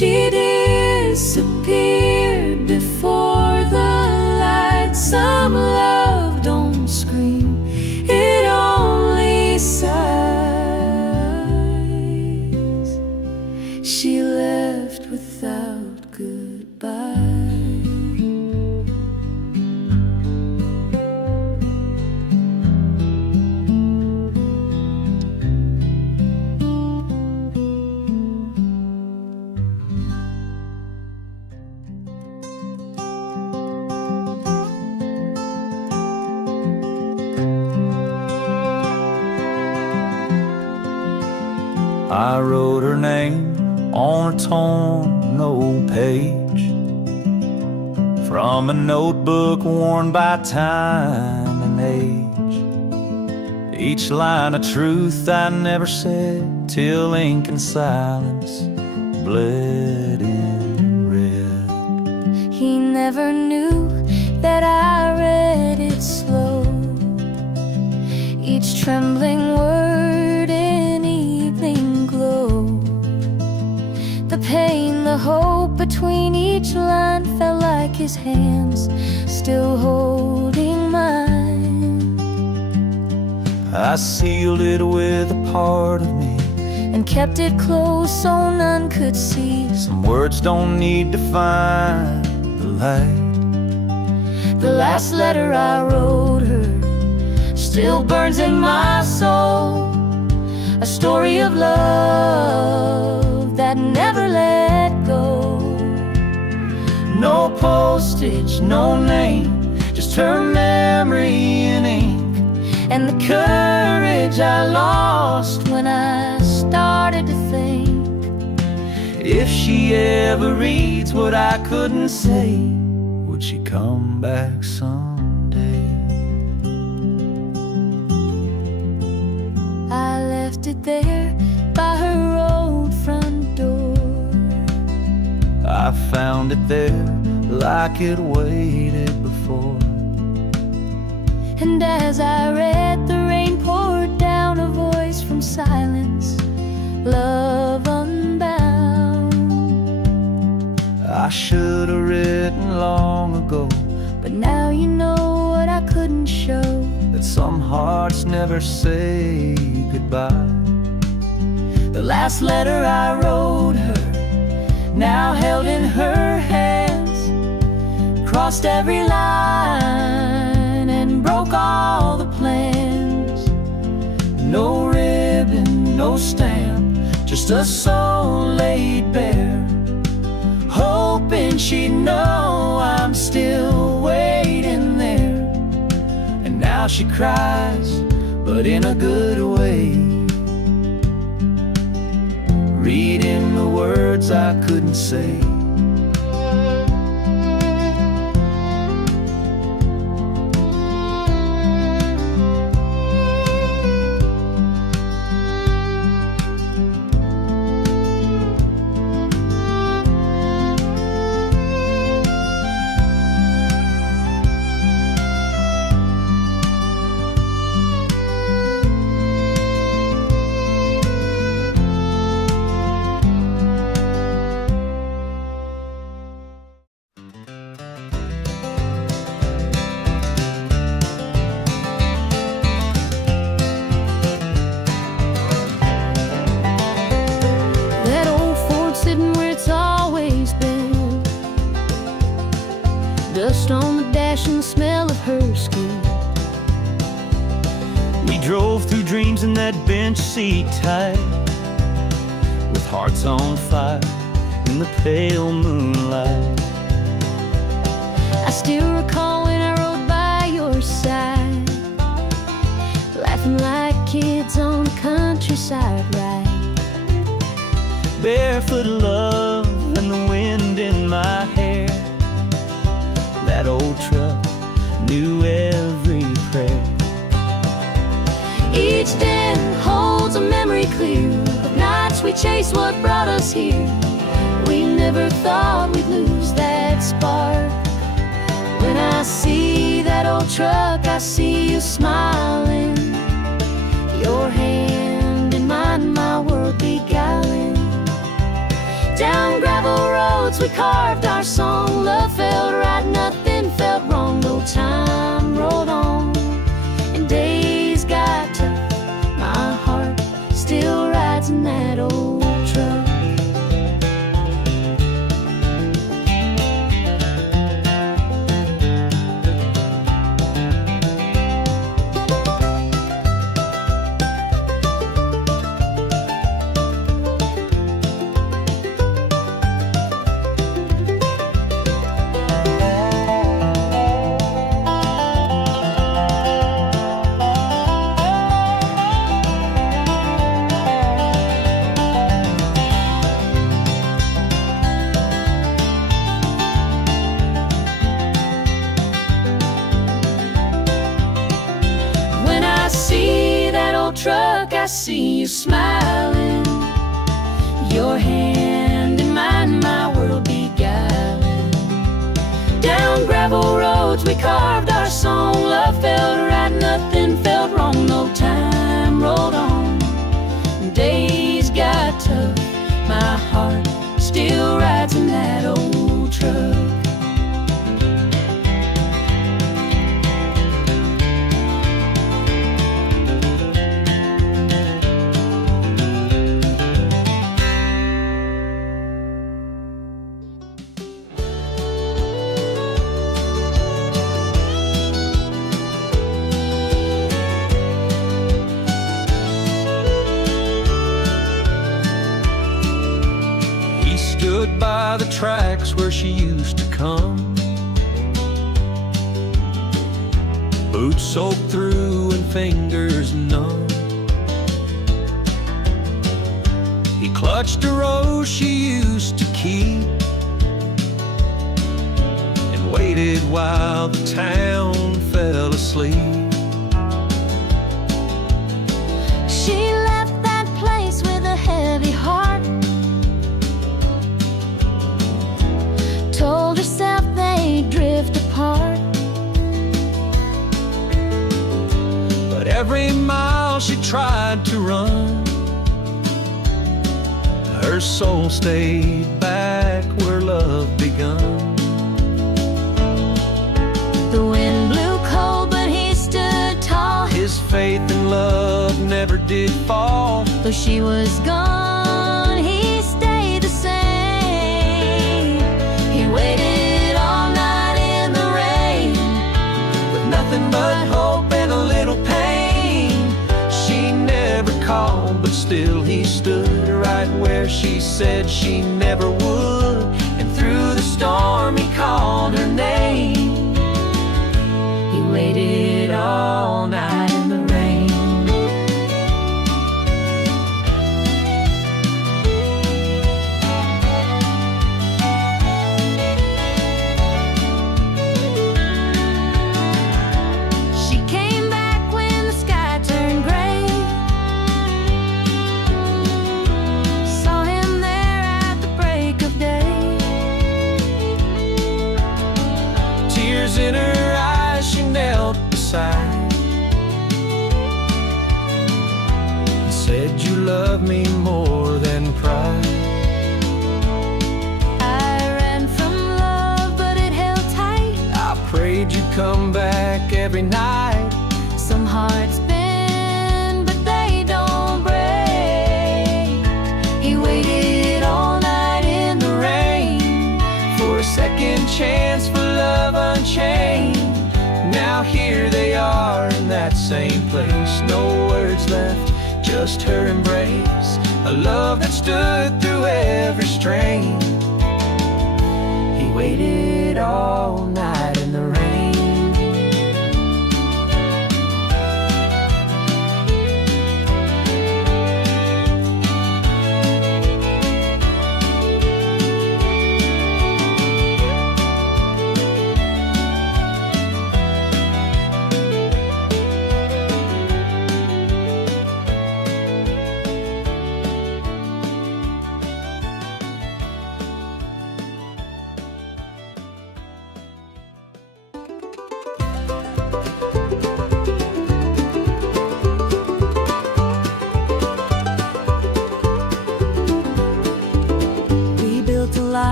She disappeared before the light. Some love don't scream, it only sighs. She left without goodbye. I wrote her name on a torn old page from a notebook worn by time and age. Each line a truth I never said till ink and silence bled in red. He never knew that I read it slow, each trembling word in evening glow. The pain, the hope between each line felt like his hands still holding mine. I sealed it with a part of me and kept it close so none could see. Some words don't need to find the light. The last letter I wrote her still burns in my soul, a story of love that never let go. No postage, no name, just her memory in ink, and the courage I lost when I started to think, if she ever reads what I couldn't say, would she come back someday? I left it there by her old front door. I found it there like it waited before. And as I read, the rain poured down, a voice from silence, love unbound. I should have written long ago, but now you know what I couldn't show, that some hearts never say goodbye. The last letter I wrote her, now held in her hands, crossed every line and broke all the plans. No ribbon, no stamp, just a soul laid bare, hoping she'd know I'm still waiting there. And now she cries, but in a good way, reading the words I couldn't say. Dust on the dash and the smell of her skin. We drove through dreams in that bench seat tight, with hearts on fire in the pale moonlight. I still recall when I rode by your side, laughing like kids on the countryside ride. Barefoot love and the wind in my hair. That old truck knew every prayer. Each den holds a memory clear of nights we chased what brought us here. We never thought we'd lose that spark. When I see that old truck, I see you smiling, your hand in mine, my world beguiling. Down gravel roads we carved our song. Love felt right, nothing felt wrong. No time rolled on, and days got tough. My heart still rides in that old truck. Truck, I see you smiling, your hand in mine, my world beguiling. Down gravel roads we carved our song. Love felt right, nothing felt wrong. No time rolled on, days got tough. My heart still rides in that old truck. Stood by the tracks where she used to come, boots soaked through and fingers numb. He clutched a rose she used to keep and waited while the town fell asleep. She left that place with a heavy heart, told herself they'd drift apart. But every mile she tried to run, her soul stayed back where love begun. The wind blew cold, but he stood tall. His faith in love never did fall. Though she was gone, he stayed the same. He waited all night in the rain, With nothing but hope and a little pain. She never called, but still he stood right where she said she never would. And through the storm he called her name. he waited all night in the rain. She came back when the sky turned gray, saw him there at the break of day. Tears in her eyes, she knelt beside and said, "You love me more than pride." I ran from love, but it held tight. I prayed you'd come back every night. Some hearts bend, but they don't break. He waited all night in the rain For a second chance, for love unchained. Now here they are in that same place. No words left, just her embrace. A love that stood through every strain. He waited all night in the rain.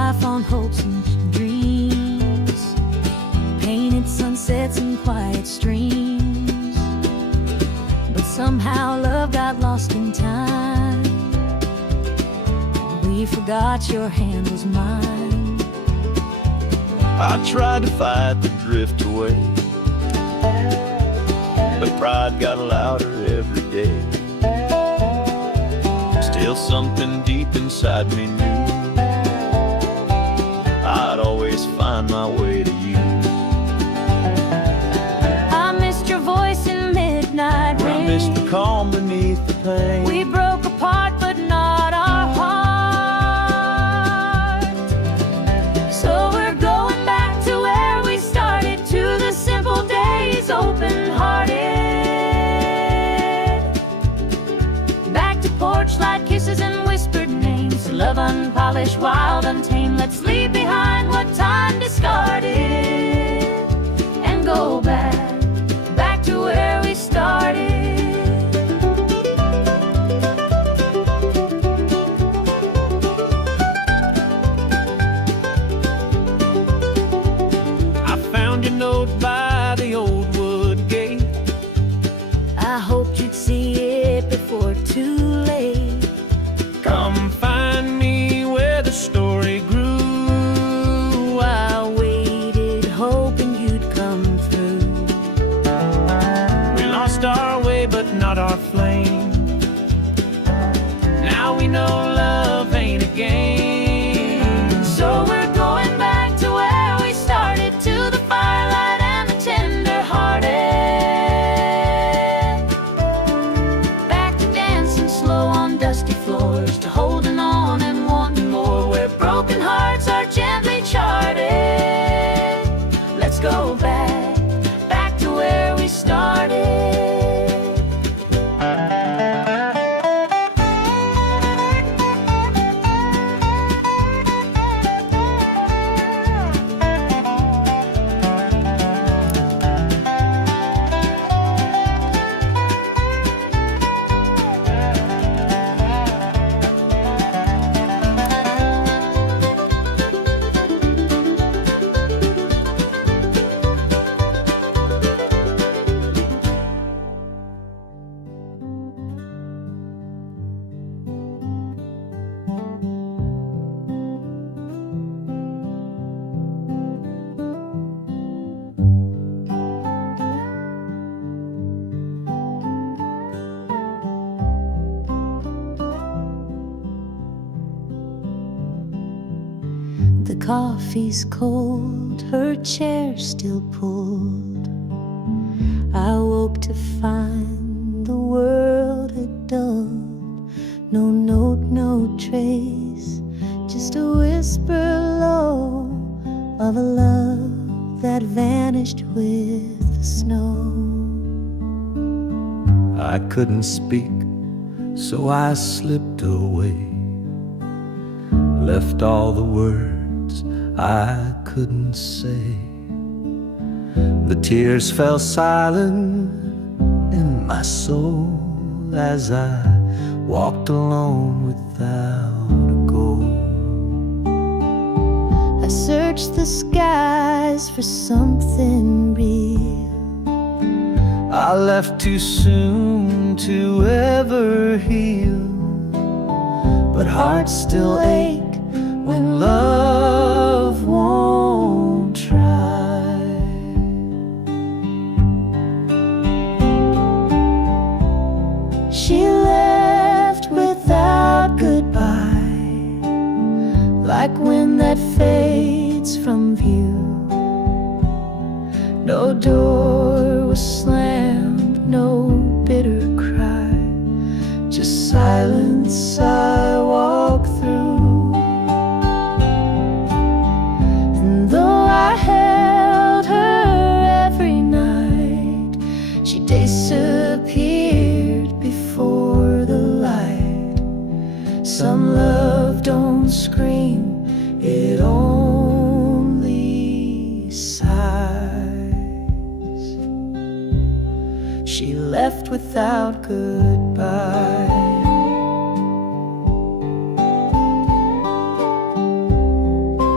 life on hopes and dreams, painted sunsets and quiet streams. But somehow love got lost in time. We forgot your hand was mine. I tried to fight the drift away, but pride got louder every day. Still something deep inside me knew I'd always find my way to you. I missed your voice in midnight rain. I missed the calm beneath the pain. We broke apart but not our heart. So we're going back to where we started, to the simple days, open-hearted. Back to porch light kisses and whispered names, love unpolished, wild, untamed. Let's leave behind what time discarded and go back to where we started. I found your note by the old wood gate. I hoped you'd see it before too late. Come find me where the story grew. I waited hoping you'd come through. We lost our way but not our flame. Now we know love ain't a game. So we're going back to where we started, to the firelight and the tender-hearted. Back to dancing slow on dusty floors, to holding on and wanting more, where broken hearts are gently charted. Let's go back to where we started. The coffee's cold, her chair still pulled. I woke to find the world had dulled. No note, no trace, just a whisper low of a love that vanished with the snow. I couldn't speak, so I slipped away, left all the words I couldn't say. The tears fell silent in my soul as I walked alone without a goal. I searched the skies for something real. I left too soon to ever heal, but hearts still ache when love won't try. She left without goodbye, like wind that fades from view. No door was slammed, no bitter cry, just silence I walk through. And though I held her every night, she disappeared before the light. Some love don't scream, it only sighs. She left without goodbye.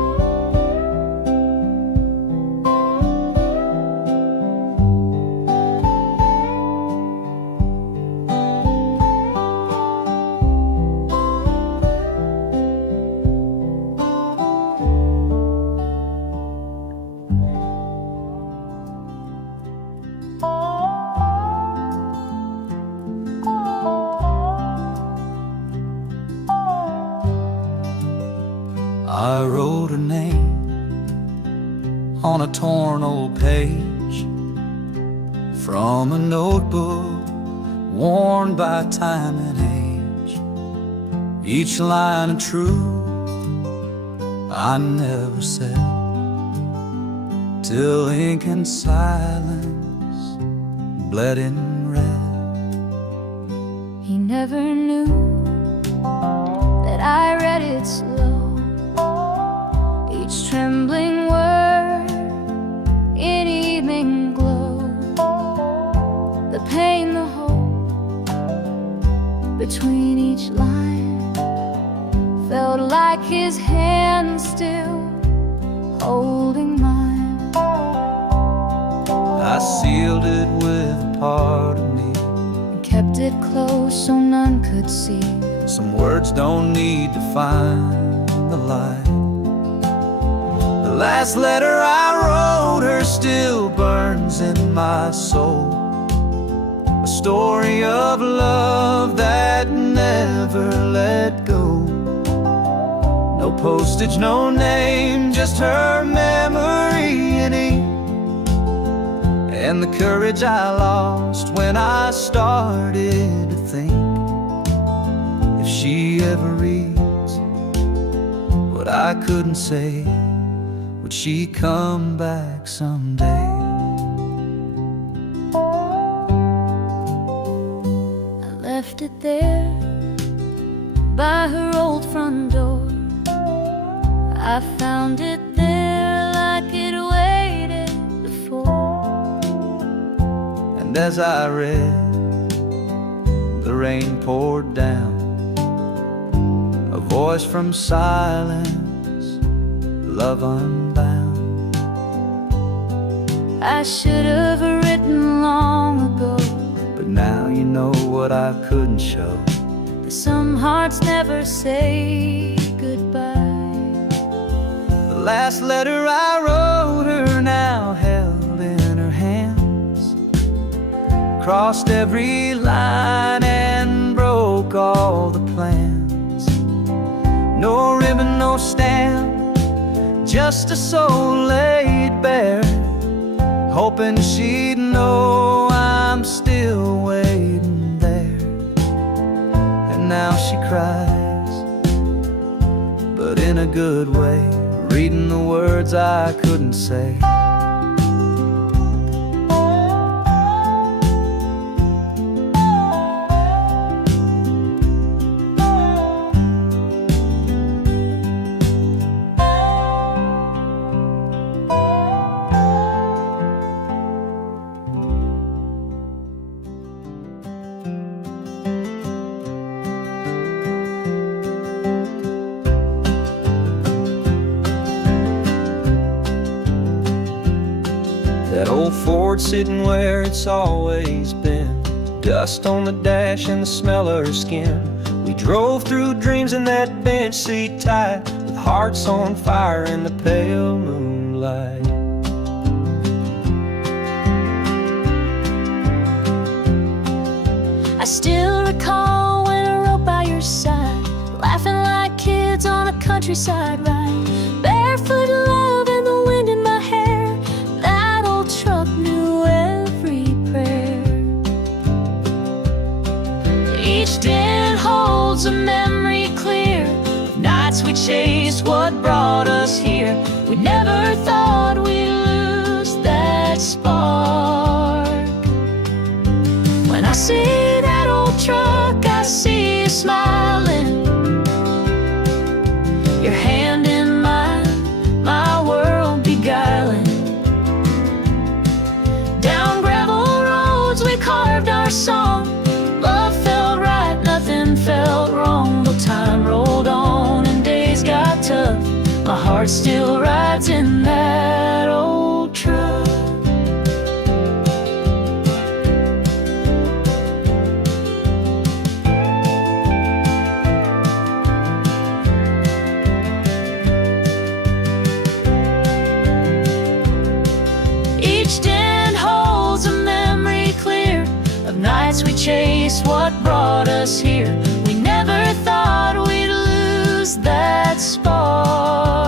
I wrote her name on a torn old page from a notebook worn by time and age. Each line of truth I never said, till ink and silence bled in red. He never knew that I read it slow, each trembling word in evening glow. The pain, the hope between each line felt like his hand still holding mine. I sealed it with a part of me And kept it close so none could see. Some words don't need to find the light. The last letter I wrote her still burns in my soul, a story of love that never let go. No postage, no name, just her memory in ink, and the courage I lost when I started to think, if she ever reads what I couldn't say, would she come back someday? I left it there by her old front door. I found it there like it waited before. And as I read, the rain poured down, a voice from silence, love unbound. I should have written long ago, but now you know what I couldn't show. that some hearts never say goodbye. The last letter I wrote her now held in her hands, crossed every line and broke all the plans. No ribbon, no stamp, just a soul laid bare, hoping she'd know I'm still waiting there. And now she cries, but in a good way, reading the words I couldn't say. That old Ford sitting where it's always been, dust on the dash and the smell of her skin. We drove through dreams in that bench seat tight, with hearts on fire in the pale moonlight. I still recall when I rode by your side, laughing like kids on a countryside ride, barefoot love and the wind in my hair. That old truck knew every prayer. Each dent holds a memory clear, nights we chased what brought us here. We never thought we'd lose that spark. When I see that old truck, I see you smiling, your hand in mine, my world beguiling. Down gravel roads we carved our song, love felt right, nothing felt wrong. But time rolled on and days got tough, my heart still rides in that old truck. Each dent holds a memory clear of nights we chased what brought us here. We never thought we'd lose that spark.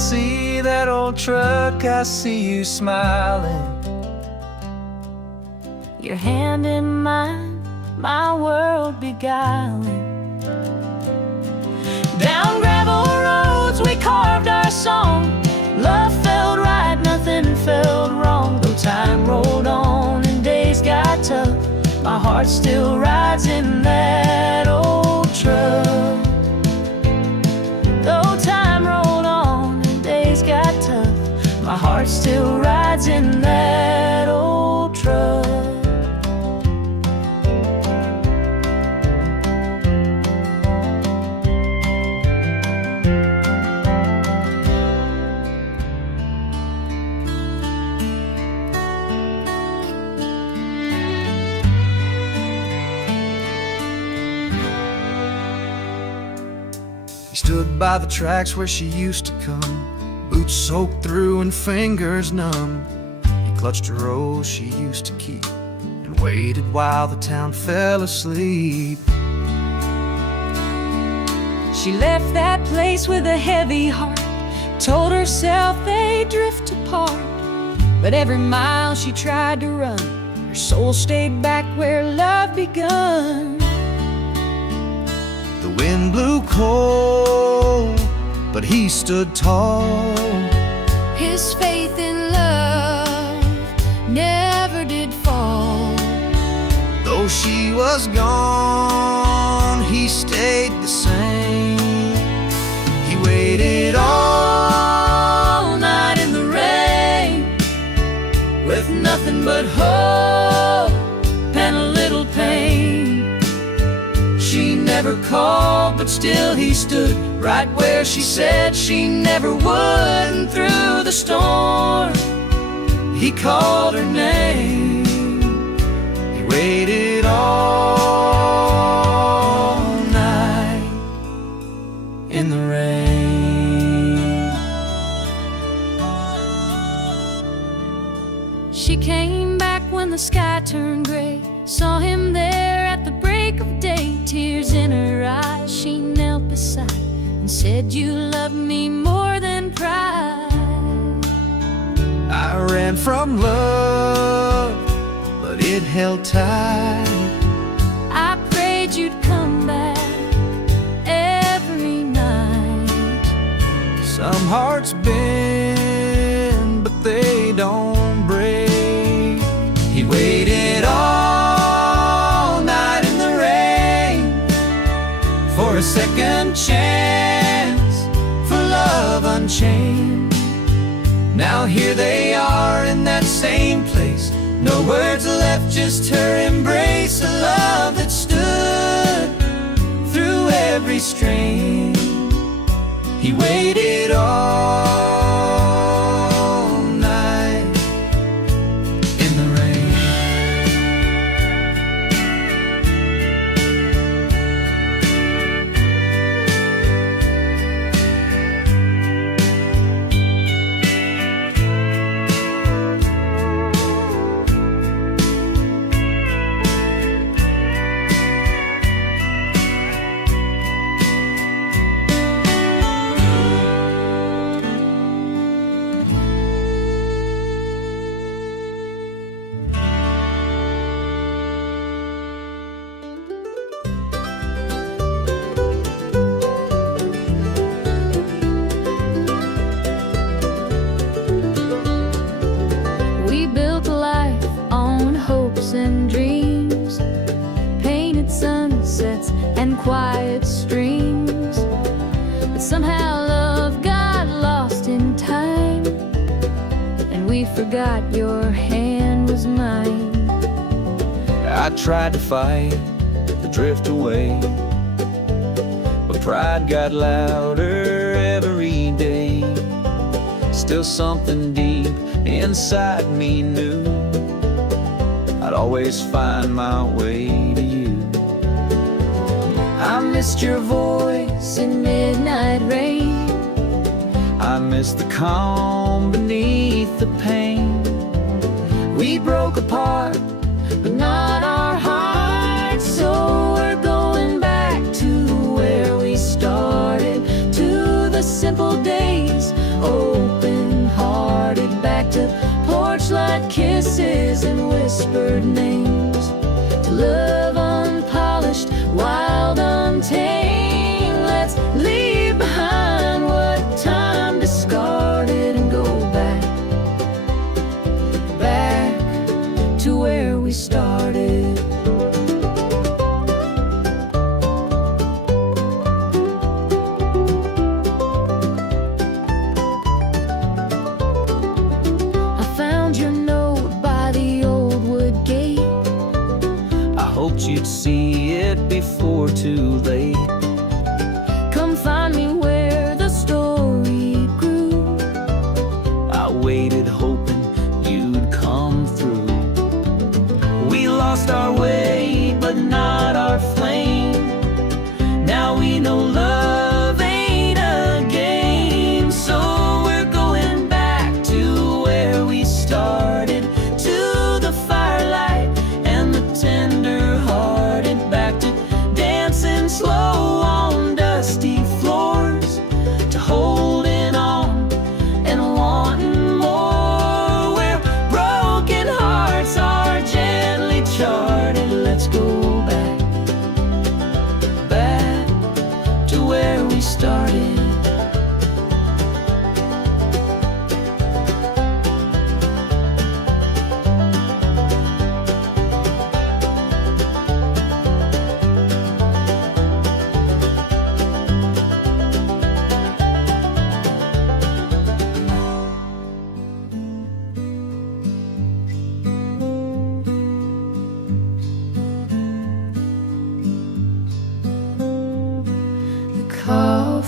see that old truck, I see you smiling. Your hand in mine, my world beguiling. Down gravel roads we carved our song. Love felt right, nothing felt wrong. Though time rolled on and days got tough, my heart still rides in that old truck. Though time rolled on and days got tough, my heart still rides in that old truck. He stood by the tracks where she used to come, boots soaked through and fingers numb. He clutched a rose she used to keep and waited while the town fell asleep. She left that place with a heavy heart, told herself they'd drift apart. But every mile she tried to run, her soul stayed back where love begun. The wind blew cold, but he stood tall. His faith in love never did fall. Though she was gone, he stayed the same. He waited all night in the rain, With nothing but hope and a little pain. She never called, but still he stood right where she said she never would. And through the storm, he called her name. he waited all Night in the rain. She came back when the sky turned gray, saw him there at the break of day. Tears in her eyes, she knelt beside and said, "You love me more than pride." I ran from love, but it held tight. I prayed you'd come back every night. Some hearts bend, but they don't break. He waited all night in the rain for a second chance, for love unchained. Now here they are in that same place, no words left, just her embrace. A love that stood through every strain. He waited all night in the rain. We built a life on hopes and dreams, painted sunsets and quiet streams. But somehow love got lost in time, and we forgot your hand was mine. I tried to fight, to drift away, but pride got louder every day. Still something deep inside me knew I'd always find my way to you. I missed your voice in midnight rain. I miss the calm beneath the pain. We broke apart, but not our hearts. So we're going back to where we started, to the simple days. Oh,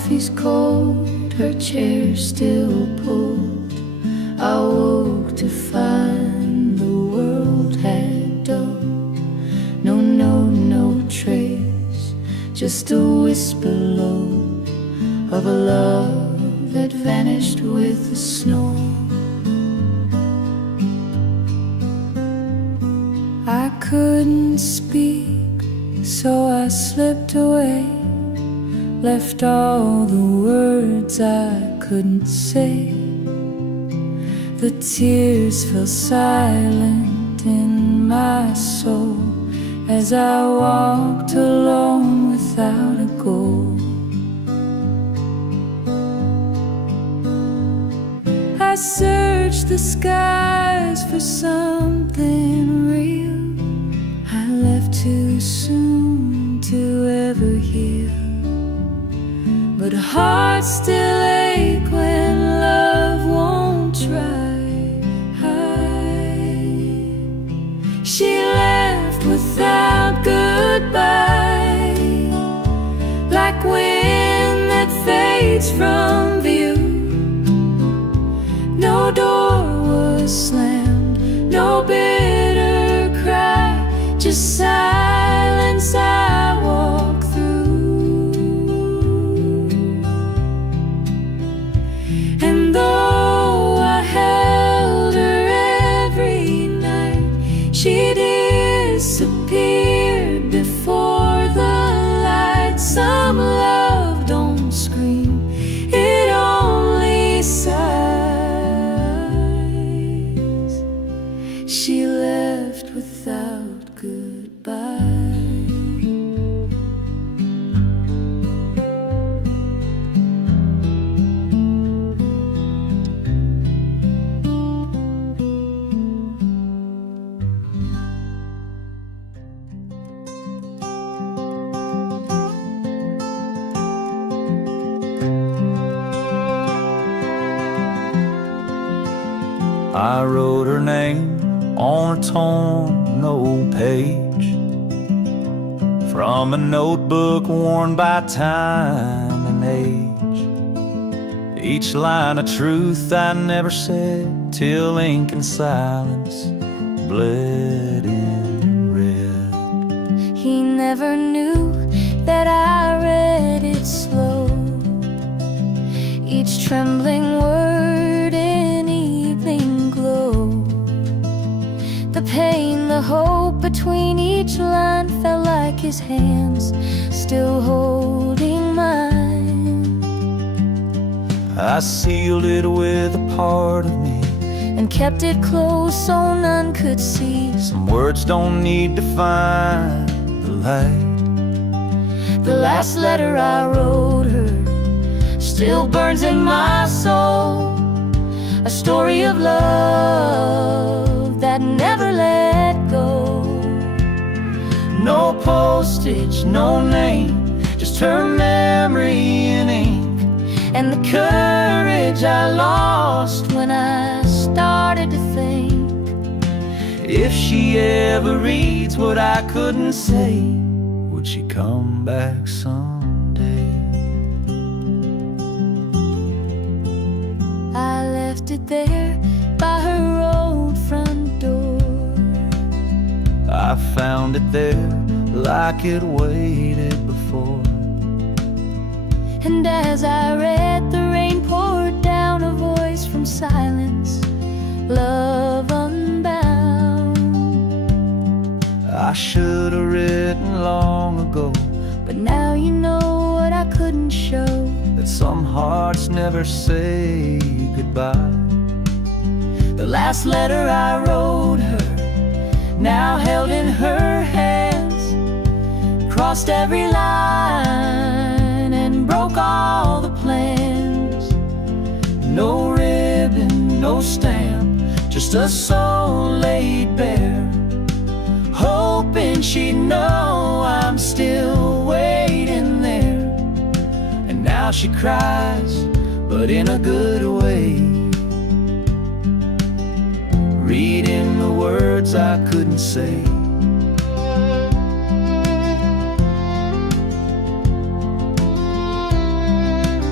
coffee's cold, her chair still pulled. I woke to find the world had dulled. No trace, just a whisper low of a love that vanished with the snow. I couldn't speak, so I slipped away, left all the words I couldn't say. The tears fell silent in my soul as I walked alone without a goal. I searched the skies for something real. I left too soon to ever heal, but hearts still ache when love won't try. She left without goodbye, like wind that fades from view. No door was slammed, no bitter cry, just silence I walk through. And though I held her every night, she disappeared before the light. Some love don't scream, it only sighs. She left without goodbye. I wrote her name on a torn old page from a notebook worn by time and age. Each line of truth I never said till ink and silence bled in red. He never knew that I read it slow, each trembling word in evening glow. The pain, the hope between each line felt like his hands still holding mine. I sealed it with a part of me and kept it close so none could see. Some words don't need to find the light. The last letter I wrote her still burns in my soul, a story of love that never let go. No postage, no name, just her memory in ink, and the courage I lost when I started to think. If she ever reads what I couldn't say, would she come back someday? I left it there by her old front door. I found it there like it waited before. And as I read, the rain poured down, a voice from silence, love unbound. I should have written long ago, but now you know what I couldn't show, that some hearts never say goodbye. the last letter I wrote her, now held in her hands, crossed every line and broke all the plans. No ribbon, no stamp, just a soul laid bare, hoping she'd know I'm still waiting there. And now she cries, but in a good way, reading the words I couldn't say.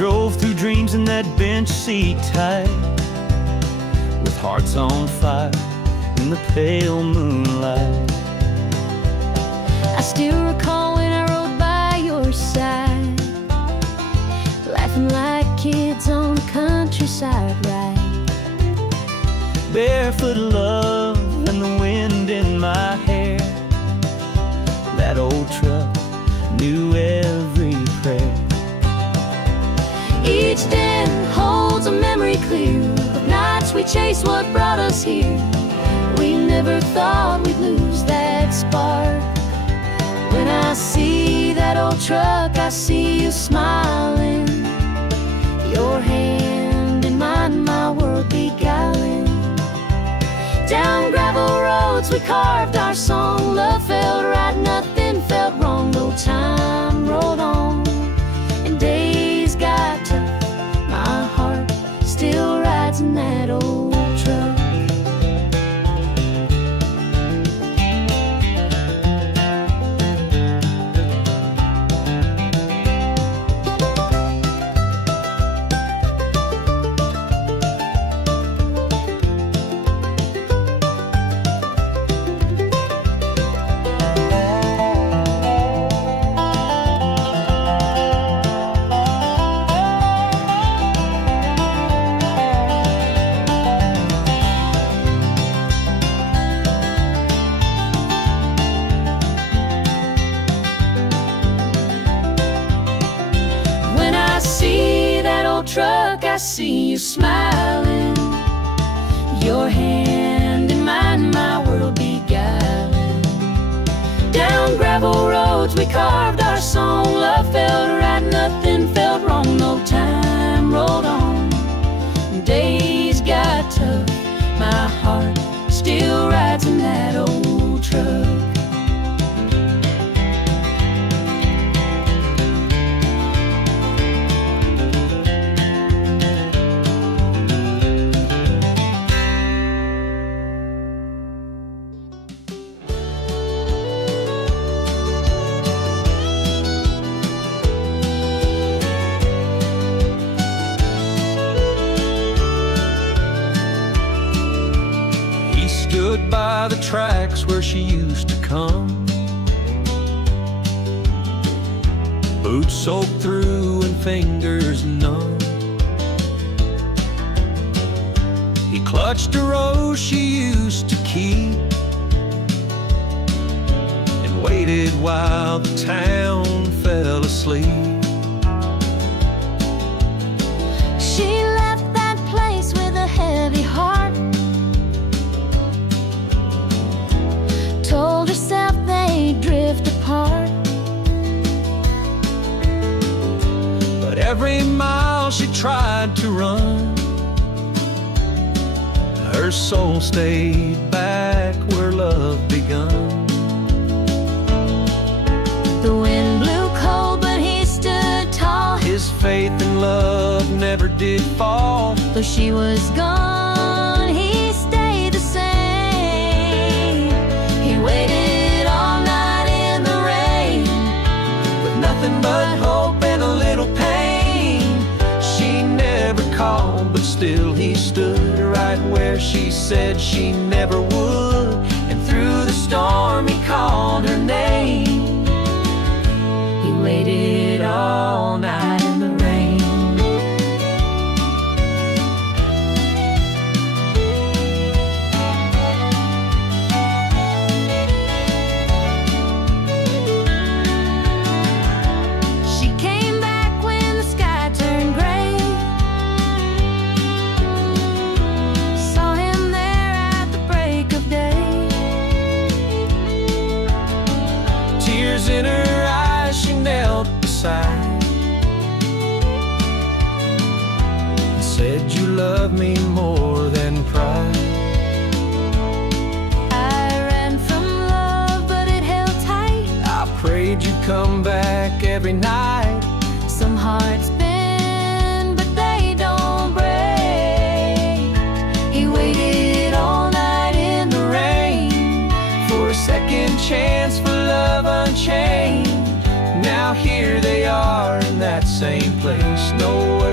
drove through dreams in that bench seat tight, with hearts on fire in the pale moonlight. I still recall when I rode by your side, laughing like kids on the countryside ride. Barefoot love and the wind in my hair, that old truck knew every prayer. Each den holds a memory clear of nights we chased what brought us here. We never thought we'd lose that spark. When I see that old truck, I see you smiling, your hand in mine, my world beguiling. Down gravel roads we carved our song. Love felt right, nothing felt wrong. No time rolled on and days got tough. My heart still rides in that old truck. Truck, I see you smiling, your hand in mine, my world beguiling. Down gravel roads we carved our song. Love felt right, nothing felt wrong. No time rolled on, days got tough. My heart still rides in that old truck. Stood by the tracks where she used to come, boots soaked through and fingers numb. He clutched a rose she used to keep and waited while the town fell asleep. She left that place with a heavy heart, told herself they'd drift apart. But every mile she tried to run, her soul stayed back where love begun. The wind blew cold, but he stood tall. His faith in love never did fall. Though she was gone, he stayed the same. He waited all night in the rain, With nothing but hope and a little pain. She never called, but still he stood right where she said she never would. And through the storm he called her name. he waited all night in the rain. She came back when the sky turned gray, saw him there at the break of day. Tears in her eyes, she knelt beside and said, "You love me more than pride." I ran from love, but it held tight. I prayed you'd come back every night. Some hearts bend, but they don't break. He waited all night in the rain For a second chance, for love unchained. Now here they are in that same place. No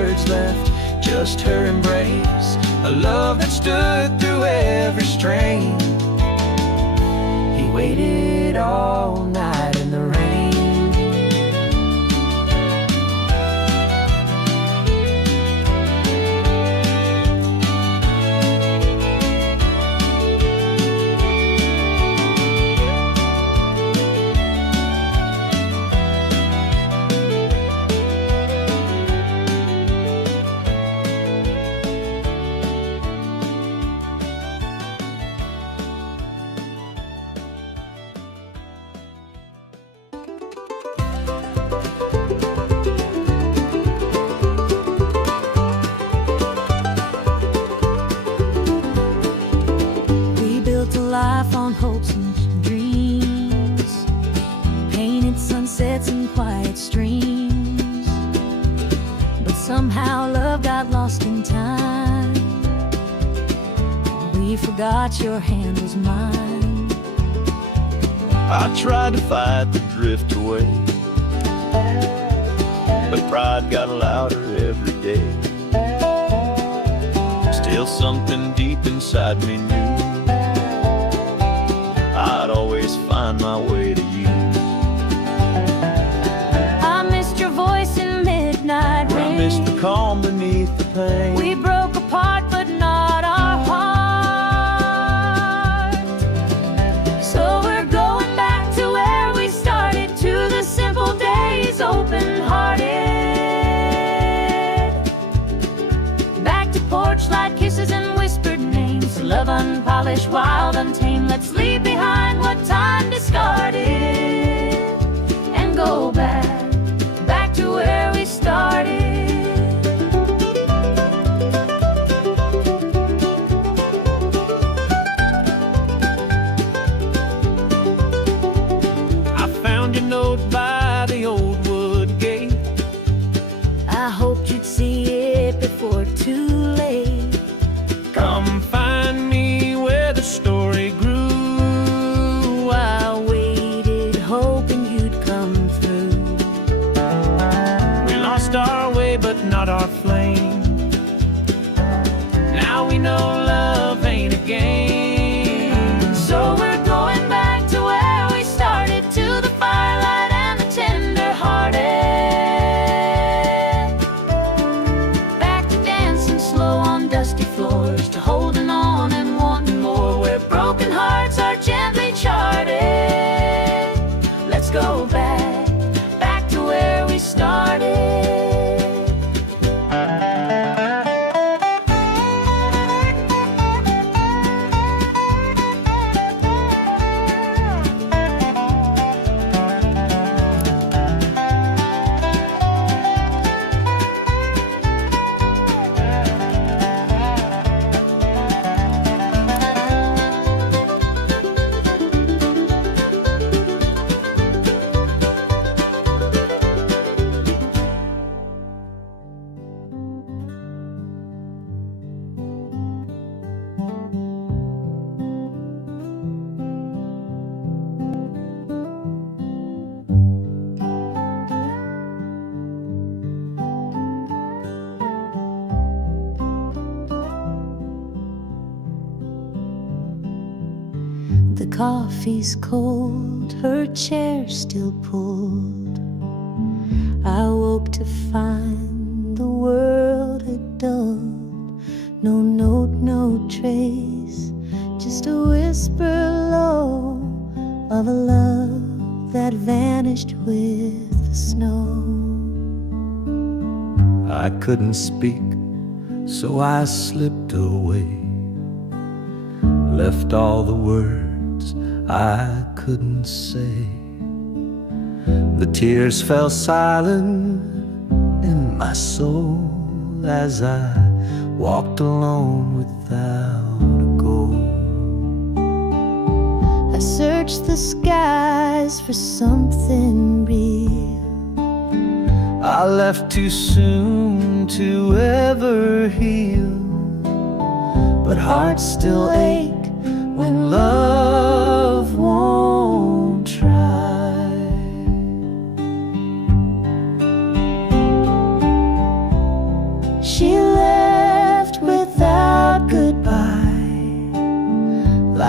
just her embrace, a love that stood through every strain. He waited all night in the rain. Life on hopes and dreams, painted sunsets and quiet streams, but somehow love got lost in time. We forgot your hand was mine. I tried to fight the drift away, but pride got louder every day. Still something deep inside me knew I'd always find my way to you. I missed your voice in midnight rain. I missed the calm beneath the pain. We broke apart but not our heart. So we're going back to where we started, to the simple days, open-hearted. Back to porch light kisses and whispered names, love unpolished, wild, untamed. Let's leave behind what time discarded and go back to where we started. I found your note by the old wood gate. I hoped you'd see it before too late. Come find me where the story grew. I waited, hoping you'd come through. We lost our way, but not our flame. Now we know love ain't a game. So we're going back to where we started, to the firelight and the tender-hearted. Back to dancing slow on dusty floors, to holding on and wanting more, where broken hearts are gently charted. Let's go back to where we started. The coffee's cold, her chair still pulled. I woke to find the world had dulled. No note, no trace, just a whisper low of a love that vanished with the snow. I couldn't speak, so I slipped away, left all the words I couldn't say. The tears fell silent in my soul as I walked alone without a goal. I searched the skies for something real. I left too soon to ever heal, but hearts still ache when love won't try. She left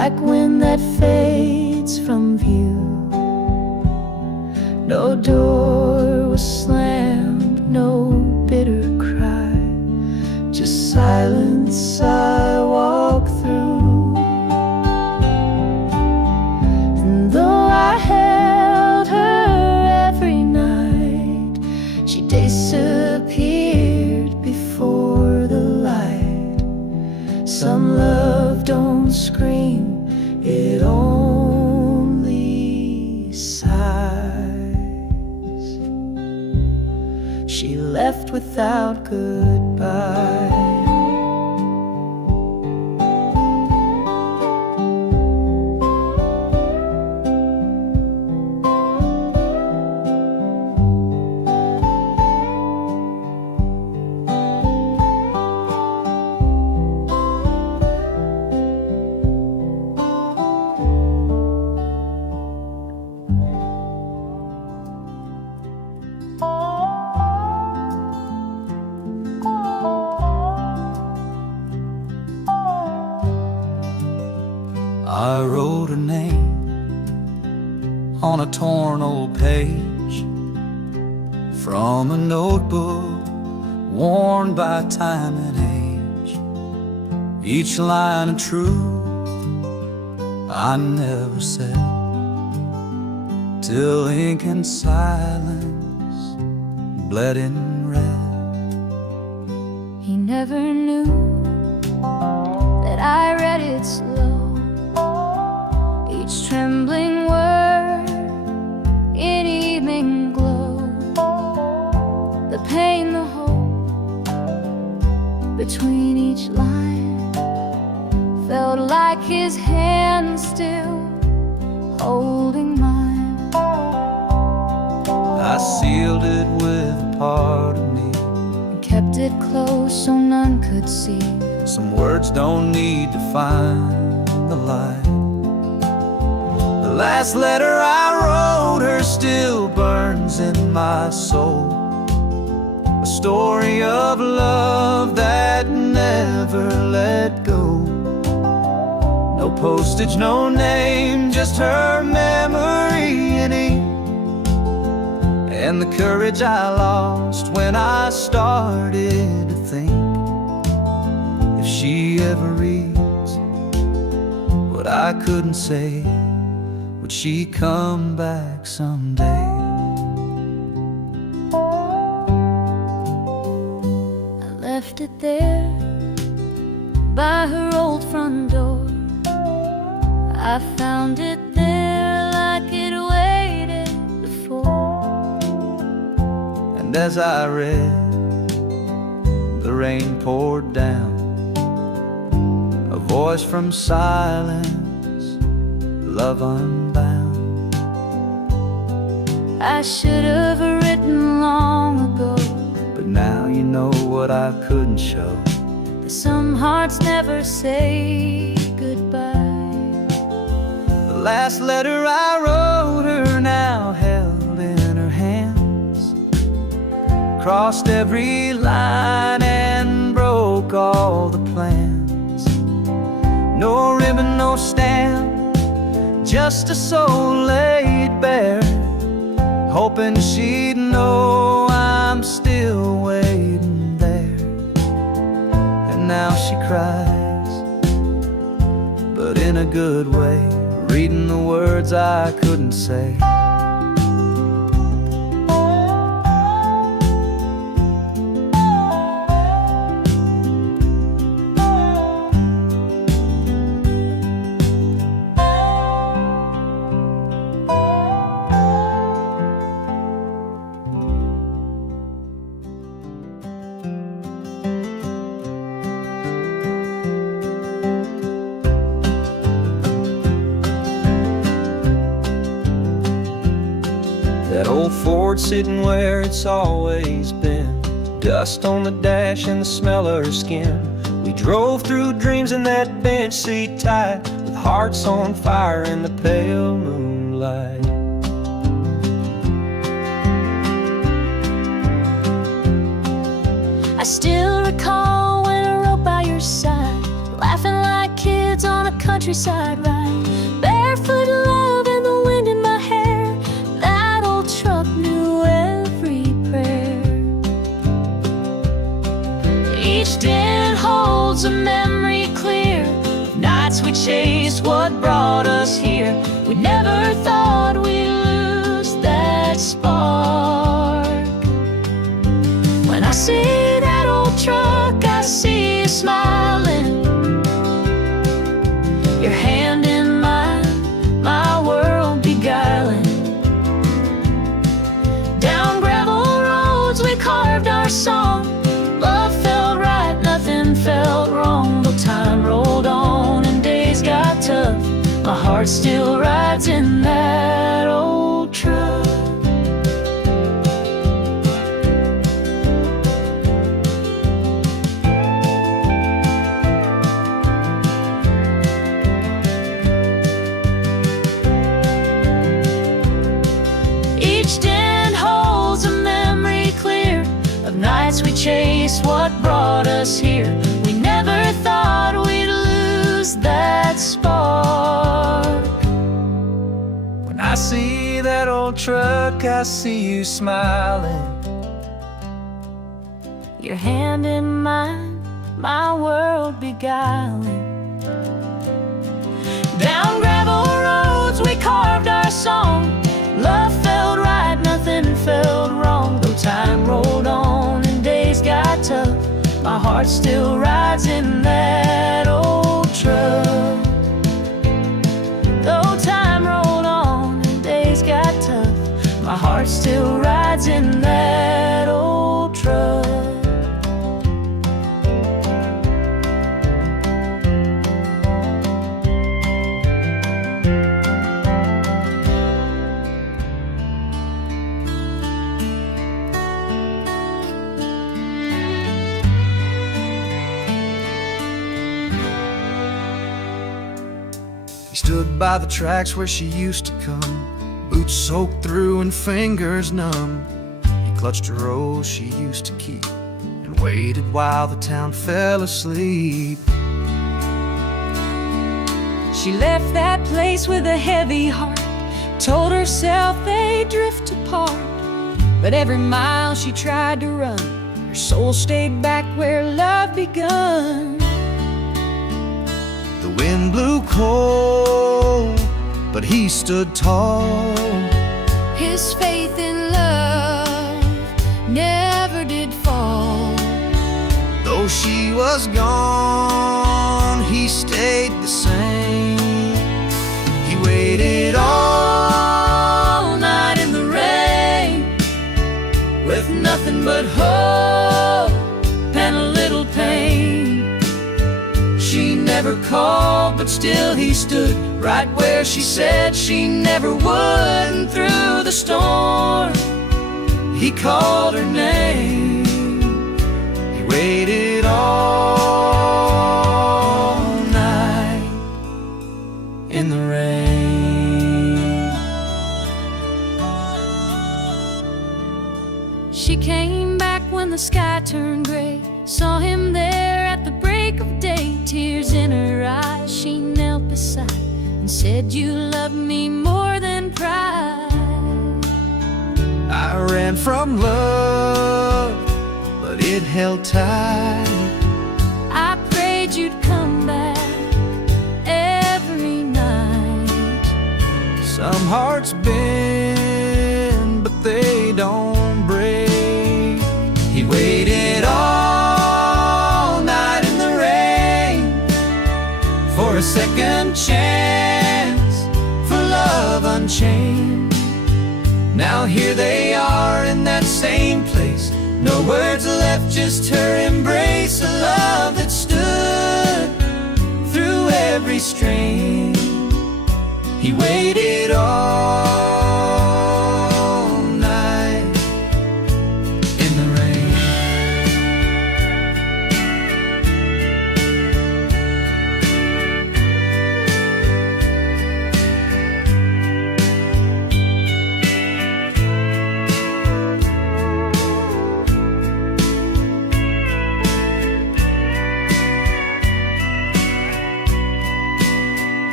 like wind that fades from view. No door was slammed, no bitter cry, just silence I walk through. And though I held her every night, she disappeared before the light. Some love don't scream, it only sighs. She left without goodbye. I wrote her name on a torn old page from a notebook worn by time and age. Each line of truth I never said, till ink and silence bled in red. He never knew that I read it slow, each trembling word in evening glow. The pain, the hope between each line felt like his hand still holding mine. I sealed it with a part of me, And kept it close so none could see. some words don't need to find the light. The last letter I wrote her still burns in my soul, a story of love that never let go. No postage, no name, just her memory in ink, and the courage I lost when I started to think, if she ever reads what I couldn't say, would she come back someday? I left it there by her old front door. I found it there like it waited before. And as I read, the rain poured down, a voice from silence, love unbound. I should have written long ago, But now you know what I couldn't show. that some hearts never say goodbye. The last letter I wrote her now held in her hands, crossed every line and broke all the plans. No ribbon, no stamp, just a soul laid bare, hoping she'd know I'm still waiting there. And now she cries, but in a good way, reading the words I couldn't say. That old Ford sitting where it's always been, dust on the dash and the smell of her skin. We drove through dreams in that bench seat tight, with hearts on fire in the pale moonlight. I still recall when I rode by your side, laughing like kids on a country countryside ride, barefoot love and the wind in my hair. That old truck knew every prayer. Each din holds a memory clear of nights we chased what brought us here. We never thought we'd lose that spark. When I see that old truck, I see you smiling, your hand in mine, my world beguiling. Down gravel roads we carved our song. Love felt right, nothing felt wrong. Though time rolled on and days got tough, my heart still rides in that old truck. Each den holds a memory clear of nights we chased what brought us here. We never thought we'd lose that spark. When I see that old truck, I see you smiling, Your hand in mine, my world beguiling. Down gravel roads we carved our song. Love felt right, nothing felt wrong. Though time rolled on and days got tough, my heart still rides in that old truck. Though time rolled on and days got tough, my heart still rides in that old truck. He stood by the tracks where she used to come, boots soaked through and fingers numb. He clutched a rose she used to keep and waited while the town fell asleep. She left that place with a heavy heart, told herself they'd drift apart. But every mile she tried to run, her soul stayed back where love begun. The wind blew cold, but he stood tall. His faith in love never did fall. Though she was gone, he stayed the same. He waited all night in the rain, with nothing but hope and a little pain. She never called, but still he stood right where she said she never would. And through the storm, he called her name. He waited all night in the rain. She came back when the sky turned gray, saw him there at the break of day. Tears in her eyes, she knelt beside and said, "You love me more than pride." I ran from love, but it held tight. I prayed you'd come back every night. Some hearts bend, but they don't break. He waited all night in the rain for a second chance, for love unchained. Now here they are in that same place, no words left, just her embrace. A love that stood through every strain. He waited all night in the rain.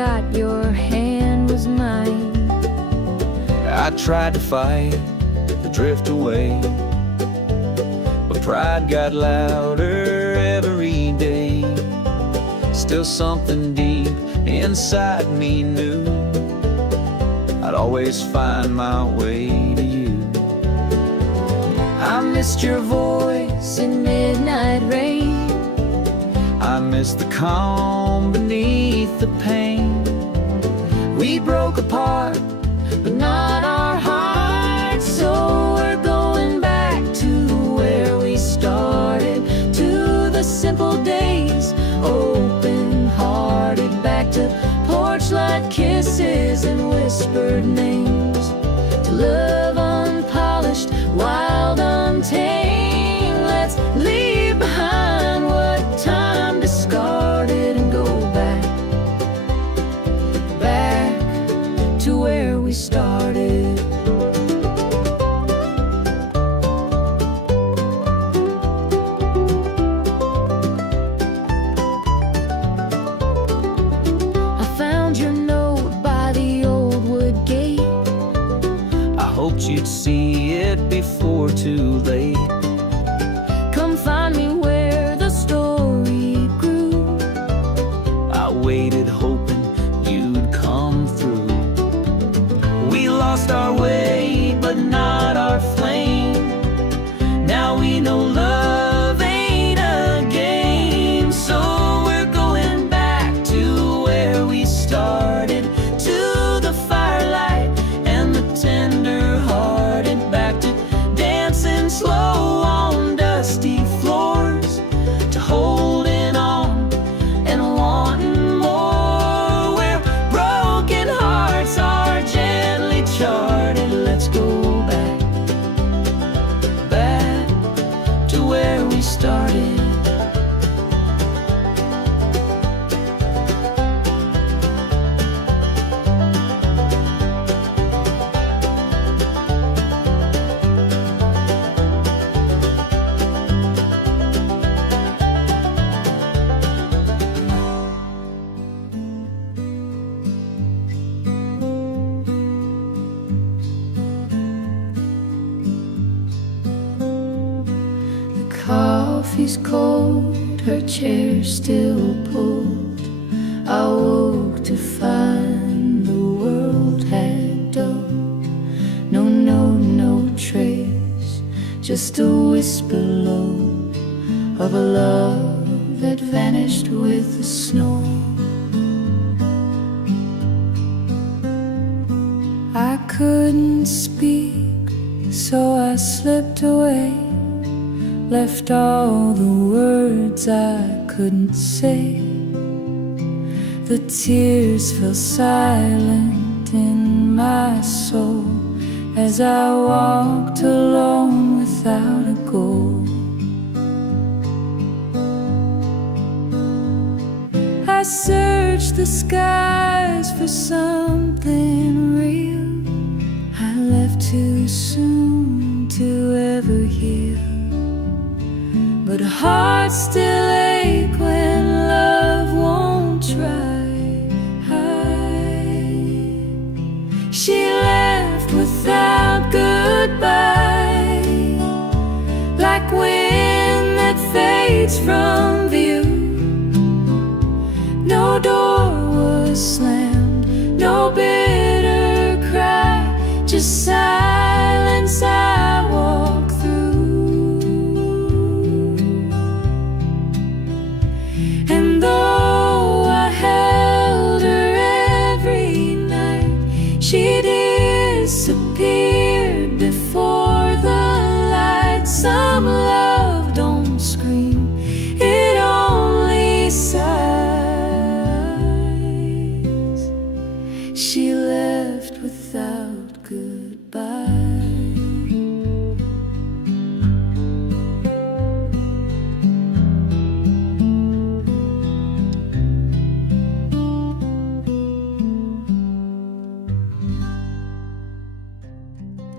forgot your hand was mine. I tried to fight the drift away, but pride got louder every day. Still something deep inside me knew I'd always find my way to you. I missed your voice in midnight rain. I miss the calm beneath the pain. We broke apart, but not our hearts. So we're going back to where we started, to the simple days, open-hearted. Back to porch light kisses and whispered names, to love unpolished, wild, untamed. Let's leave behind what time discarded and go back, back to where we started. I found your note by the old wood gate. I hoped you'd see it before too late. Come find me where the story grew. I waited hoping you'd come through. We lost our way, but not our flame. Now we know love ain't a game. So we're going back to where we started, to the firelight and the tender-hearted. Back to dancing slow on dusty floors, to holding on and wanting more. Where broken hearts are gently charted. Let's go back, back to where we started. Coffee's cold, her chair still pulled. I woke to find the world had dulled. No note, no trace, just a whisper low of a love that vanished with the snow. I couldn't speak, so I slipped away, left all the words I couldn't say. The tears fell silent in my soul as I walked alone without a goal. I searched the skies for something real. I left too soon to ever heal, but hearts still ache when love won't try. She left without goodbye, like wind that fades from view. No door was slammed, no bitter cry, just silence I walk through. And though I held her every night, she disappeared before the light. Some love don't scream, it only sighs. She left without goodbye.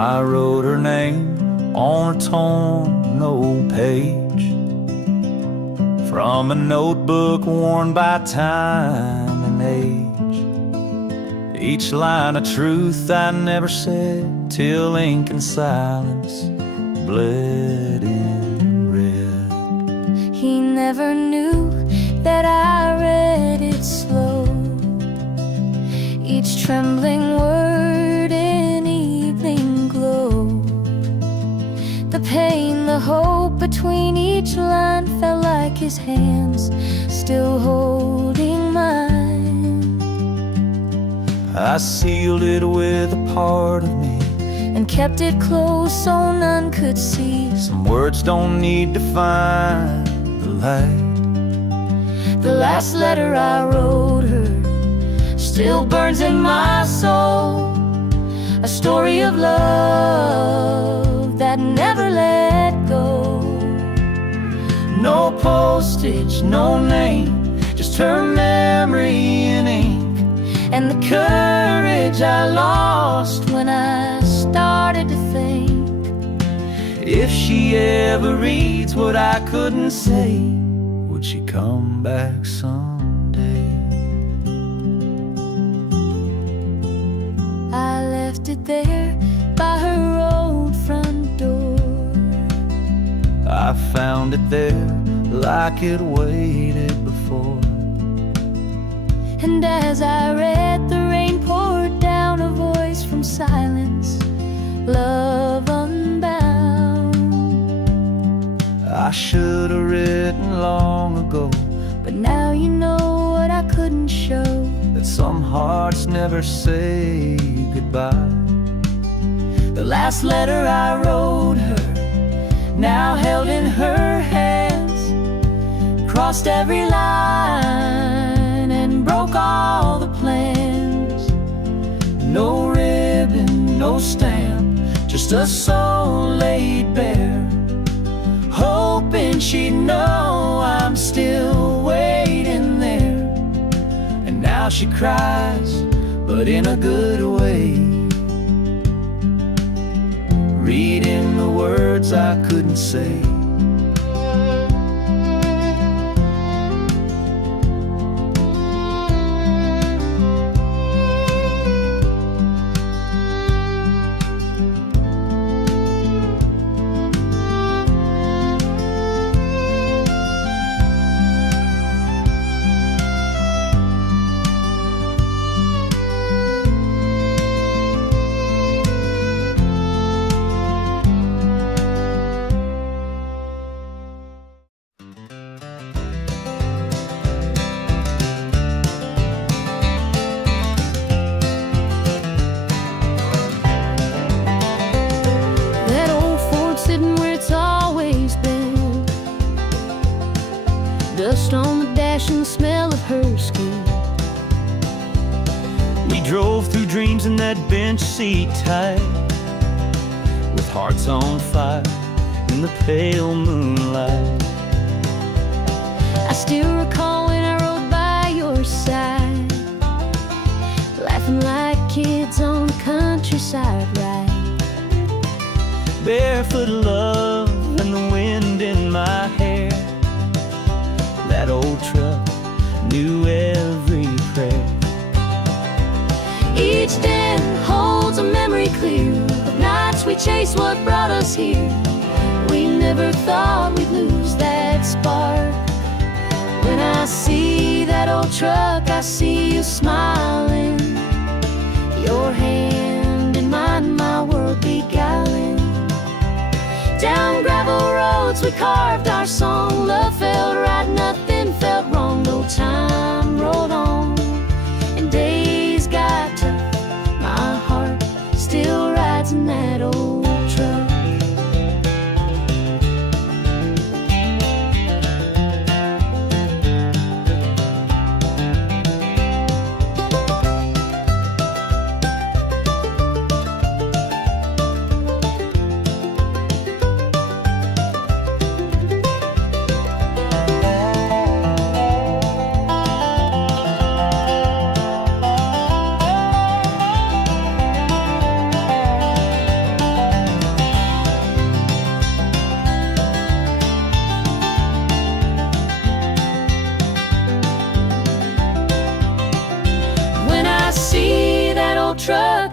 I wrote her name on a torn old page from a notebook worn by time and age. Each line of truth I never said till ink and silence bled in red. He never knew that I read it slow, each trembling word in evening glow. The pain, the hope between each line felt like his hands still holding mine. I sealed it with a part of me and kept it close so none could see. Some words don't need to find the light. The last letter I wrote her still burns in my soul, a story of love that never let go. No postage, no name, just her memory in ink, and the courage I lost when I started to think, if she ever reads what I couldn't say, would she come back someday? I left it there by her old front door. I found it there like it waited before. And as I read, the rain poured down, a voice from silence, love unbound. I should have written long ago, but now you know what I couldn't show, that some hearts never say goodbye. the last letter I wrote her, now held in her hands, crossed every line and broke all the plans. No ribbon, no stamp, just a soul laid bare, hoping she'd know I'm still waiting there. And now she cries, but in a good way, reading the words I couldn't say. Dust on the dash and the smell of her skin. We drove through dreams in that bench seat tight, with hearts on fire in the pale moonlight. I still recall when I rode by your side, laughing like kids on the countryside ride. Barefoot love and the wind in my hair. That old truck knew every prayer. Each den holds a memory clear of nights we chased what brought us here. We never thought we'd lose that spark. When I see that old truck, I see you smiling, your hand in mine, my world beguiling. Down gravel roads we carved our song. Love felt right, nothing felt wrong. No time rolled on and days got tough. My heart still rides in that old truck.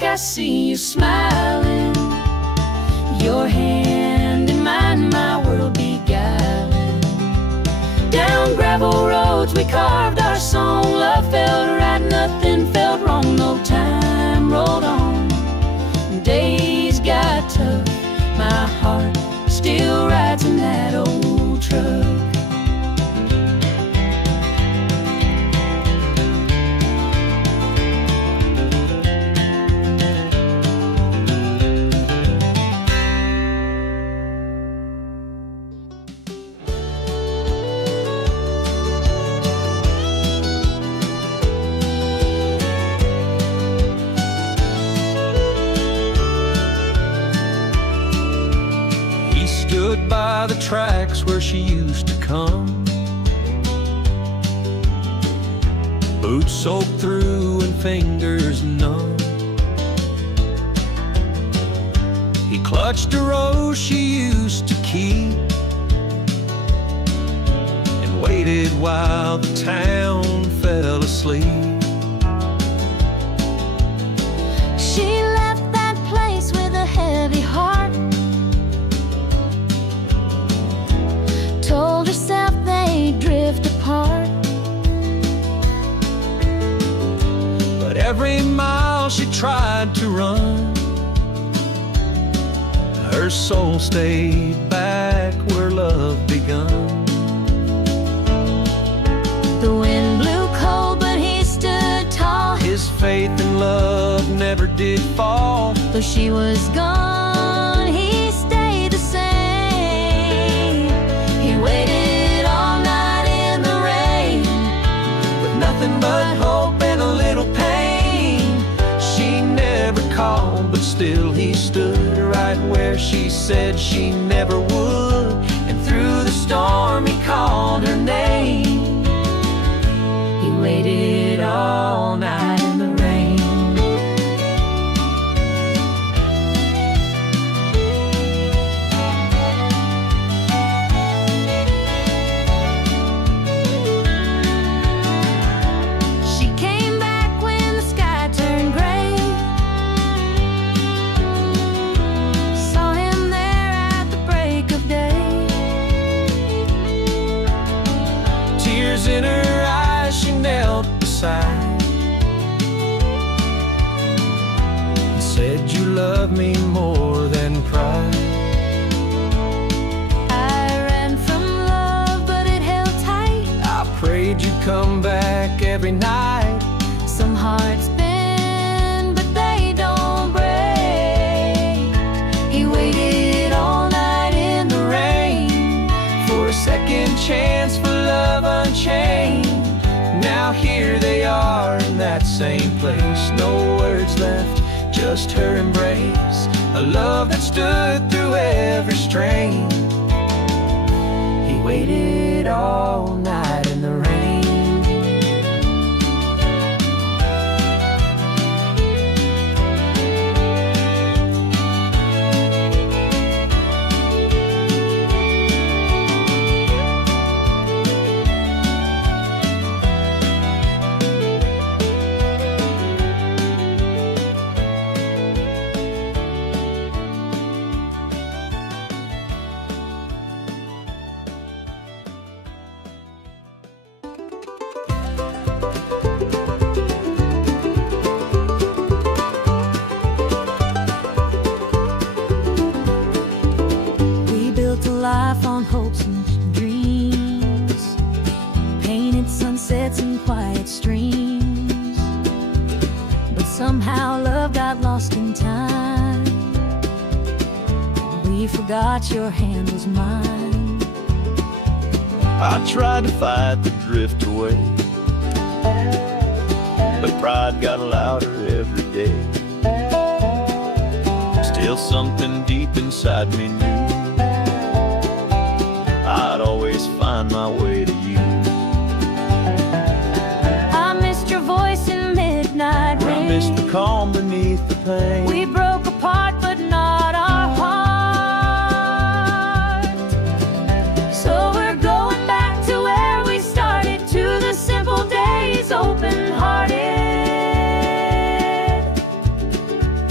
I see you smiling, your hand in mine, my world beguiling. Down gravel roads we carved our song, love felt right, nothing felt wrong. No, time rolled on, days got tough, my heart still rides in that old truck. Stood by the tracks where she used to come, boots soaked through and fingers numb. He clutched a rose she used to keep and waited while the town fell asleep. She left that place with a heavy heart, told herself they'd drift apart. But every mile she tried to run, her soul stayed back where love begun. The wind blew cold, but he stood tall. His faith in love never did fall. Though she was gone, he stayed the same. He waited all night in the rain, With nothing but hope and a little pain. She never called, but still he stood right where she said she never would. And through the storm he called her name. he waited all night in the rain. She came back when the sky turned gray, saw him there at the break of day. Tears in her eyes, she knelt beside and said, "You love me more than pride." I ran from love, but it held tight. I prayed you'd come back every night. Some hearts bend, but they don't break. He waited all night in the rain For a second chance for love unchained. Now here they are in that same place. No words left, just her embrace. A love that stood through every strain. He waited all night in the rain. We built a life on hopes and dreams, painted sunsets and quiet streams. But somehow love got lost in time. We forgot your hand was mine. I tried to fight the drift away, but pride got louder every day. Still something deep inside me knew I'd always find my way to you. I missed your voice in midnight rain. I missed the calm beneath the pain. We broke apart, but not our heart. So we're going back to where we started, to the simple days, open-hearted.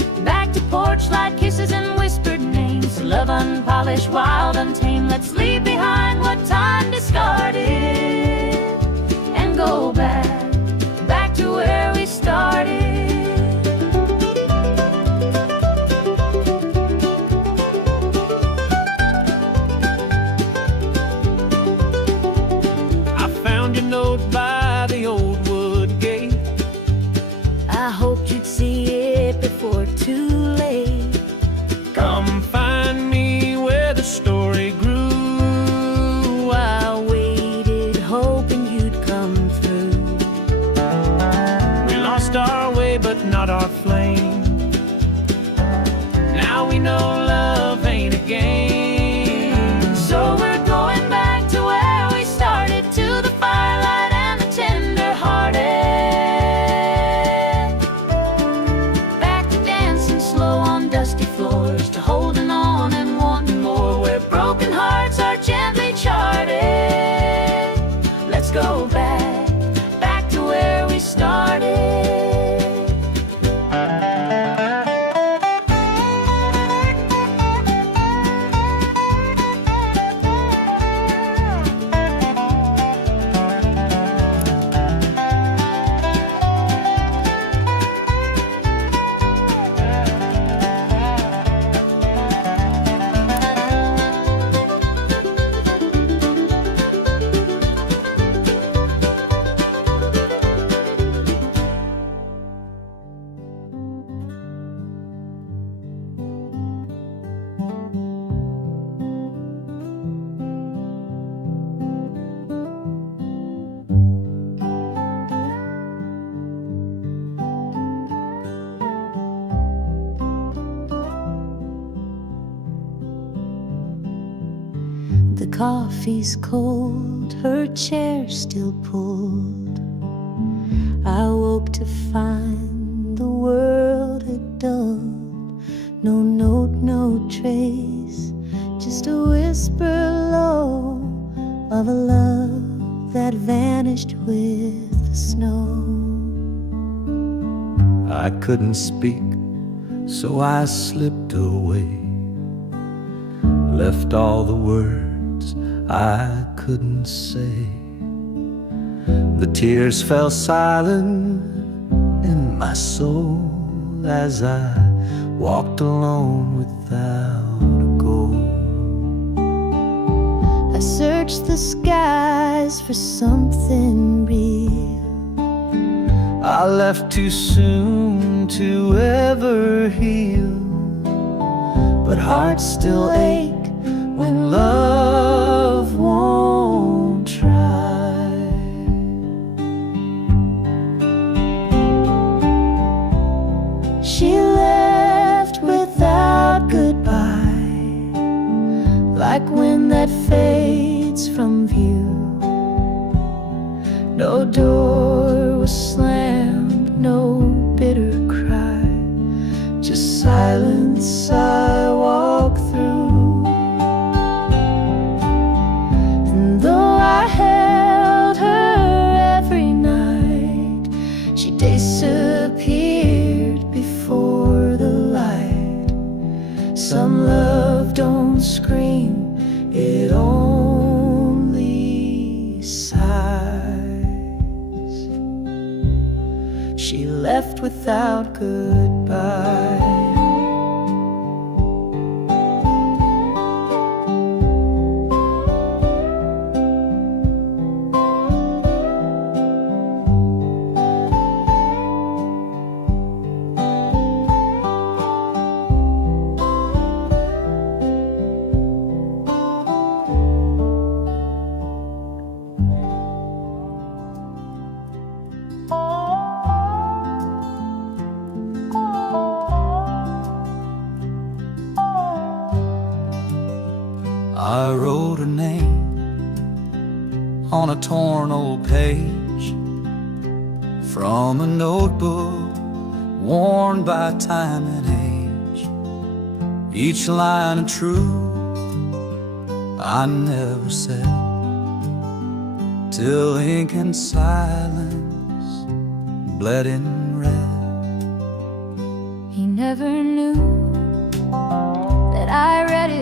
love unpolished, wild, untamed. Let's leave behind what time discarded and go back to where we started. I found your note by the old wood gate. I hoped you'd see it before too late. Come find me where the story grew. I waited, hoping you'd come through. We lost our way, but not our flame. Now we know love ain't a game. So we're going back to where we started, to the firelight and the tender-hearted. Back to dancing slow on dusty floors, to holding on and wanting more, where broken hearts are gently charted. Let's go back to where we started. The coffee's cold, her chair still pulled. I woke to find the world had dulled. No note, no trace, just a whisper low of a love that vanished with the snow. I couldn't speak, so I slipped away, left all the words I couldn't say. The tears fell silent in my soul as I walked alone without a goal. I searched the skies for something real. I left too soon to ever heal, but hearts still ache when love won't try. She left without goodbye, like wind that fades from view. No door was slammed, no bitter cry, just silence I walk through. And though I held her every night, she disappeared before the light. Some love don't scream, it only sighs. She left without goodbye. I wrote her name on a torn old page from a notebook worn by time and age. Each line a truth I never said, till ink and silence bled in red. He never knew that I read it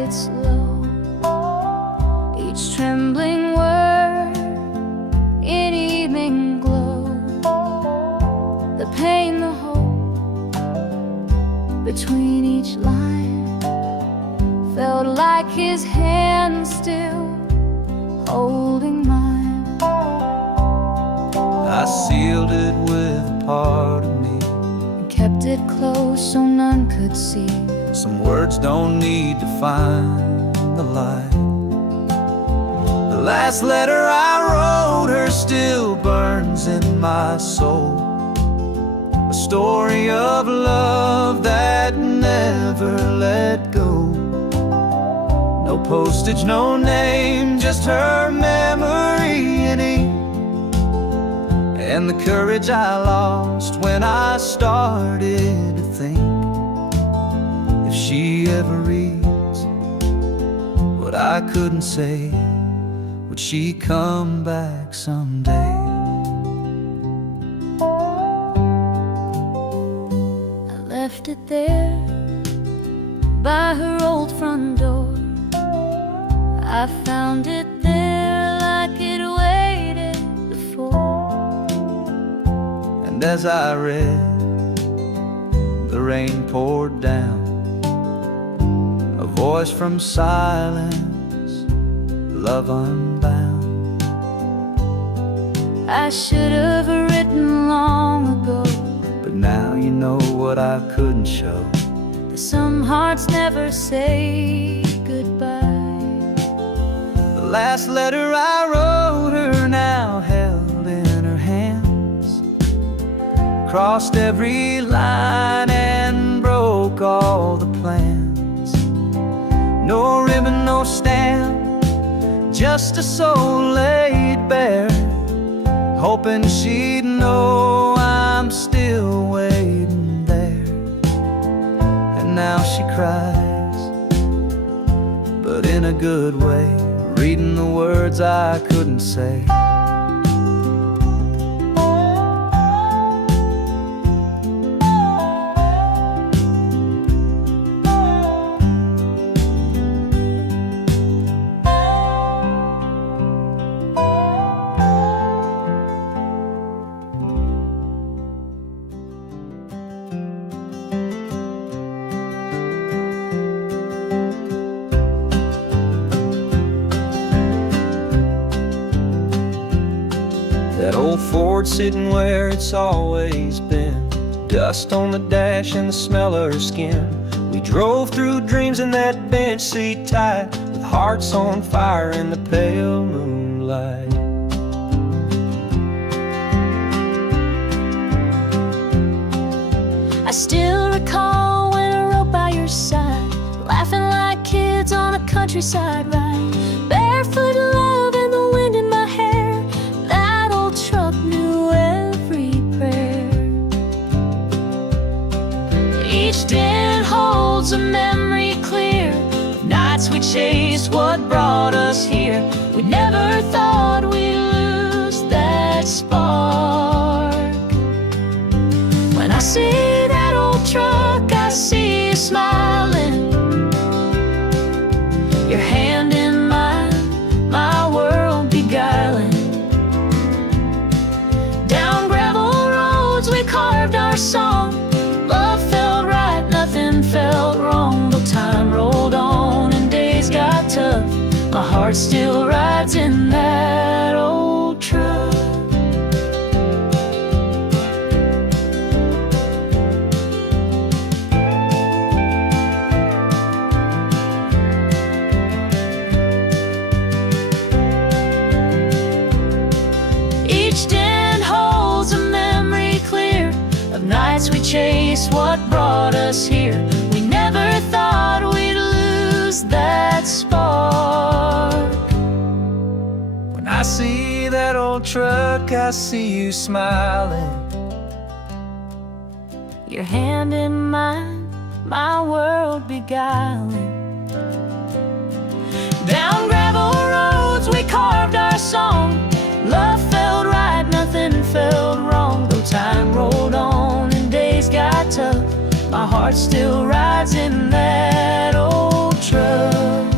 it slow, each trembling word in evening glow. The pain, the hope between each line felt like his hand still holding mine. I sealed it with a part of me, And kept it close so none could see. some words don't need to find the light. The last letter I wrote her still burns in my soul, a story of love that never let go. No postage, no name, just her memory in ink, and the courage I lost when I started to think, if she ever reads what I couldn't say, would she come back someday? I left it there by her old front door. I found it there like it waited before. And as I read, the rain poured down, a voice from silence, love unbound. I should have written long ago, But now you know what I couldn't show. that some hearts never say goodbye. The last letter I wrote her now held in her hands, crossed every line and broke all the plans. No ribbon, no stamp, just a soul laid bare, hoping she'd know I'm still waiting there. And now she cries, but in a good way, reading the words I couldn't say. That old Ford sitting where it's always been, dust on the dash and the smell of her skin. We drove through dreams in that bench seat tight, with hearts on fire in the pale moonlight. I still recall when I rode by your side, laughing like kids on a countryside ride, barefoot love and the wind in my hair. That old truck knew every prayer. Each day holds a memory clear of nights we chased what brought us here. We never thought we'd lose that spark. When I see that old truck, I see you smiling, your hand in mine, my world beguiling. Down gravel roads we carved our song, love felt right, nothing felt wrong. Though time rolled on and days got tough, my heart still rides in that old truck. Each den holds a memory clear of nights we chased what brought us here. We never thought we'd lose that spark. When I see that old truck, I see you smiling, Your hand in mine, my world beguiling. Down gravel roads we carved our song, love felt right, nothing felt wrong. Though time rolled on and days got tough, my heart still rides in that old truck.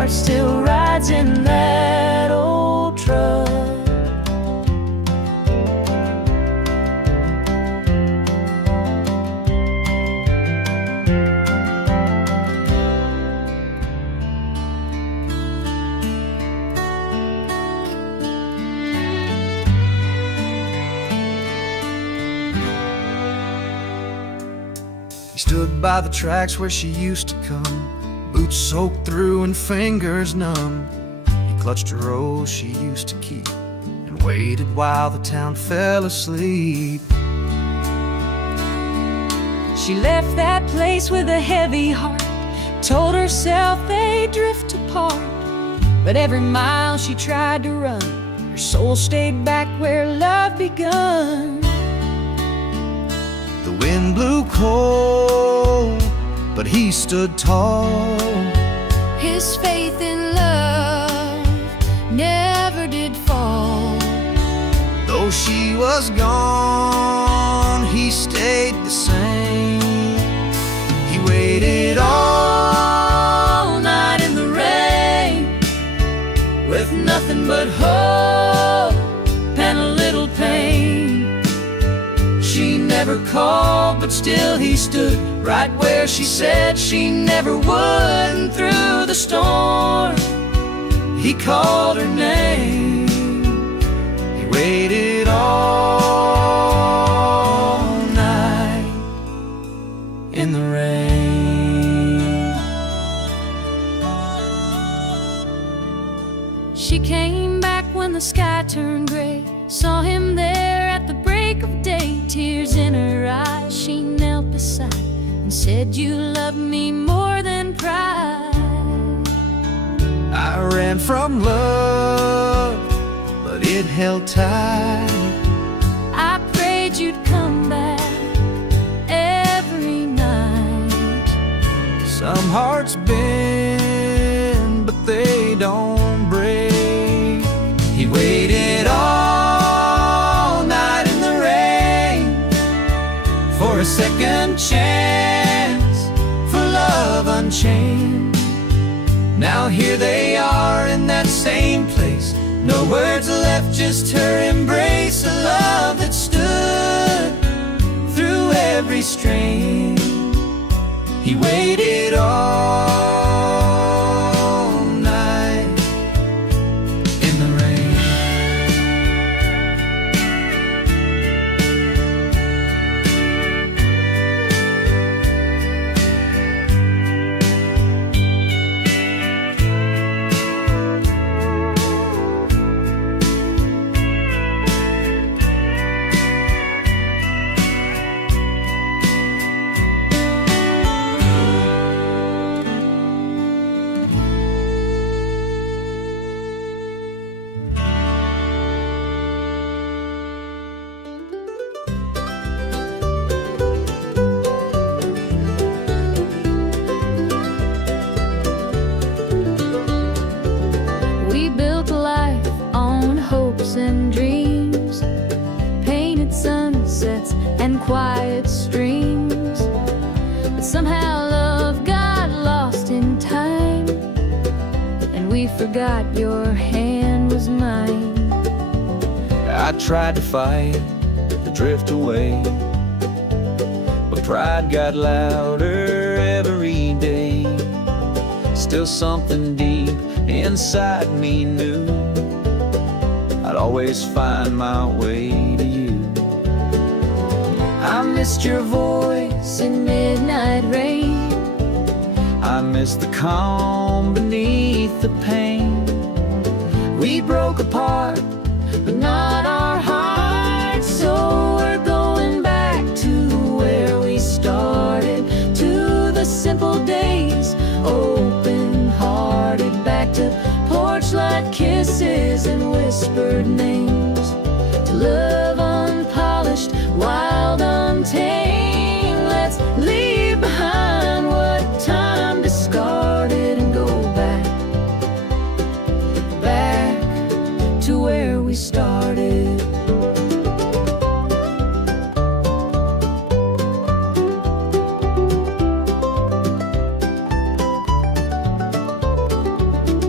heart still rides in that old truck. He stood by the tracks where she used to come, boots soaked through and fingers numb. He clutched a rose she used to keep and waited while the town fell asleep. She left that place with a heavy heart, told herself they'd drift apart. But every mile she tried to run, her soul stayed back where love begun. The wind blew cold, but he stood tall. His faith in love never did fall. Though she was gone, he stayed the same. He waited all night in the rain, With nothing but hope and a little pain. She never called, but still he stood right where she said she never would. And through the storm, he called her name. he waited all night In the rain, she came back when the sky turned gray, saw him there at the break of day. Tears in her eyes, she knelt beside and said, "You love me more than pride." I ran from love, but it held tight. I prayed you'd come back every night. Some hearts bend, but they don't break. He waited all night in the rain for a second chance, for love unchained. Now here they are in that same place, no words left, just her embrace. A love that stood through every strain. He waited all night in the rain. We built a life on hopes and dreams, painted sunsets and quiet streams. But somehow love got lost in time, and we forgot your hand was mine. I tried to fight, to drift away, but pride got louder every day. Still something deep inside me knew I'd always find my way to you. I missed your voice in midnight rain. I miss the calm beneath the pain. We broke apart, but not our hearts. So we're going back to where we started, to the simple days, open-hearted, back to porch-light kisses and whispered names, to love unpolished, wild, untamed. Let's leave behind what time discarded and go back, back to where we started.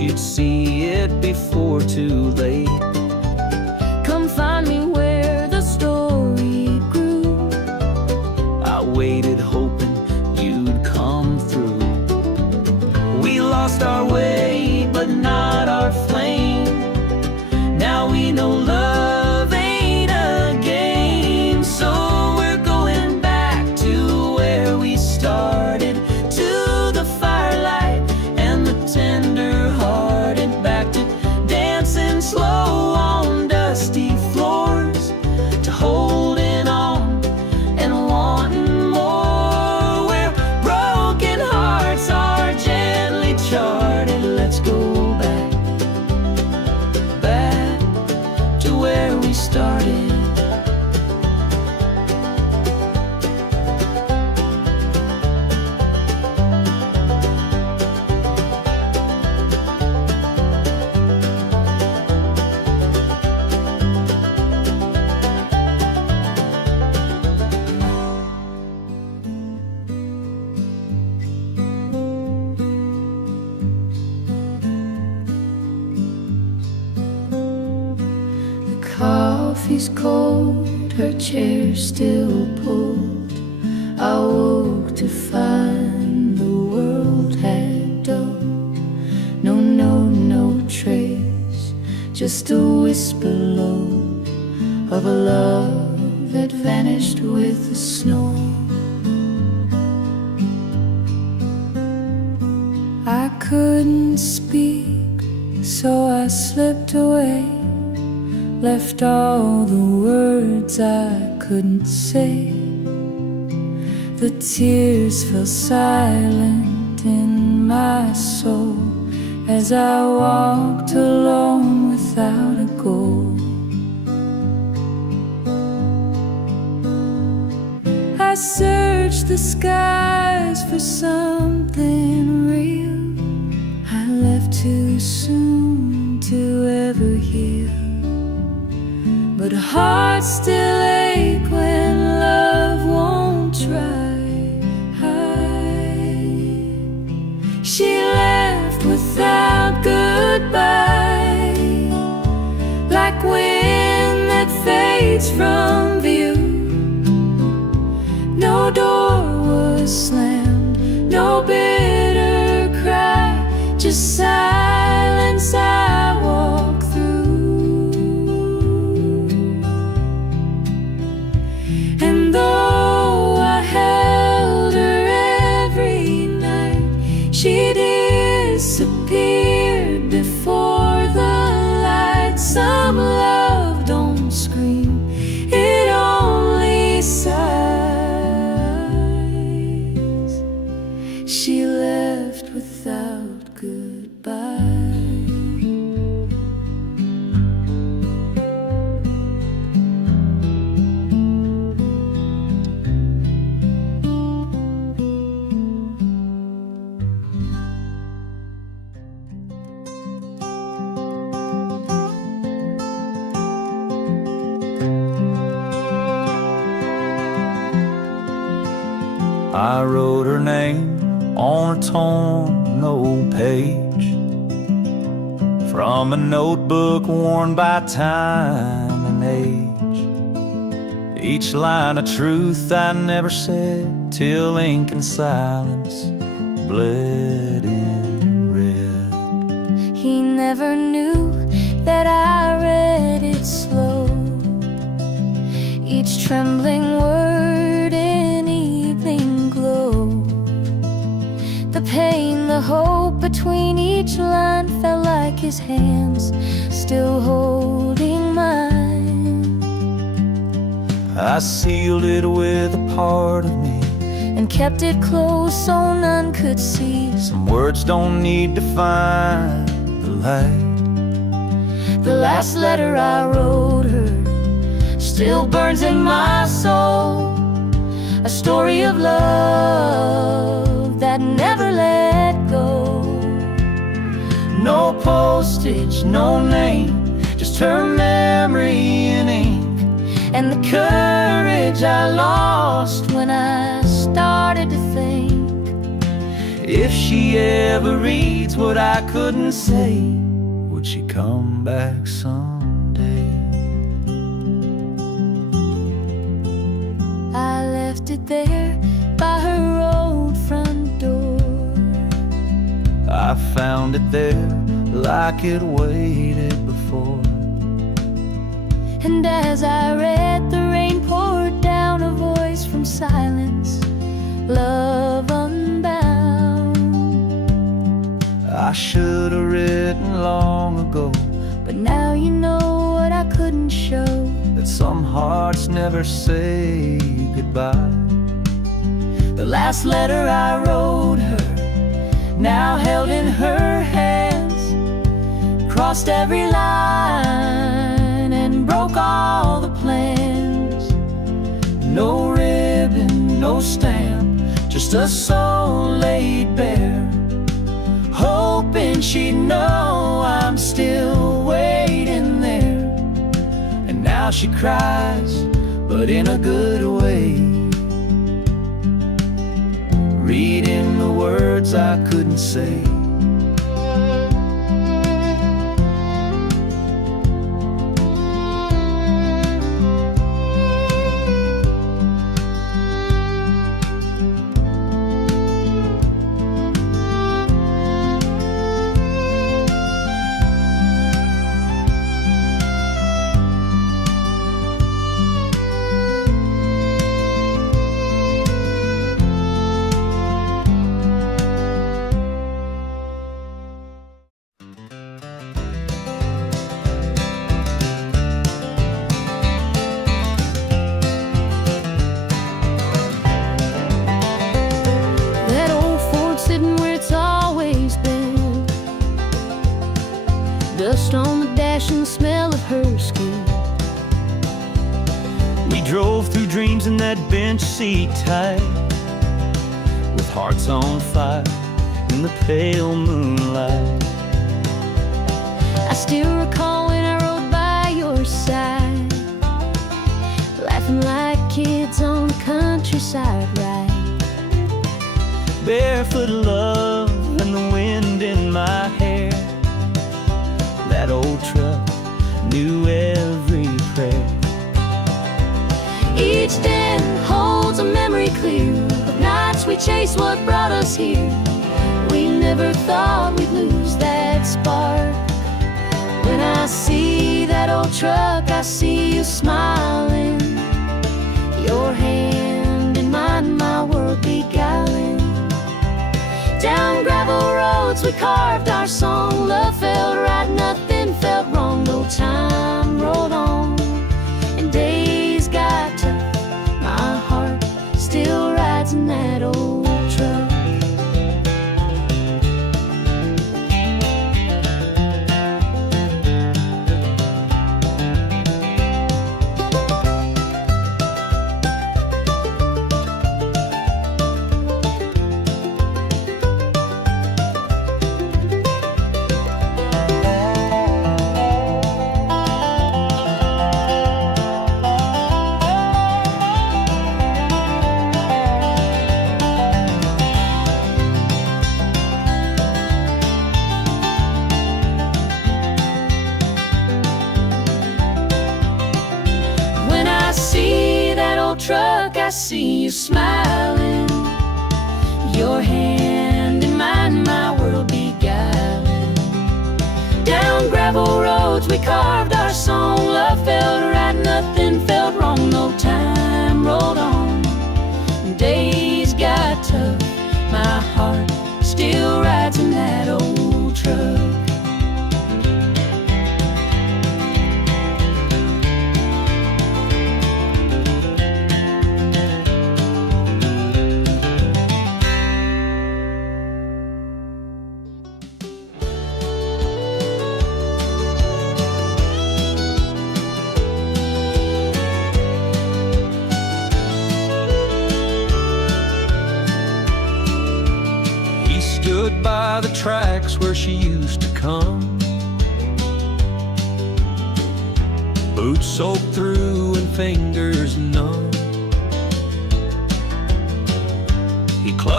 you'd see it before too late. Come find me where the story grew. I waited hoping you'd come through. We lost our way, but not our flame. Now we know love ain't a game. So we're going back to where we started, to the firelight and the tender-hearted. Back to dancing slow on dusty floors, to holding on and wanting more, where broken hearts are gently charted. Let's go back, back to where we started. Coffee's cold, her chair still pulled. I woke to find the world had dulled. No note, no trace, just a whisper low of a love that vanished with the snow. I couldn't speak, so I slipped away, left all the words I couldn't say. The tears fell silent in my soul as I walked alone without a goal. I searched the skies for something real. I left too soon to ever heal, but hearts still ache when love won't try. She left without goodbye, like wind that fades from view. No door was slammed, no bitter cry, just silence I walk through. And though I held her every night, she disappeared before the light. Some love don't scream, it only sighs. She left without goodbye. I wrote her name on a torn old page from a notebook worn by time and age. Each line of truth I never said, till ink and silence bled in red. He never knew that I read it slow, each trembling word in evening glow. The pain, the hope between each line felt like his hands still holding mine. I sealed it with a part of me and kept it close so none could see. Some words don't need to find the light. The last letter I wrote her still burns in my soul, a story of love that never let go. No postage, no name, just her memory in ink, and the courage I lost when I started to think. if she ever reads what I couldn't say, would she come back someday? I left it there by her old front door. I found it there like it waited before. And as I read, the rain poured down, a voice from silence, love unbound. I should have written long ago, but now you know what I couldn't show, that some hearts never say goodbye. the last letter I wrote her, now held in her hands, crossed every line and broke all the plans. No ribbon, no stamp, just a soul laid bare, hoping she'd know I'm still waiting there. And now she cries, but in a good way, reading the words I couldn't say. Dust on the dash and the smell of her skin. We drove through dreams in that bench seat tight, with hearts on fire in the pale moonlight. I still recall when I rode by your side, laughing like kids on the countryside ride. Barefoot love and the wind in my hair. That old truck knew every prayer. Each den holds a memory clear of nights we chased what brought us here. We never thought we'd lose that spark. When I see that old truck, I see you smiling, your hand in mine, my world beguiling. Down gravel roads we carved our song, love felt right, nothing felt wrong. No time rolled on and days got tough, my heart still rides in that old truck. Truck, I see you smiling, your hand in mine, my world beguiling. Down gravel roads we carved our song, love felt right, nothing felt wrong. No time rolled on, days got tough, my heart still rides in that old truck. Stood by the tracks where she used to come, boots soaked through and fingers numb. He clutched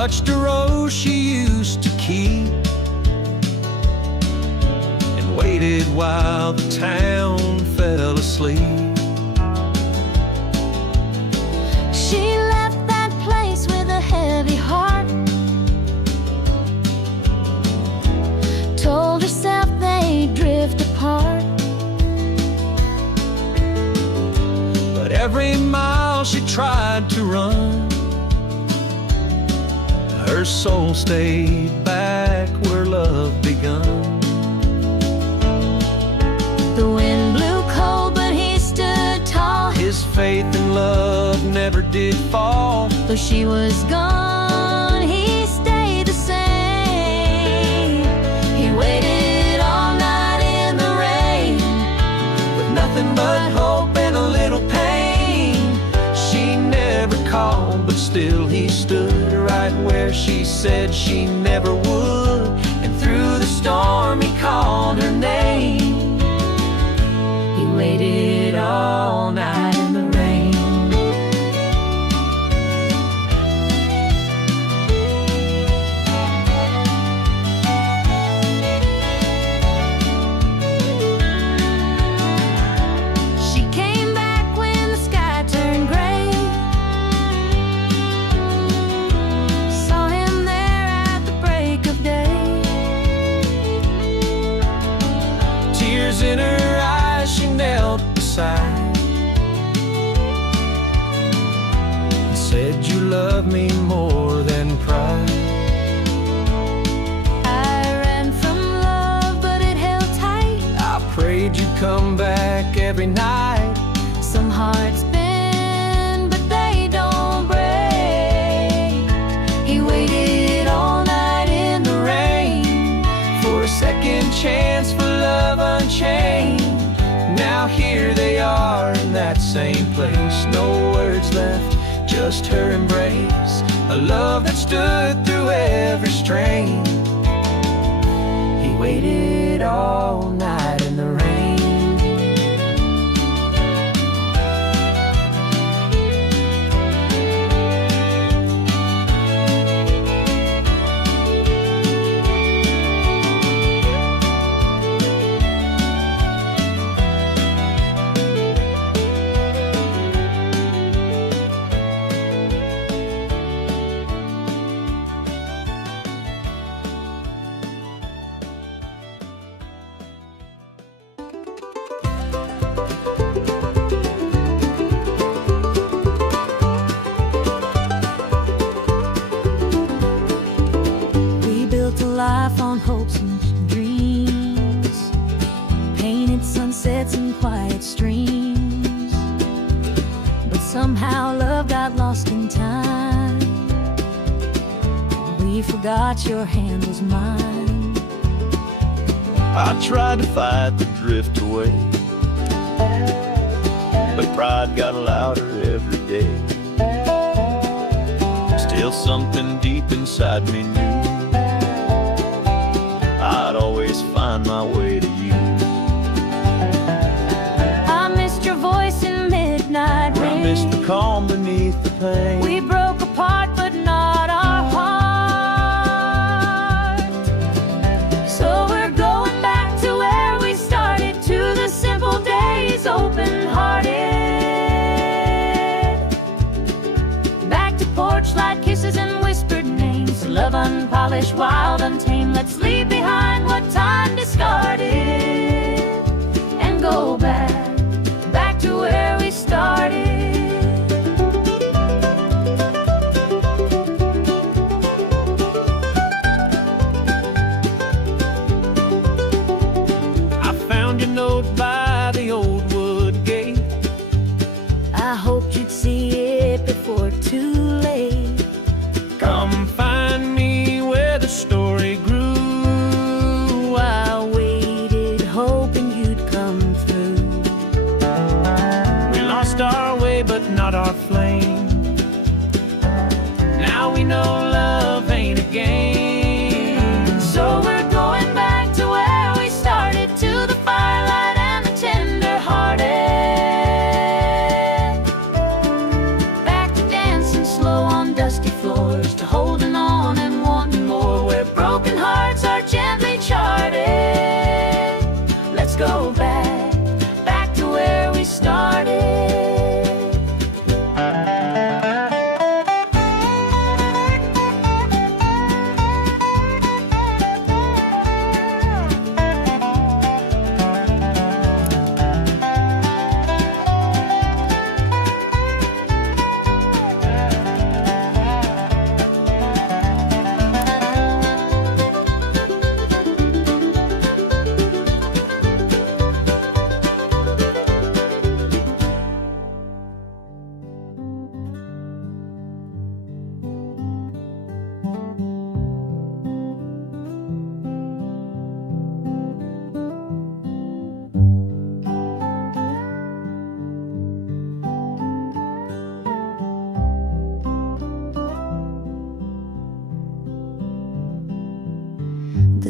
clutched a rose she used to keep, and waited while the town fell asleep. She left that place with a heavy heart, told herself they'd drift apart. But every mile she tried to run, her soul stayed back where love begun. The wind blew cold, but he stood tall. His faith in love never did fall. Though she was gone, he stayed the same. He waited all night in the rain, With nothing but hope and a little pain. She never called, but still he stood right where she said she never would. And through the storm he called her name. he waited all night in the rain. She came back when the sky turned gray, saw him there at the break of day. Tears in her eyes, she knelt beside and said, "You love me more than pride." I ran from love, but it held tight. I prayed you'd come back every night. Some hearts bend, but they don't break. He waited all night in the rain For a second chance for love unchained. Now here they are in that same place. No words left, just her embrace. A love that stood through every strain. He waited all night in the rain. We built a life on hopes and dreams, painted sunsets and quiet streams. But somehow love got lost in time. We forgot your hand was mine. I tried to fight the drift away, but pride got louder every day. Still something deep inside me knew I'd always find my way to you. I missed your voice in midnight I rain. missed the calm beneath the pain. We broke apart, but not our heart. So we're going back to where we started, to the simple days, open-hearted. Back to porch light kisses and whispered names, love unpolished, wild, untamed. Let's leave behind what time discarded and go back to where we started. I found your note by the old wood gate. I hoped you'd see it before too late. Come find me where the story grew. I waited, hoping you'd come through. We lost our way, but not our flame. Now we know love ain't a game. So we're going back to where we started, to the firelight and the tender-hearted. Back to dancing slow on dusty floors, to holding on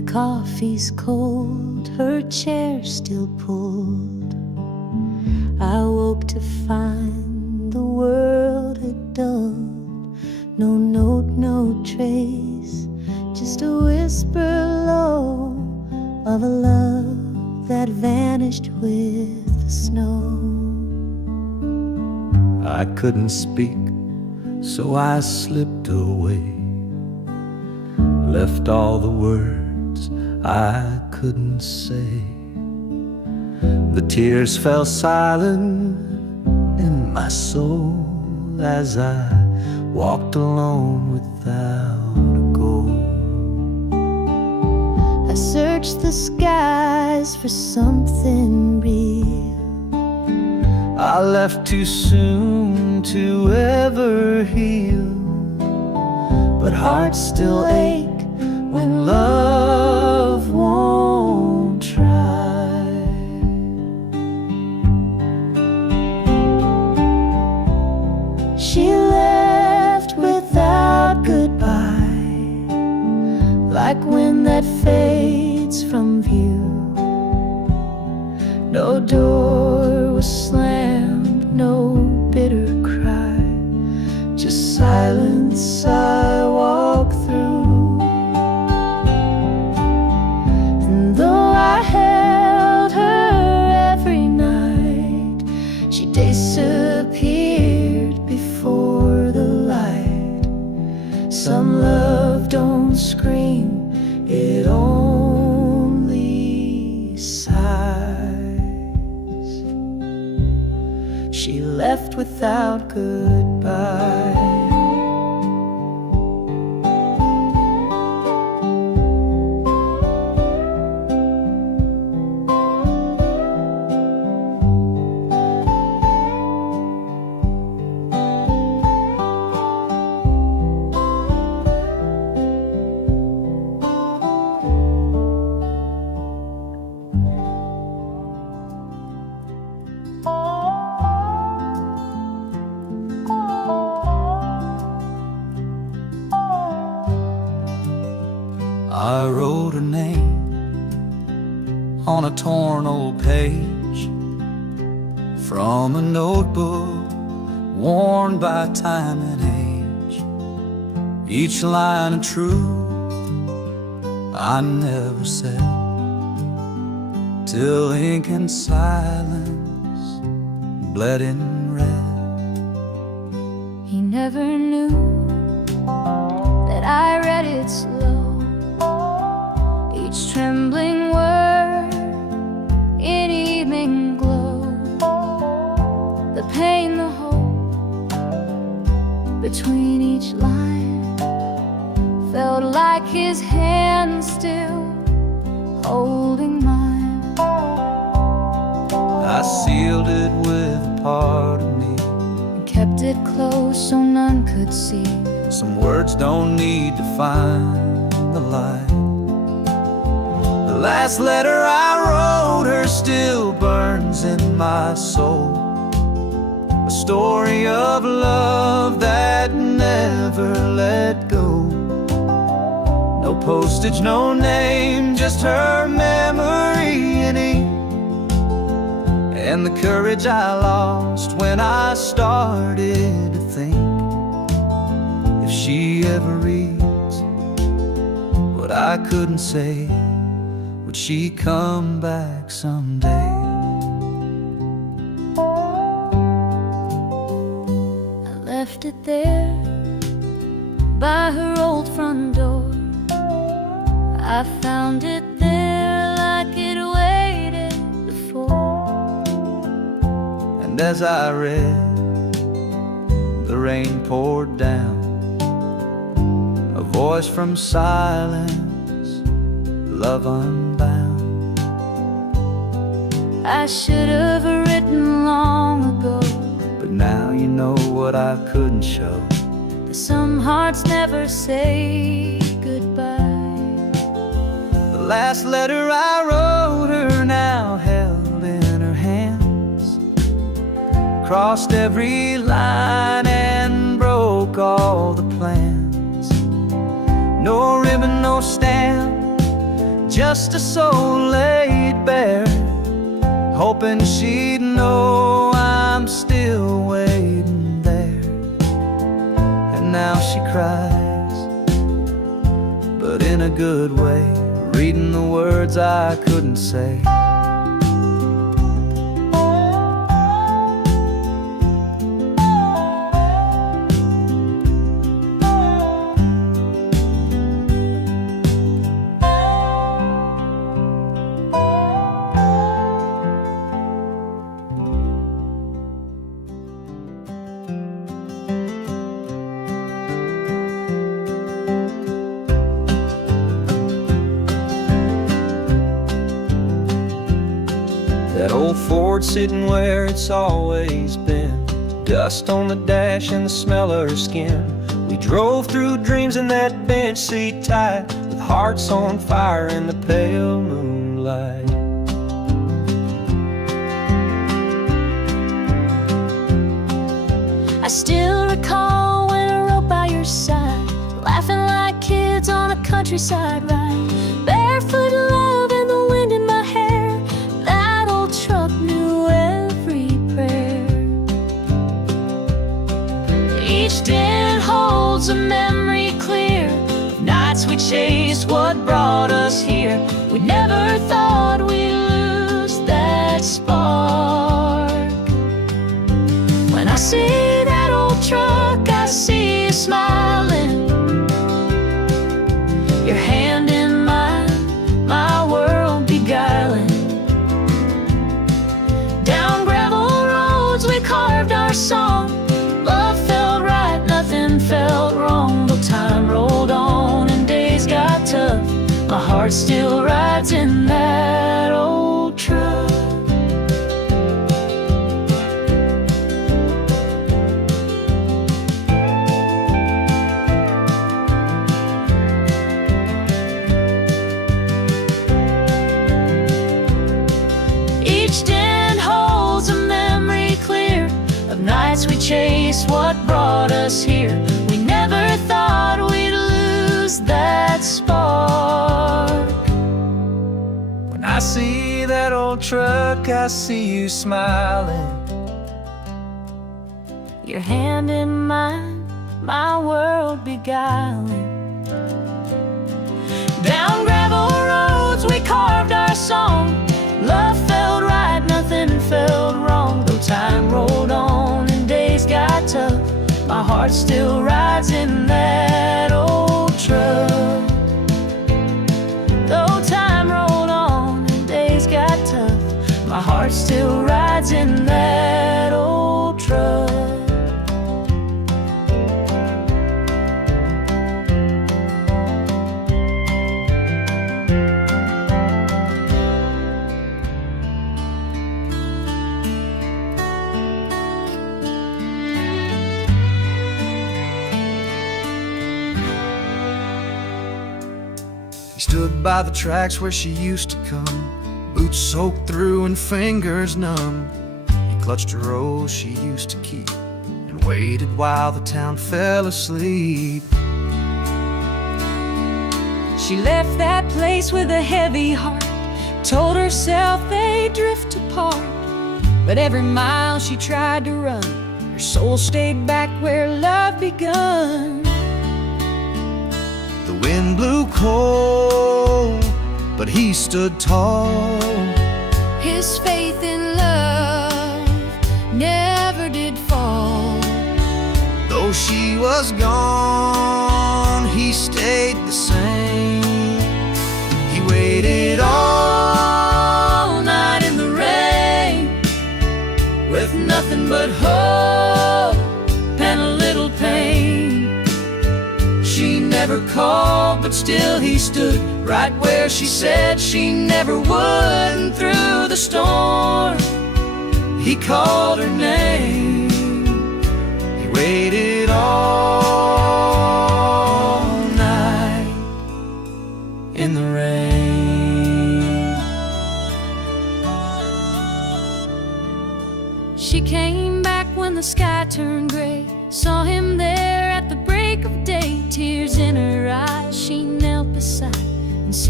The coffee's cold, her chair still pulled. I woke to find the world had dulled. No note, no trace, just a whisper low of a love that vanished with the snow. I couldn't speak, so I slipped away, left all the words I couldn't say. The tears fell silent in my soul as I walked alone without a goal. I searched the skies for something real. I left too soon to ever heal, but hearts still ache when love won't try. She left without goodbye, like wind that fades from view. No door was slammed, no bitter cry, just silence I walk through. And though I held her every night, she disappeared before the light. Some love don't scream, it only sighs. She left without goodbye. I wrote her name on a torn old page from a notebook worn by time and age. Each line a truth I never said, till ink and silence bled in red. He never knew that I read it slow, each trembling word in evening glow. The pain, the hope between each line felt like his hand still holding mine. I sealed it with part of me, And kept it close so none could see. some words don't need to find the light. The last letter I wrote her still burns in my soul, a story of love that never let go. No postage, no name, just her memory in ink, and the courage I lost when I started to think, if she ever reads what I couldn't say, would she come back someday? I left it there by her old front door. I found it there like it waited before. And as I read, the rain poured down, a voice from silence, love unbound. I should have written long ago, but now you know what I couldn't show. that some hearts never say goodbye. The last letter I wrote her now held in her hands, crossed every line and broke all the plans. No ribbon, no stamp, just a soul laid bare, hoping she'd know I'm still waiting there. And now she cries, but in a good way, reading the words I couldn't say. That old Ford sitting where it's always been, dust on the dash and the smell of her skin. We drove through dreams in that bench seat tight, with hearts on fire in the pale moonlight. I still recall when I rode by your side, laughing like kids on a countryside ride, barefoot love and the wind in my hair. That old truck knew every prayer. Each dent holds a memory clear of nights we chased what brought us here. We never thought we'd lose that spark. When I see that old truck, I see you smiling, your hand in mine, my world beguiling. Down gravel roads we carved our song, love felt right, nothing felt wrong. Though time rolled on and days got tough, my heart still rides in that old truck. Each dent holds a memory clear of nights we chased what brought us here. We never thought we'd lose that spark. When I see that old truck, I see you smiling, Your hand in mine, my world beguiling. Down gravel roads we carved our song, love felt right, nothing felt wrong. Though time rolled on and days got tough, my heart still rides in that old truck. Though time rolled on and days got tough, my heart still rides in that old truck. He stood by the tracks where she used to come, boots soaked through and fingers numb. He clutched a rose she used to keep and waited while the town fell asleep. She left that place with a heavy heart, told herself they'd drift apart. But every mile she tried to run, her soul stayed back where love begun. The wind blew cold, but he stood tall. His faith in love never did fall. Though she was gone, he stayed the same. He waited all night in the rain, with nothing but hope and a little pain. She never called, but still he stood right where she said she never would. And through the storm, he called her name. He waited all night in the rain. She came back when the sky turned gray, saw him there at the break of day. Tears in her eyes, she knelt beside and said,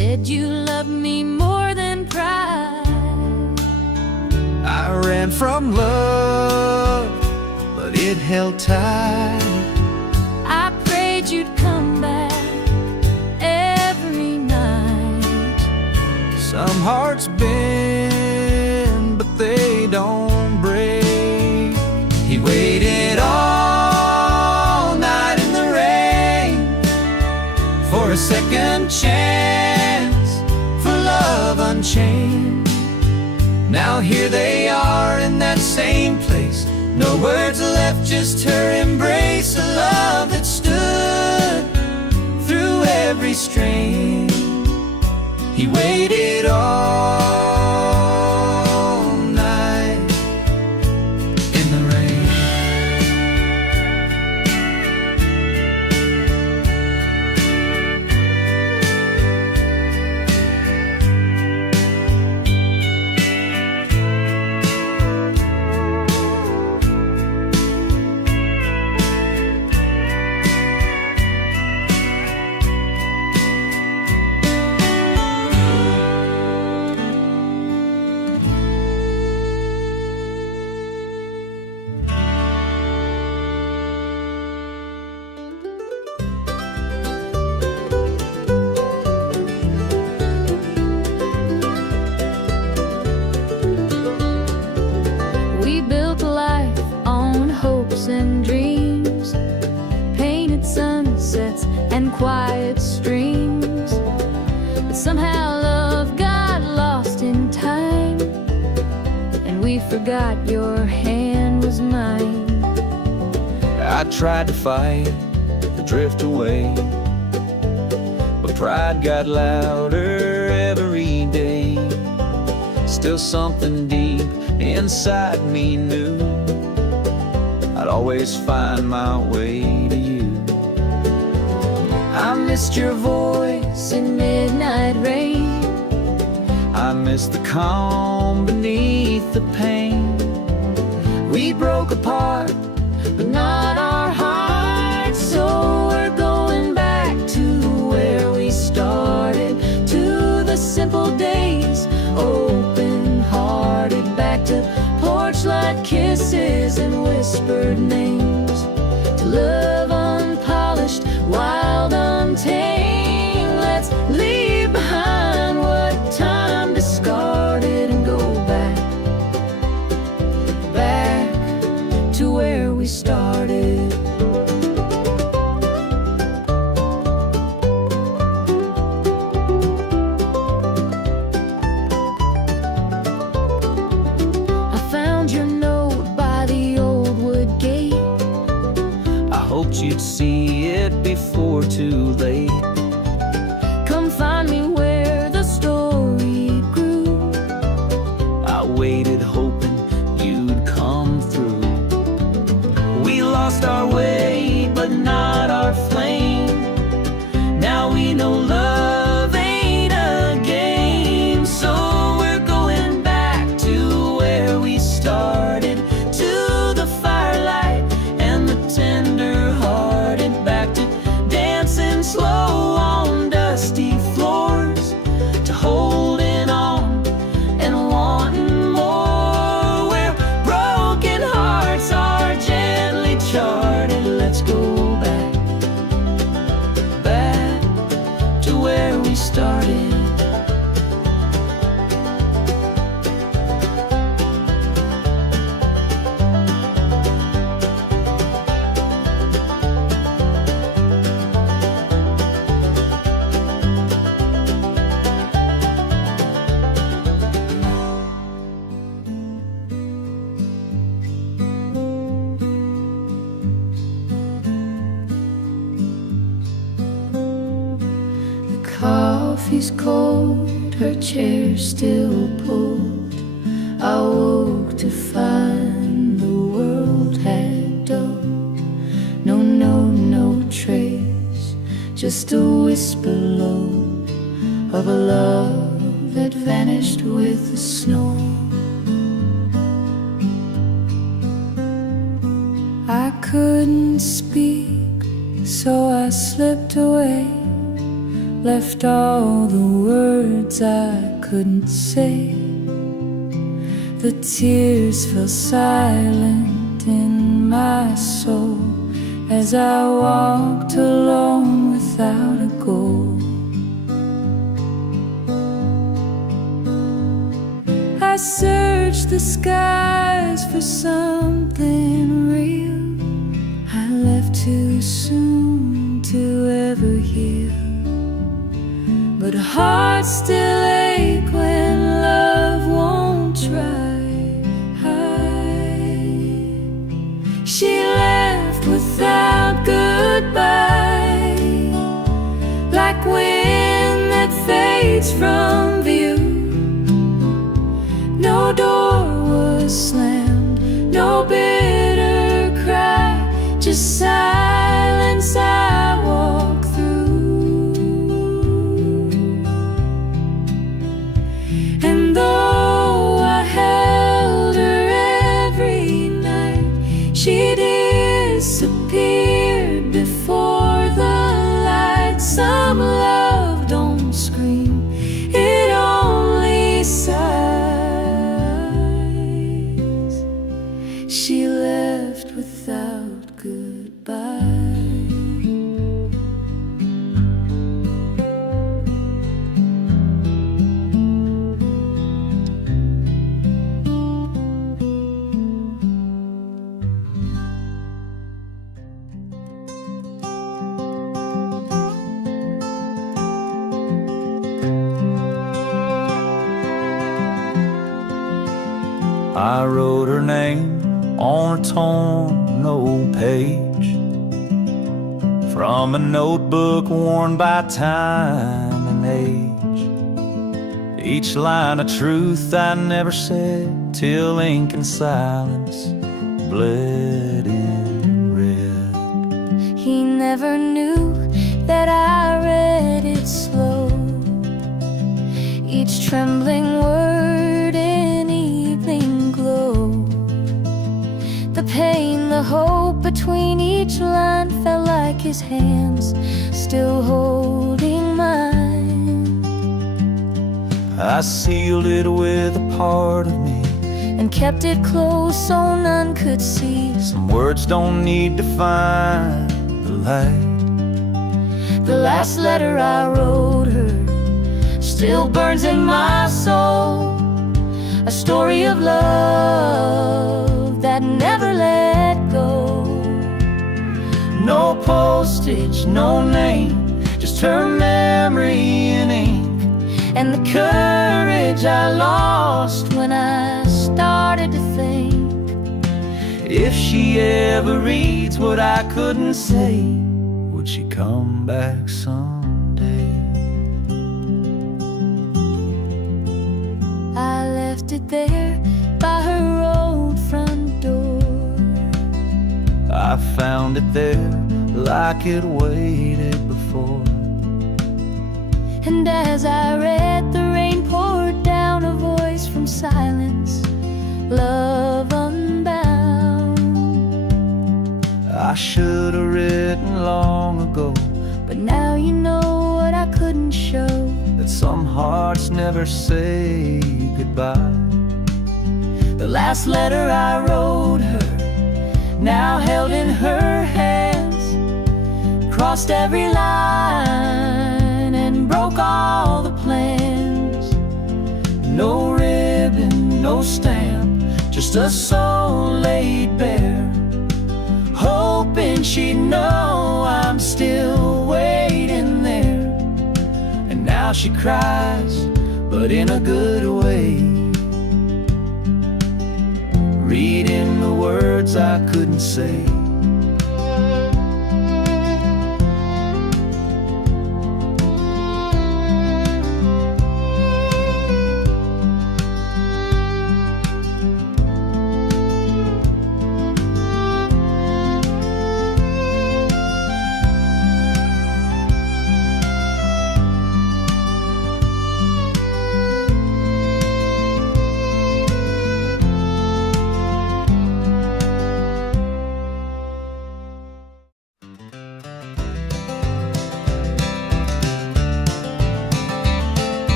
said you loved me more than pride. I ran from love, but it held tight. I prayed you'd come back every night. Some hearts bend, but they don't break. He waited all night in the rain for a second chance, for love unchained. Now here they are in that same place. No words left, just her embrace. A love that stood through every strain. He waited all night in the rain. And dreams, painted sunsets and quiet streams. But somehow love got lost in time, and we forgot your hand was mine. I tried to fight, to drift away, but pride got louder every day. Still something deep inside me knew I'd always find my way to you. I missed your voice in midnight rain. I missed the calm beneath the pain. We broke apart, but not our hearts. So we're going back to where we started, to the simple days, open-hearted, back to porch-light kisses and whispered names, to love unpolished, wild, untamed. Let's leave behind what time discarded and go back, back to where we started. You'd see it before too late. Come find me where the story grew. I waited hoping you'd come through. We lost our way, but not our flame. Now we know love ain't a game. So we're going back to where we started, to the firelight and the tender, back to dancing slow on dusty floors, to holding on and wanting more, where broken hearts are gently charted. Let's go back, back to where we started. Coffee's cold, her chair still pulled. I woke to find the world had dulled. No note, no trace, just a whisper low of a love that vanished with the snow. I couldn't speak, so I slipped away, left all the words I couldn't say. The tears fell silent in my soul as I walked alone without a goal. I searched the skies for something real. I left too soon to ever heal, but hearts still ache when love won't try. She left without goodbye, like wind that fades from view. No door was slammed, no bitter cry, just silence I walk through. And though I held her every night, she disappeared before the light. Some love don't scream, it only sighs. She left without goodbye. I wrote her name on a torn old page from a notebook worn by time and age. Each line of truth I never said till ink and silence bled in red. He never knew that I read it slow, each trembling word in evening glow. The pain, the hope between each line felt like his hands still holding mine. I sealed it with a part of me and kept it close so none could see. Some words don't need to find the light. The last letter I wrote her still burns in my soul, a story of love that never let go. No postage, no name, just her memory in ink, and the courage I lost when I started to think. If she ever reads what I couldn't say, would she come back someday? I left it there by her old front door. I found it there like it waited before. And as I read, the rain poured down, a voice from silence, love unbound. I should have written long ago, but now you know what I couldn't show, that some hearts never say goodbye. The last letter I wrote her, now held in her hands, crossed every line and broke all the plans. No ribbon, no stamp, just a soul laid bare, hoping she'd know I'm still waiting there. And now she cries, but in a good way, reading the words I couldn't say.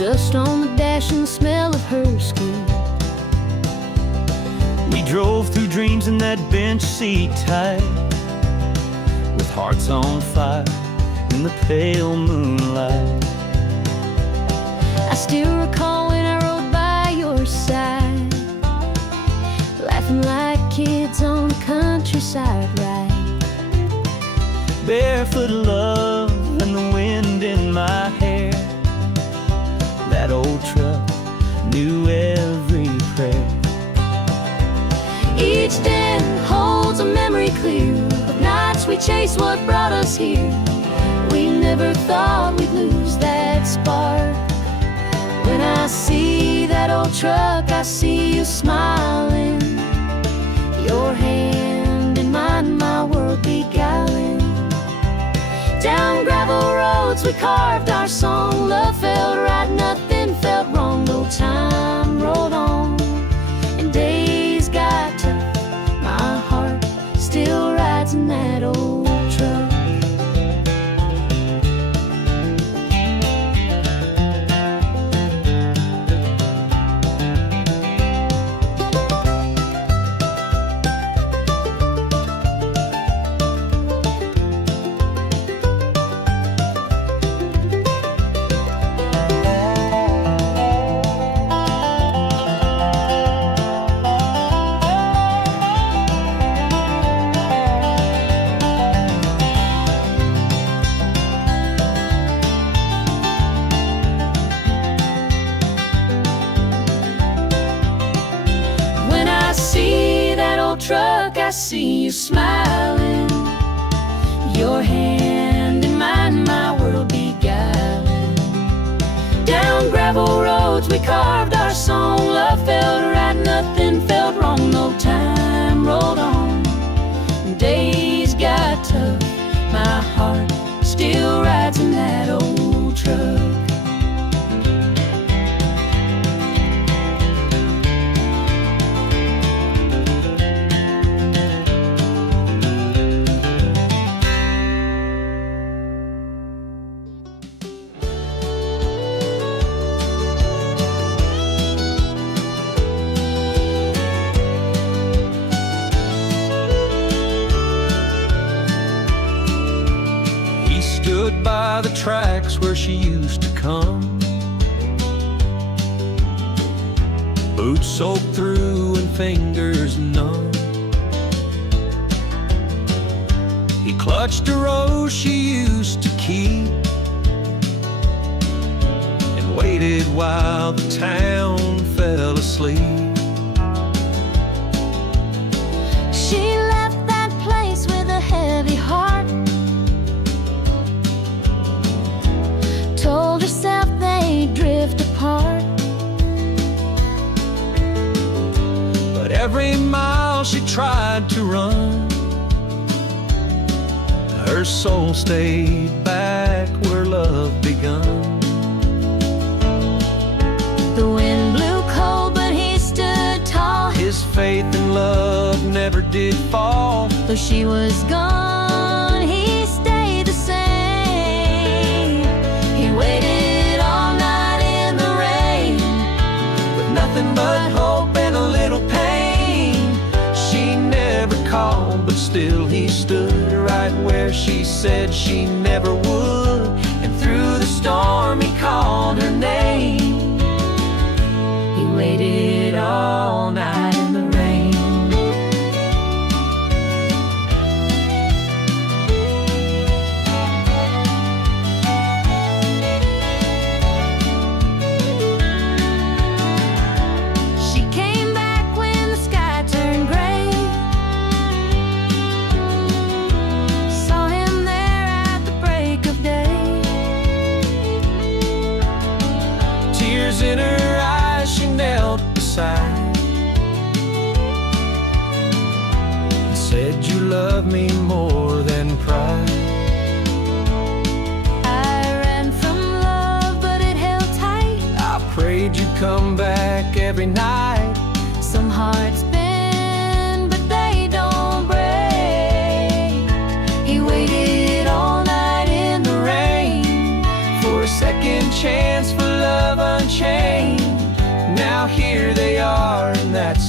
dust on the dash and the smell of her skin. We drove through dreams in that bench seat tight, with hearts on fire in the pale moonlight. I still recall when I rode by your side, laughing like kids on the countryside ride. Barefoot love and the wind in my hair. That old truck knew every prayer. Each den holds a memory clear of nights we chased what brought us here. We never thought we'd lose that spark. When I see that old truck, I see you smiling, your hand in mine, my world beguiling. Down gravel roads we carved our song. Love felt right, nothing felt wrong. No time rolled on and days got tough. My heart still rides in that old truck. Truck, I see you smiling, your hand in mine, my world beguiling. Down gravel roads we carved our song. Love felt right, nothing felt wrong. No time rolled on, days got tough. My heart still rides in that old truck. Stood by the tracks where she used to come, boots soaked through and fingers numb. He clutched a rose she used to keep and waited while the town fell asleep. She left that place with a heavy heart, told herself they'd drift apart. But every mile she tried to run, her soul stayed back where love begun. The wind blew cold, but he stood tall. His faith in love never did fall. Though she was gone, he stayed the same. He waited all night in the rain, With nothing but hope and a little pain. She never called, but still he stood right where she said she never would. And through the storm he called her name. he waited all night in the rain. She came back when the sky turned gray, saw him there at the break of day. Tears in her eyes, she knelt beside and said, "You love me more than pride." I ran from love, but it held tight. I prayed you'd come back every night. Some hearts bend, but they don't break. He waited all night in the rain For a second chance for love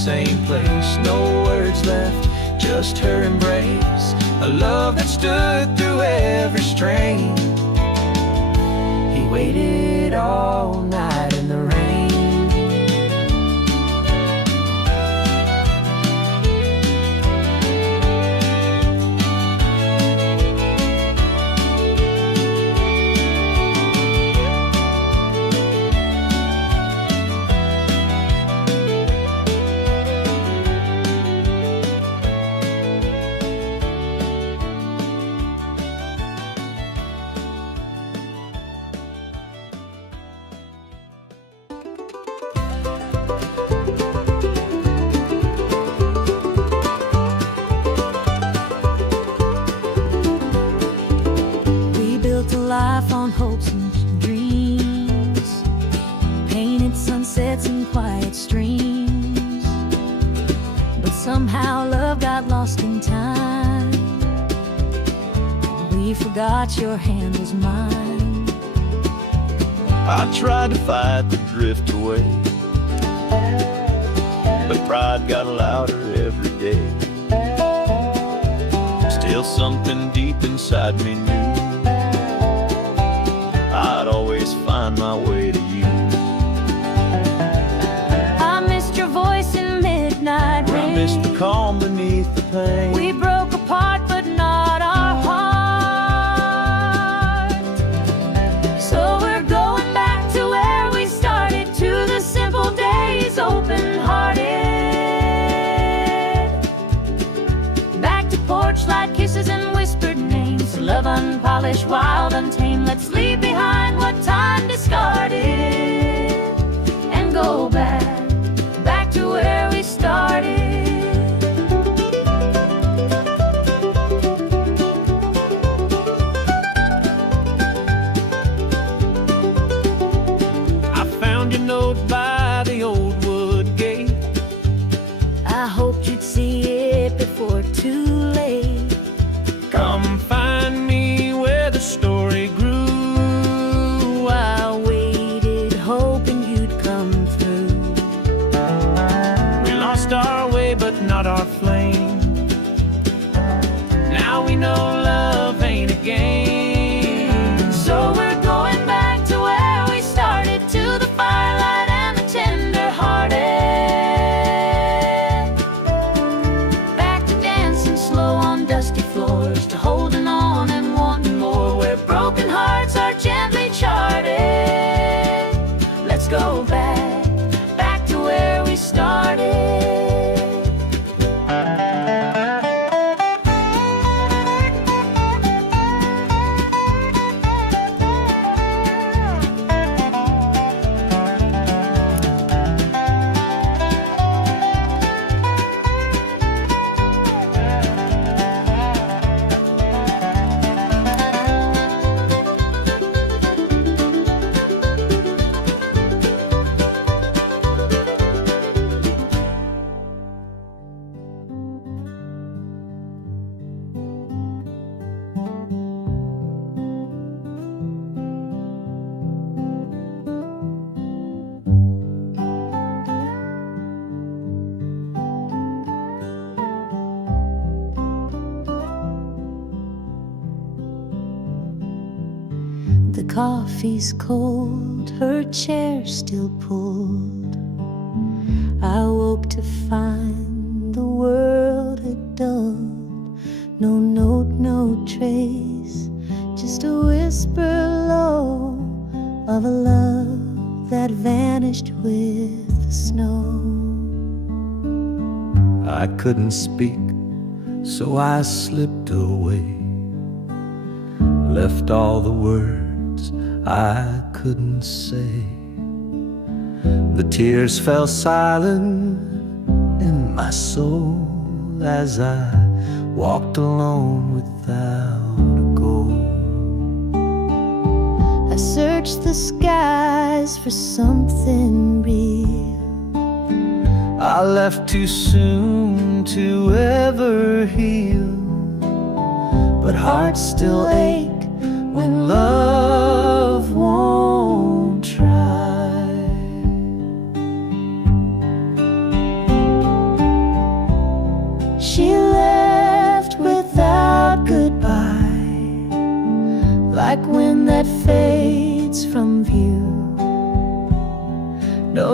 same place. No words left, just her embrace. A love that stood through every strain. He waited all night in the rain. Life on hopes and dreams, painted sunsets and quiet streams. But somehow love got lost in time. We forgot your hand was mine. I tried to fight the drift away, but pride got louder every day. Still something deep inside me knew I'd always find my way to you. I missed your voice in midnight rain. I missed the calm beneath the pain. We broke apart, but not our heart. So we're going back to where we started, to the simple days, open-hearted. Back to porch light kisses and whispered names. Love unpolished, wild, untamed. Let's leave behind what time discarded and go back to where we started. I found your note by the old wood gate. I hoped you'd see it before too late. Come find me where the story grew. I waited, hoping you'd come through. We lost our way, but not our flame. Now we know love ain't a game. So we're going back to where we started, to the firelight and the tender-hearted. Back to dancing slow on dusty floors, to holding on and wanting more, where broken hearts are gently charted. Let's go back to where we started. The coffee's cold, her chair still pulled. I woke to find the world had dulled. No note, no trace, just a whisper low of a love that vanished with the snow. I couldn't speak, so I slipped away. Left all the words I couldn't say. The tears fell silent in my soul as I walked alone without a goal. I searched the skies for something real. I left too soon to ever heal, but hearts still ache when love won't try.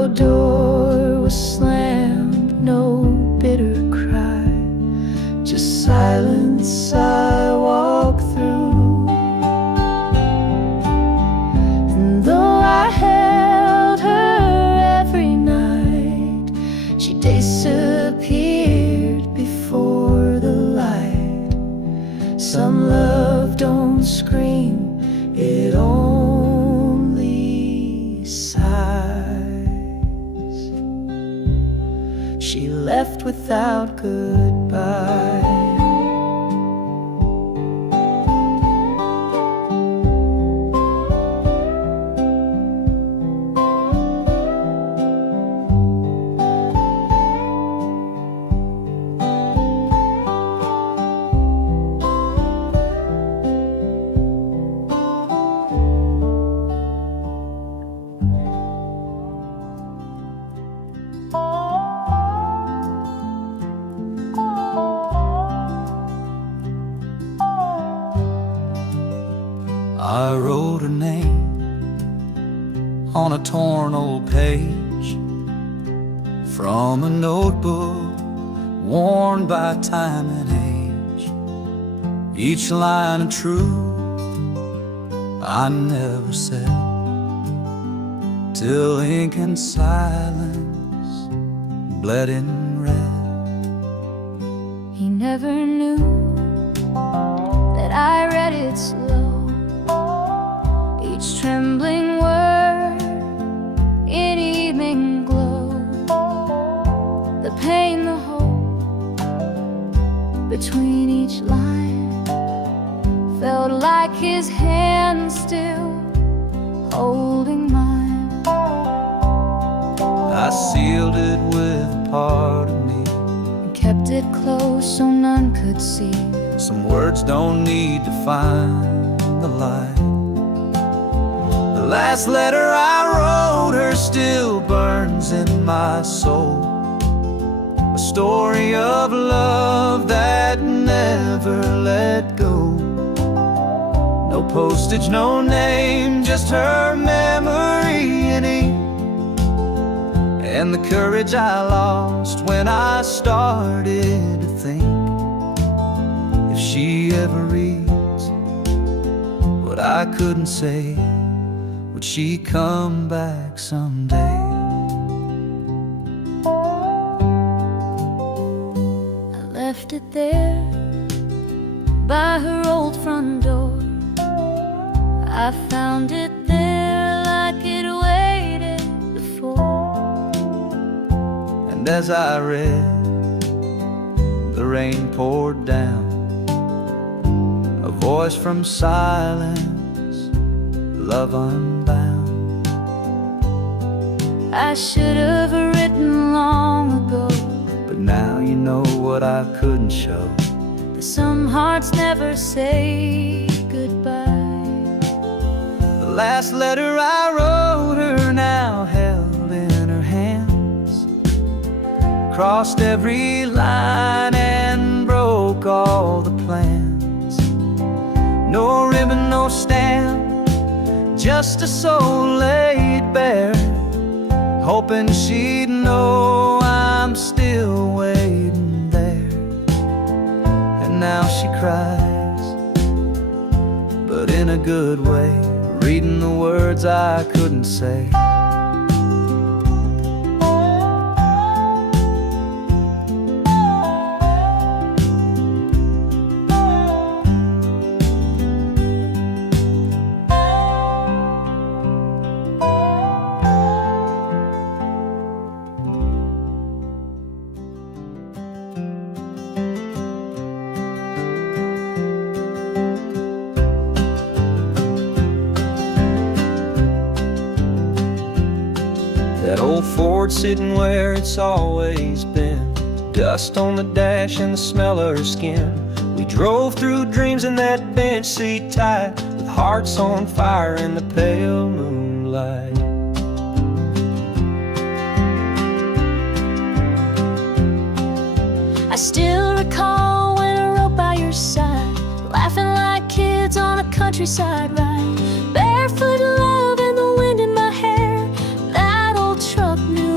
door was slammed, no bitter cry, just silence I walk through. And though I held her every night, she disappeared before the light. Some love don't scream, it only sighs. She left without goodbye. I wrote her name on a torn old page from a notebook worn by time and age. Each line of truth I never said, till ink and silence bled in red. He never knew that I read it slow, each trembling word in evening glow. The pain, the hope between each line felt like his hand still holding mine. I sealed it with a part of me, And kept it close so none could see. some words don't need to find the light. The last letter I wrote her still burns in my soul, a story of love that never let go. No postage, no name, just her memory in ink, and the courage I lost when I started to think, if she ever reads what I couldn't say, would she come back someday? I left it there by her old front door. I found it there like it waited before. And as I read, the rain poured down, a voice from silence, love unbound. I should have written long ago, But now you know what I couldn't show. that some hearts never say goodbye. The last letter I wrote her now held in her hands, crossed every line and broke all the plans. No ribbon, no stamp, just a soul laid bare, hoping she'd know I'm still waiting there. And now she cries, but in a good way, reading the words I couldn't say. That old Ford sitting where it's always been, dust on the dash and the smell of her skin. We drove through dreams in that bench seat tight, with hearts on fire in the pale moonlight. I still recall when I rode by your side, laughing like kids on a countryside ride. Barefoot love and the wind in my hair, that old truck knew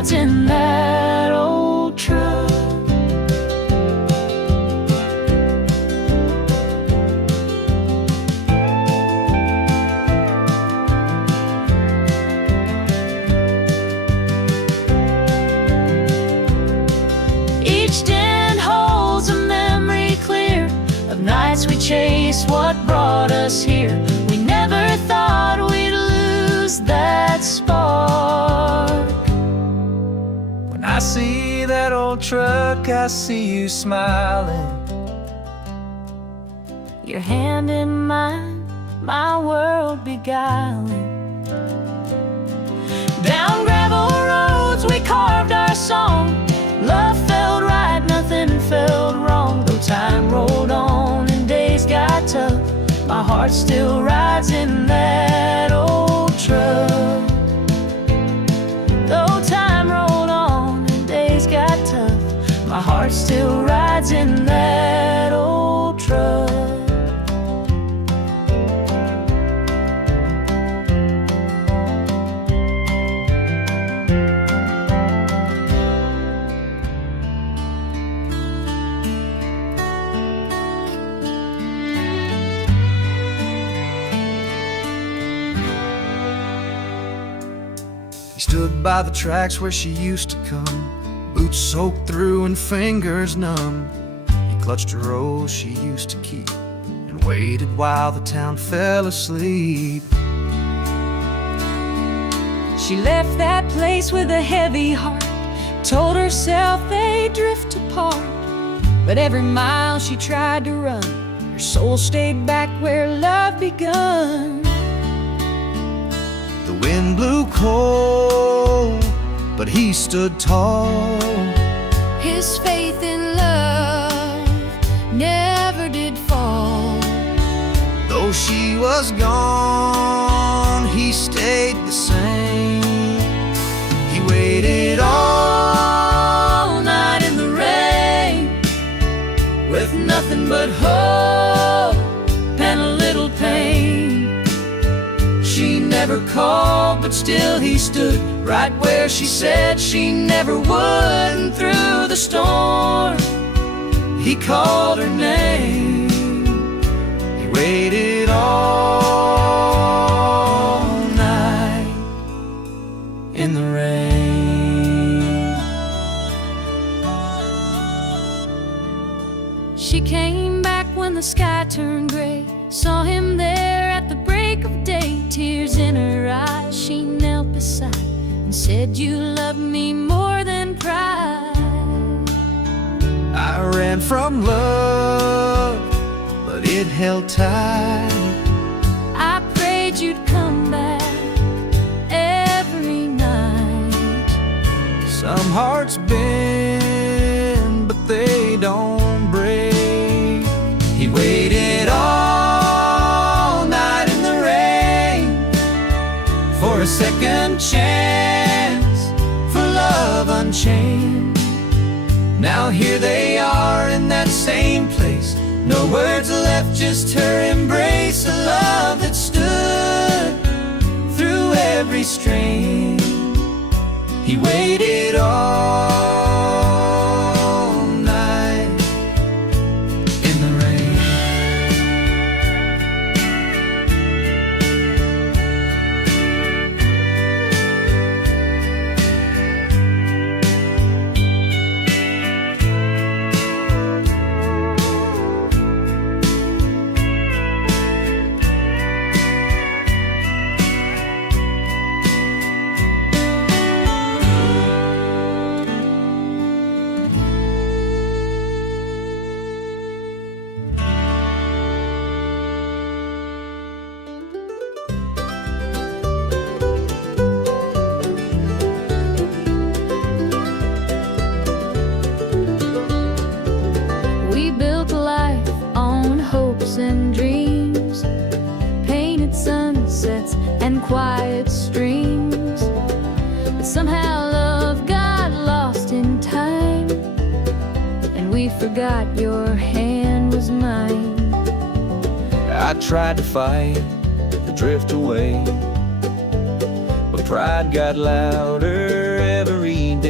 rides in that old truck. Each den holds a memory clear of nights we chased what brought us here. We never thought we'd lose that spark. When I see that old truck, I see you smiling. Your hand in mine, my world beguiling. Down gravel roads we carved our song. Love felt right, nothing felt wrong. Though time rolled on and days got tough, my heart still rides in that old truck. Though time rolled on and days got tough, my heart still rides in that old truck. He stood by the tracks where she used to come, boots soaked through and fingers numb. He clutched a rose she used to keep and waited while the town fell asleep. She left that place with a heavy heart, told herself they'd drift apart. But every mile she tried to run, her soul stayed back where love begun. The wind blew cold, but he stood tall. His faith in love never did fall. Though she was gone, he stayed the same. He waited all night in the rain, With nothing but hope and a little pain. She never called, but still he stood right where she said she never would. And through the storm, he called her name. he waited all Night in the rain. She came back when the sky turned gray, saw him there at the break of day. Tears in her eyes, she knelt beside and said, "You love me more than pride." I ran from love, but it held tight. I prayed you'd come back every night. Some hearts bend, but they don't break. He waited all night in the rain for a second chance, for love unchained. Now here they are in that same place, no words left, just her embrace. A love that stood through every strain. He waited all night in the rain. And dreams, painted sunsets and quiet streams. But somehow love got lost in time, and we forgot your hand was mine. I tried to fight, to drift away, but pride got louder every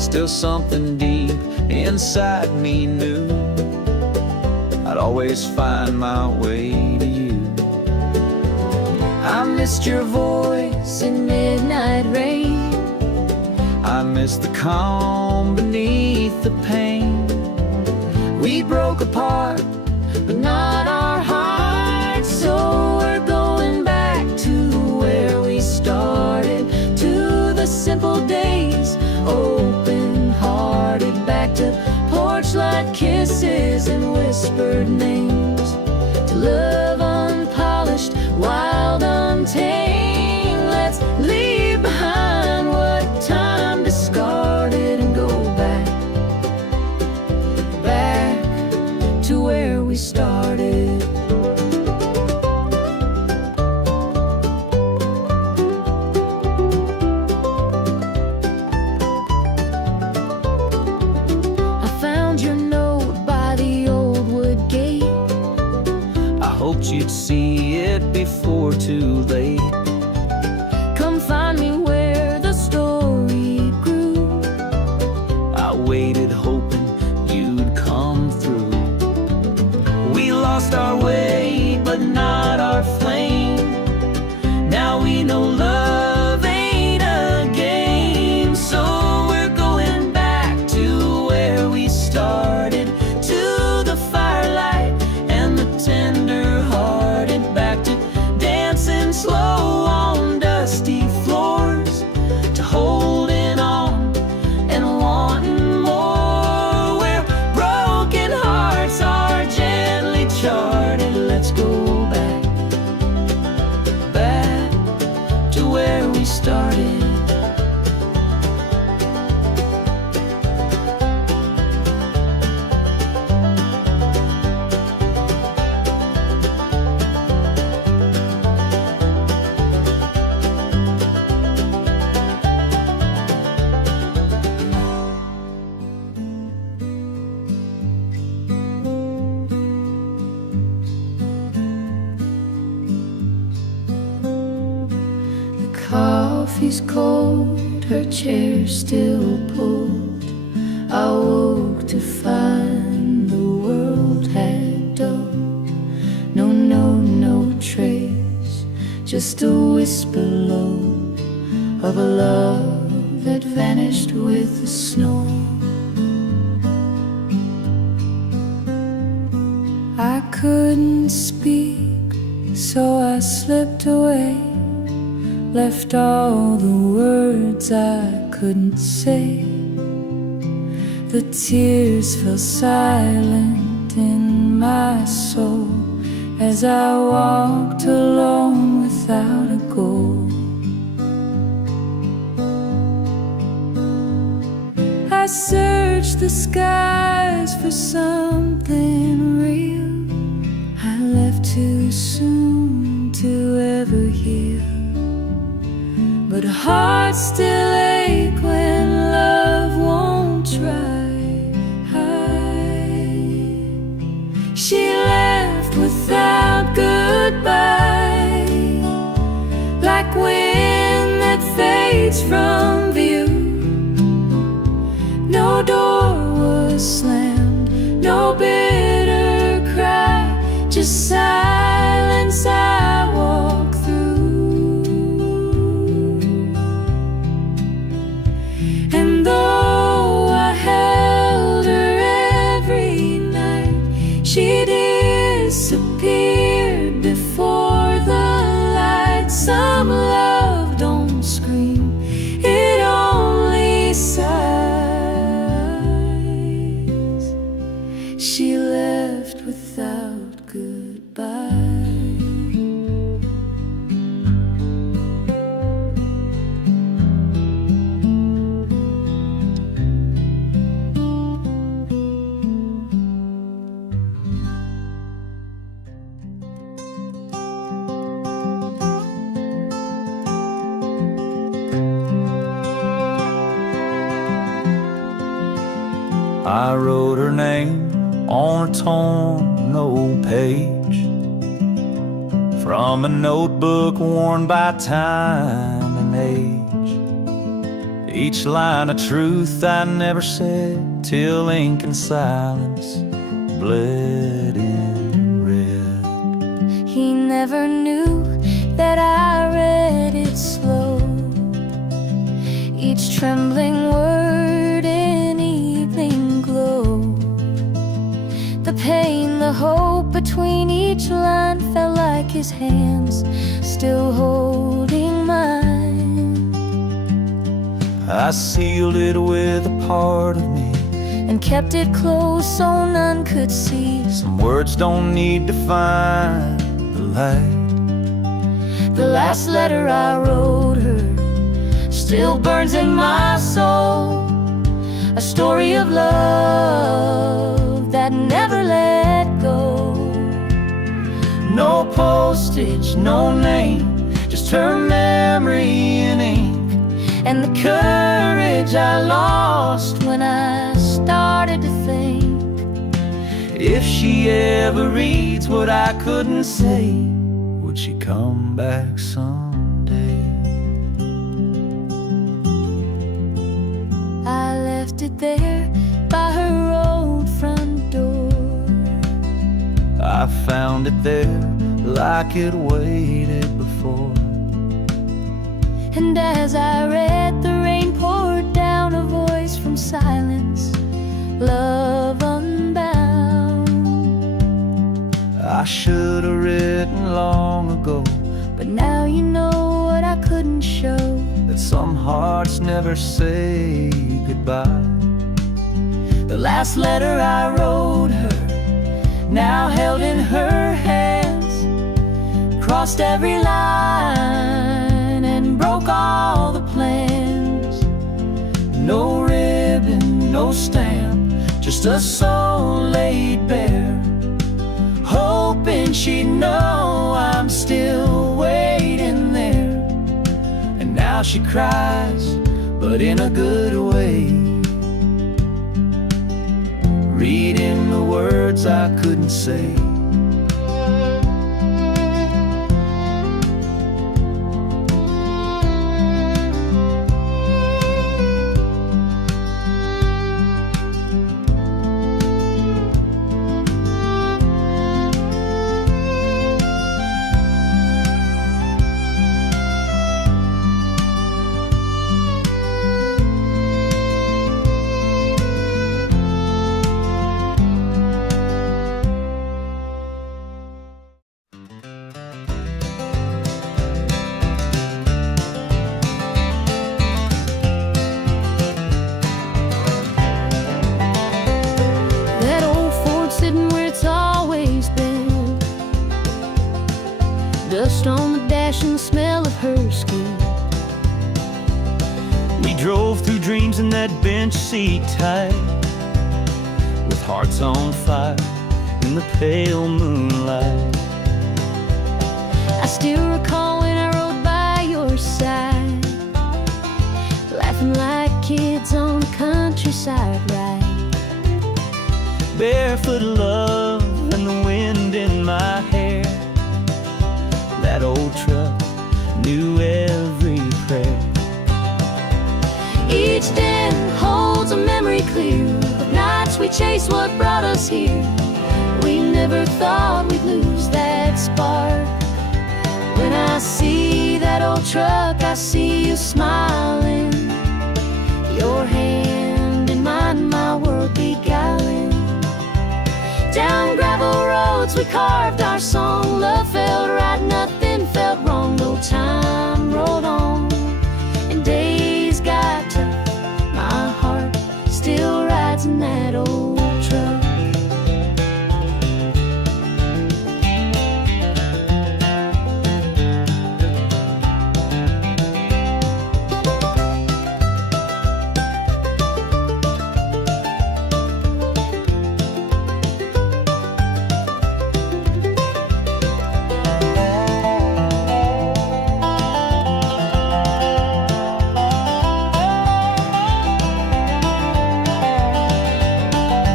still something deep inside me knew I'd always find my way to you. I missed your voice in midnight rain. I missed the calm beneath the pain. We broke apart, but not our hearts. So we're going back to where we started, to the simple days, open-hearted, back to porch-light kisses and whispered names, to love unpolished, wild, untamed. Let's leave behind what time discarded and go back to where we started. I found your note by the old wood gate. I hoped you'd see it before too late. Come find me where the story grew. I waited hoping you'd come through. We lost our way, but not our flame. Now we know love ain't a game. So we're going back to where we started, to the firelight and the tender-hearted, back to dancing slow on dusty floors, to holding on and wanting more, where broken hearts are gently charted. Let's go back to where we started. Coffee's cold, her chair still pulled. I woke to find the world had dulled. No note, no trace, just a whisper low of a love that vanished with the snow. I couldn't speak, so I slipped away, left all the words I couldn't say. The tears fell silent in my soul as I walked alone without a goal. I searched the skies for something real. I left too soon to ever heal, but hearts still ache when love won't try. She left without goodbye, like wind that fades from view. No door was slammed, no bitter cry, just silence I walk through. And though I held her every night, she disappeared before the light. Some love don't scream, it only sighs. She left without goodbye. I wrote her name on a torn old page from a notebook worn by time and age. Each line of truth I never said, till ink and silence bled in red. He never knew that I read it slow, each trembling word in evening glow. The pain, the hope between each line felt like his hands still holding mine. I sealed it with a part of me and kept it close so none could see. Some words don't need to find the light. The last letter I wrote her still burns in my soul, a story of love that never let go. No postage, no name, just her memory in ink, and the courage I lost when I started to think. If she ever reads what I couldn't say, would she come back someday? I left it there by her old front door. I found it there like it waited before. And as I read, the rain poured down, a voice from silence, love unbound. I should have written long ago, but now you know what I couldn't show, that some hearts never say goodbye. the last letter I wrote her, now held in her hands, crossed every line and broke all the plans. No ribbon, no stamp, just a soul laid bare, hoping she'd know I'm still waiting there. And now she cries, but in a good way, reading the words I couldn't say. Dust on the dash and the smell of her skin. We drove through dreams in that bench seat tight, with hearts on fire in the pale moonlight. I still recall when I rode by your side, laughing like kids on the countryside ride. Barefoot love and the wind in my hair. That old truck knew every prayer. Each den holds a memory clear of nights we chased what brought us here. We never thought we'd lose that spark. When I see that old truck, I see you smiling, your hand in mine, my world beguiling. Down gravel roads we carved our song. Love felt right, nothing felt wrong. No time rolled on and days got tough. My heart still rides in that old truck.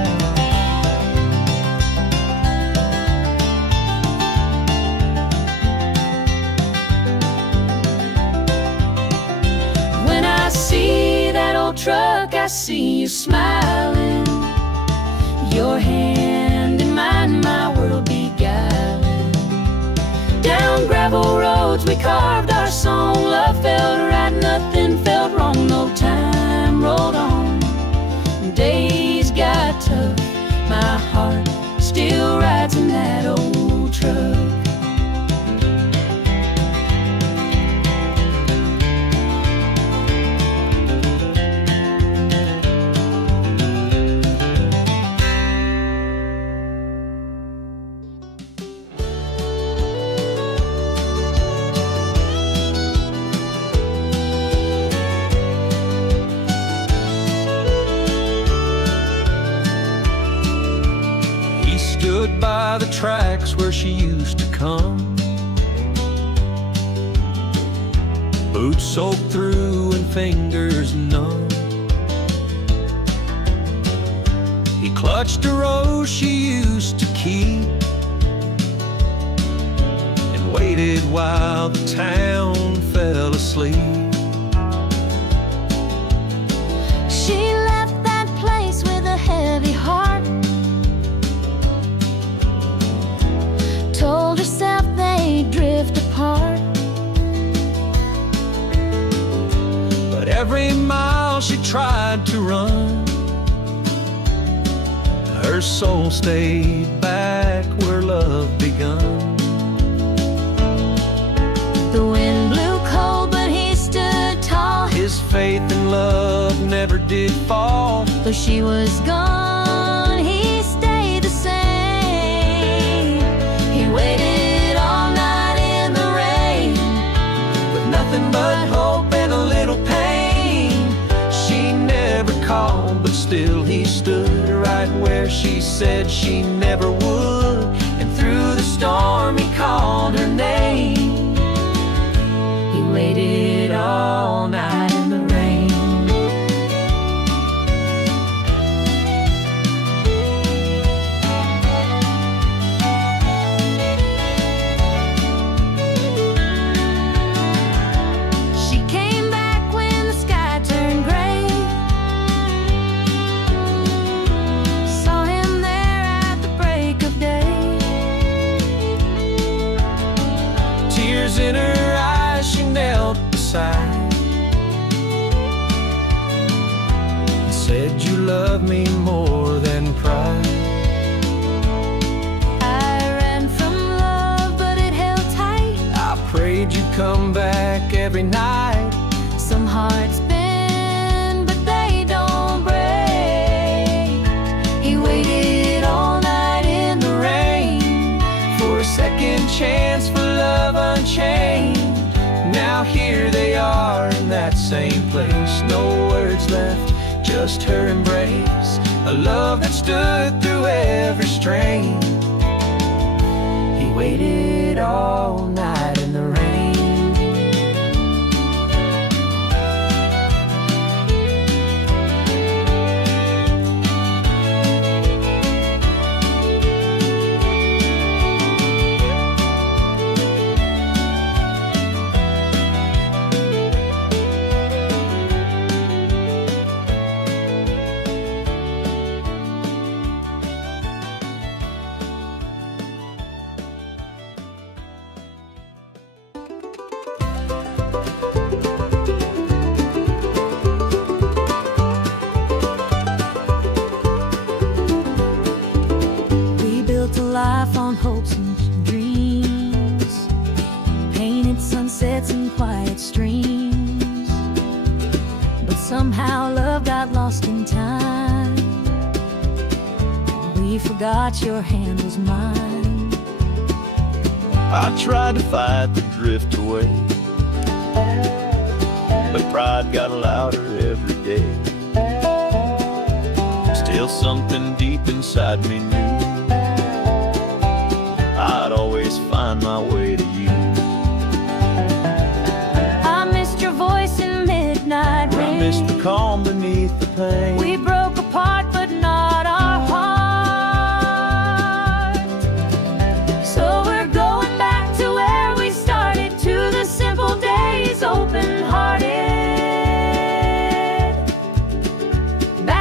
see you smiling, your hand in mine, my world beguiling. Down gravel roads we carved our song, love felt right, nothing felt wrong. No time rolled on, days got tough, my heart still rides in that old truck. Stood by the tracks where she used to come, boots soaked through and fingers numb. He clutched a rose she used to keep and waited while the town fell asleep. She left that place with a heavy heart, told herself they'd drift apart. But every mile she tried to run, her soul stayed back where love begun. The wind blew cold, but he stood tall. His faith in love never did fall. Though she was gone, he stayed the same. He waited all night in the rain, With nothing but hope and a little pain. She never called, but still he stood right where she said she never would. And through the storm he called her name. he waited all night in the rain. She came back when the sky turned gray, saw him there at the break of day. Tears in her eyes, she knelt beside and said, "You love me more than pride." I ran from love, but it held tight. I prayed you'd come back every night. Some hearts bend, but they don't break. He waited all night in the rain For a second chance for love unchained. Now here they are in that same place. No words left, just her embrace. A love that stood through every strain. He waited all night in the rain. We built a life on hopes and dreams, painted sunsets and quiet streams. But somehow love got lost in time. We forgot your hand was mine. I tried to fight the drift away, but pride got louder every day. Still something deep inside me knew I'd always find my way to you. I missed your voice in midnight I rain. missed the calm beneath the pain. We broke apart, but not our heart. So we're going back to where we started, to the simple days, open-hearted.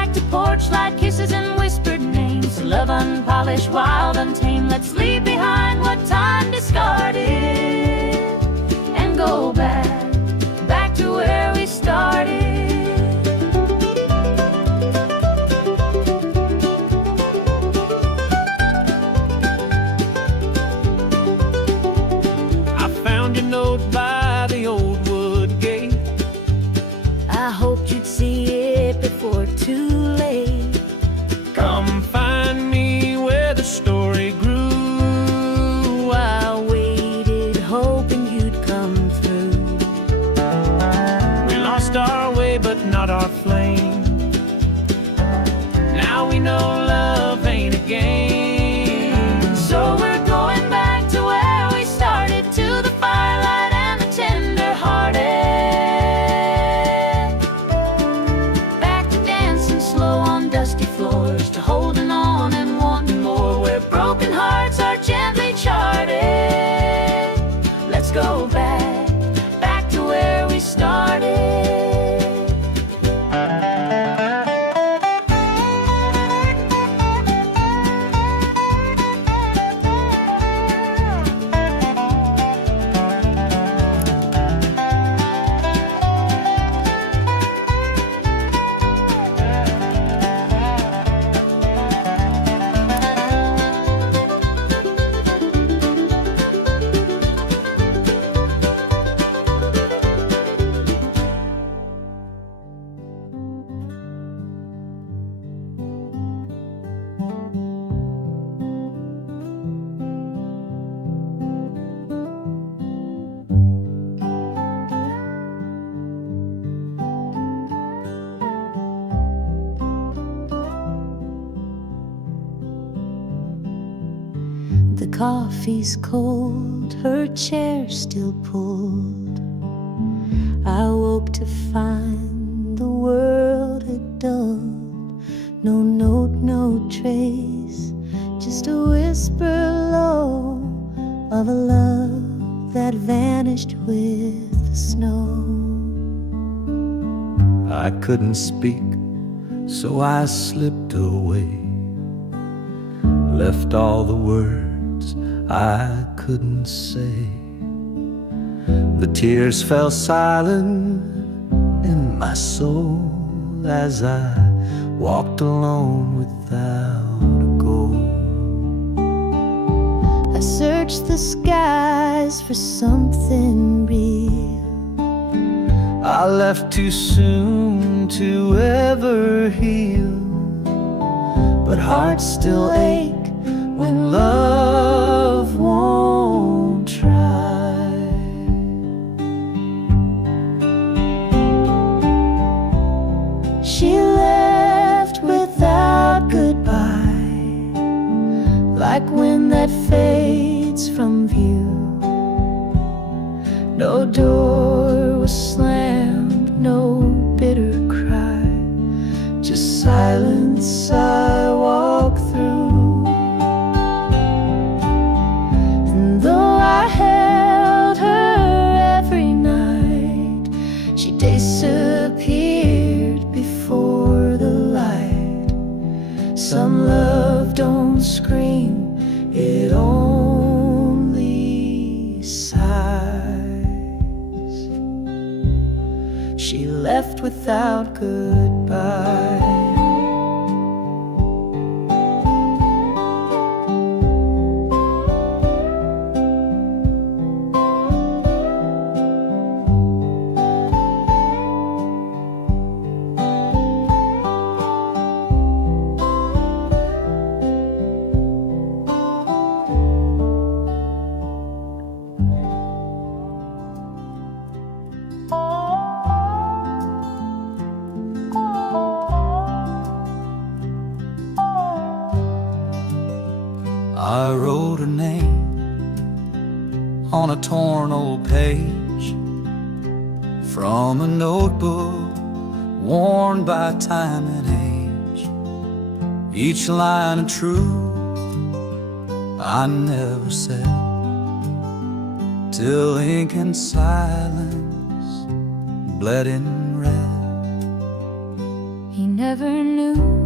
to porch light, kisses and whispered names. Love unpolished, wild, untamed. Let's leave behind what time discarded and go back to where we started. I found your note by the old wood gate. I hoped you'd see it before too late. Come find me where the story grew. I waited, hoping you'd come through. We lost our way, but not our flame. Now we know love ain't a game. So we're going back to where we started, to the firelight and the tender-hearted. Back to dancing slow on dusty floors, to holding on and wanting more, where broken hearts are gently charted. Let's go back to where we started. The coffee's cold, her chair still pulled. I woke to find the world had dulled. No note, no trace, just a whisper low of a love that vanished with the snow. I couldn't speak, so I slipped away. Left all the words I couldn't say. The tears fell silent in my soul as I walked alone without a goal. I searched the skies for something real. I left too soon to ever heal, but hearts still ache when love won't try. She left without goodbye, like wind that fades from view. No door was slammed, no bitter cry, just silence I walk through. And though I held her every night, she disappeared before the light. Some love don't scream, it only sighs. She left without goodbye. I wrote her name on a torn old page from a notebook worn by time and age. Each line of truth I never said, till ink and silence bled in red. He never knew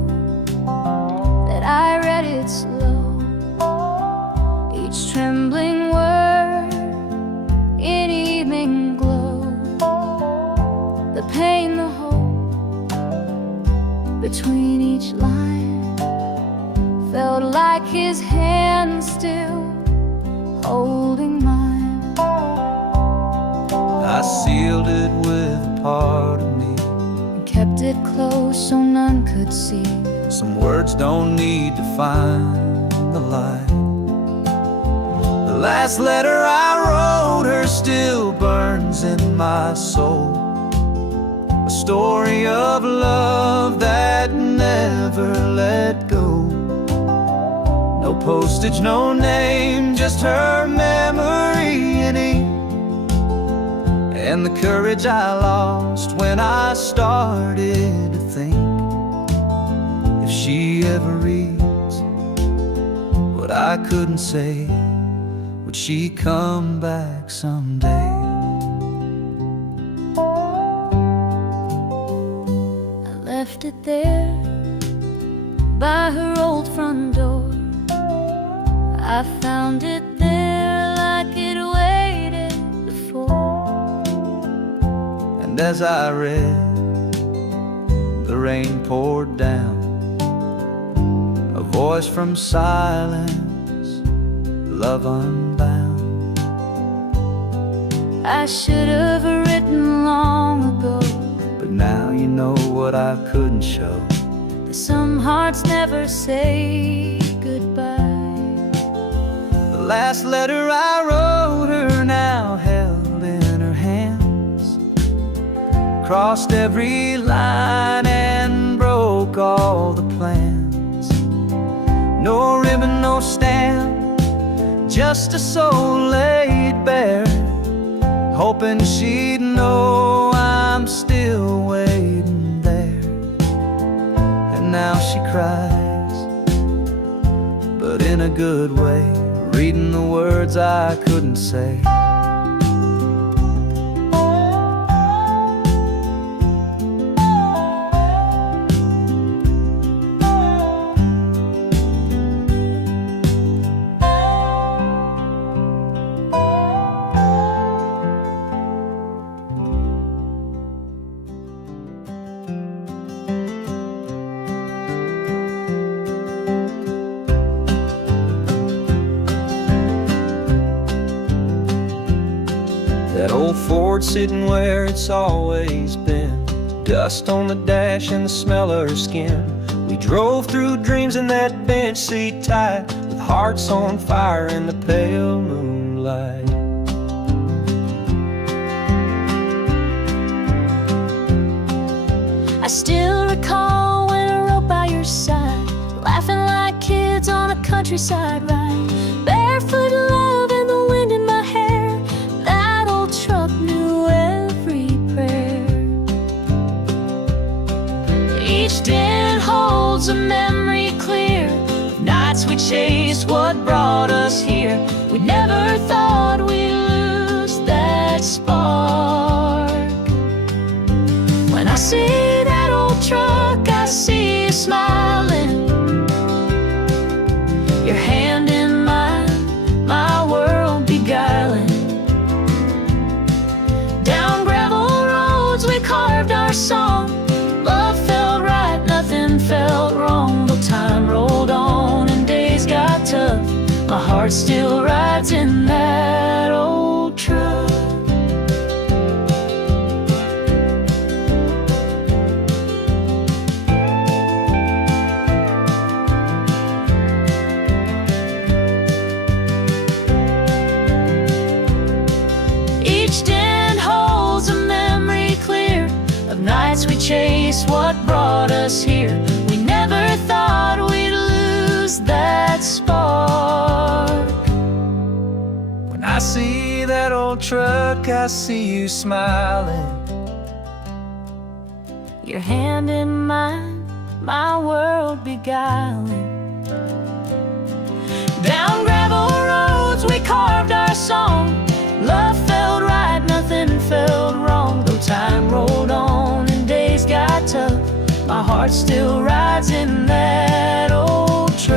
I read it slow, each trembling word in evening glow. The pain, the hope between each line felt like his hand still holding mine. I sealed it with a part of me, And kept it close so none could see. some words don't need to find the light. The last letter I wrote her still burns in my soul, a story of love that never let go. No postage, no name, just her memory in ink, and the courage I lost when I started to think, if she ever reads what I couldn't say, would she come back someday? I left it there by her old front door. I found it there like it waited before. And as I read, the rain poured down, a voice from silence, love unbound. I should have written long ago But now you know what I couldn't show. that some hearts never say goodbye. The last letter I wrote her now held in her hands, crossed every line and broke all the plans. No ribbon, no stamp, just a soul laid bare, hoping she'd know I'm still waiting there. And now she cries, but in a good way, reading the words I couldn't say. That old Ford sitting where it's always been, dust on the dash and the smell of her skin. We drove through dreams in that bench seat tight, with hearts on fire in the pale moonlight. I still recall when I rode by your side, laughing like kids on a countryside ride, barefoot love and the wind in my hair. That old truck knew every prayer. Each dent holds a memory clear of nights we chased what brought us here. We never thought we'd lose that spark. When I see that old truck, I see you smiling, your hand in mine, my world beguiling. Down gravel roads we carved our song, love felt right, nothing felt wrong. Though time rolled on and days got tough, my heart still rides in that old truck. Each dent holds a memory clear of nights we chased what brought us here. We never thought we'd lose that spark. When I see that old truck, I see you smiling, Your hand in mine, my world beguiling. Down gravel roads we carved our song, love felt right, nothing felt wrong. Though time rolled on and days got tough, my heart still rides in that old truck.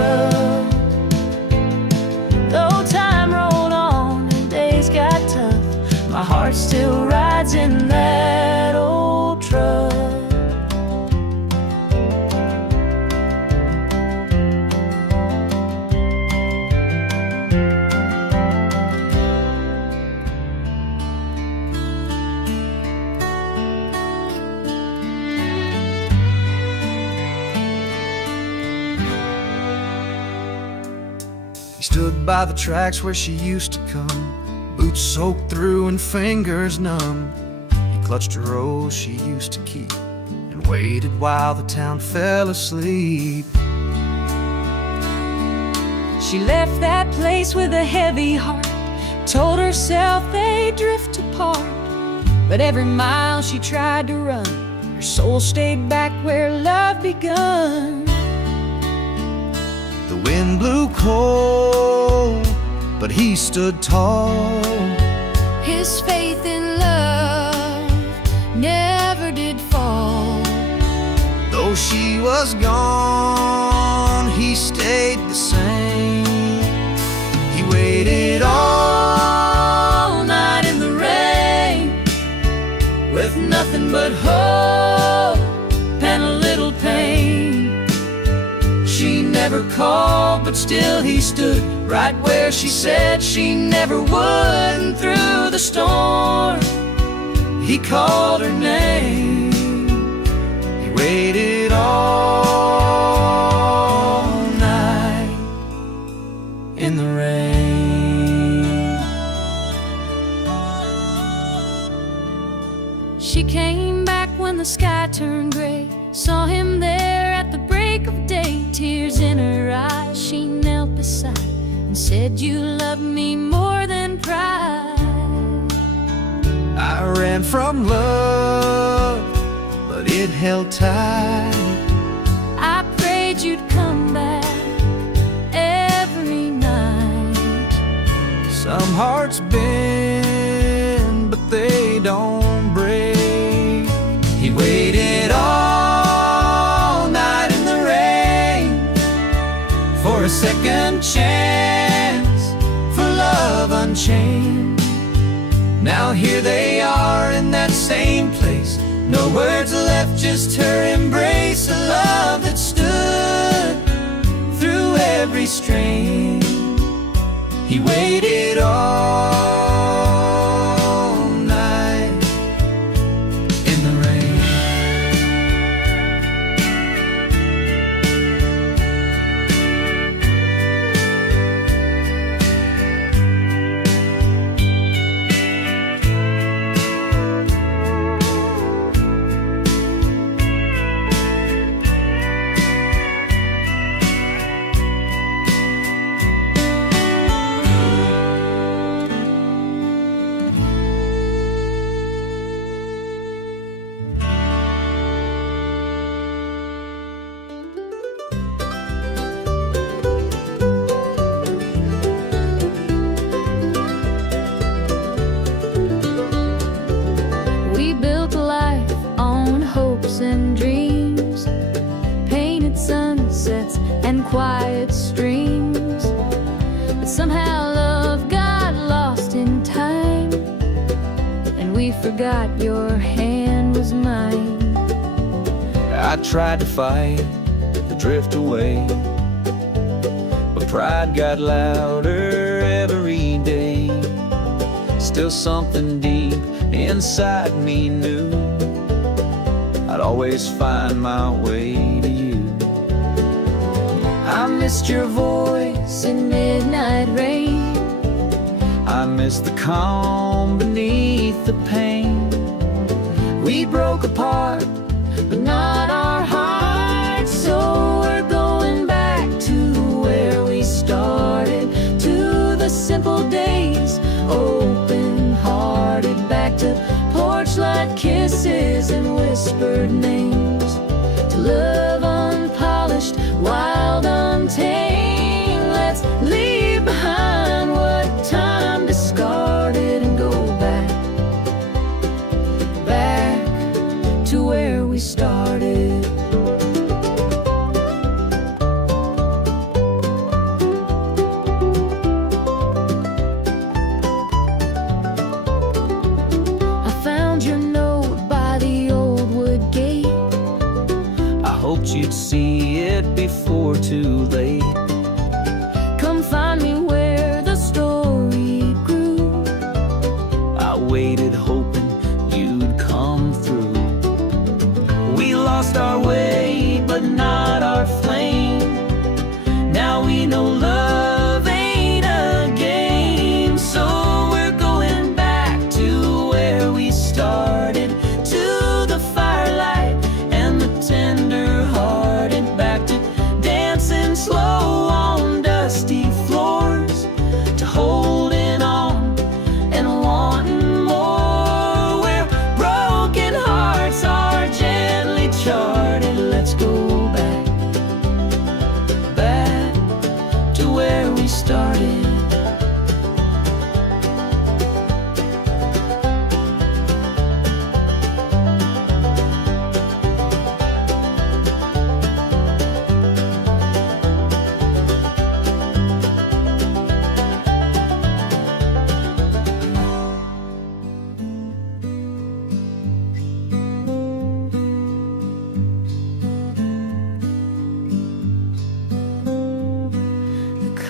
He stood by the tracks where she used to come, boots soaked through and fingers numb. He clutched a rose she used to keep and waited while the town fell asleep. She left that place with a heavy heart, told herself they'd drift apart. But every mile she tried to run, her soul stayed back where love begun. The wind blew cold, but he stood tall. His faith in love never did fall. Though she was gone, he stayed the same. He waited all night in the rain, with nothing but hope and a little pain. She never called, but still he stood right where she said she never would. And through the storm, he called her name. He waited all night in the rain. She came back when the sky turned gray, saw him there at the break of day. Tears in her eyes, she knelt beside and said, "You love me more than pride." I ran from love, but it held tight. I prayed you'd come back every night. Some hearts bend, but they don't break. He waited all night in the rain for a second chance, for love unchained. Now here they are in that same place, no words left, just her embrace. A love that stood through every strain. He waited all night in the rain. We built life on hopes and dreams, painted sunsets and quiet streams. But somehow love got lost in time, and we forgot your hand was mine. I tried to fight, to drift away, but pride got louder every day. Still something deep inside me knew I'd always find my way to you. I missed your voice in midnight rain. I miss the calm beneath the pain. We broke apart, but not our hearts. So we're going back to where we started, to the simple days, open-hearted, back to porch light kisses and whispered names, to love unpolished, wild, untamed. Let's leave behind what time discarded and go back to where we started. I found your note by the old wood gate. I hoped you'd see it before too late. Come find me where the story grew. I waited hoping you'd come through. We lost our way, but not our flame. Now we know love ain't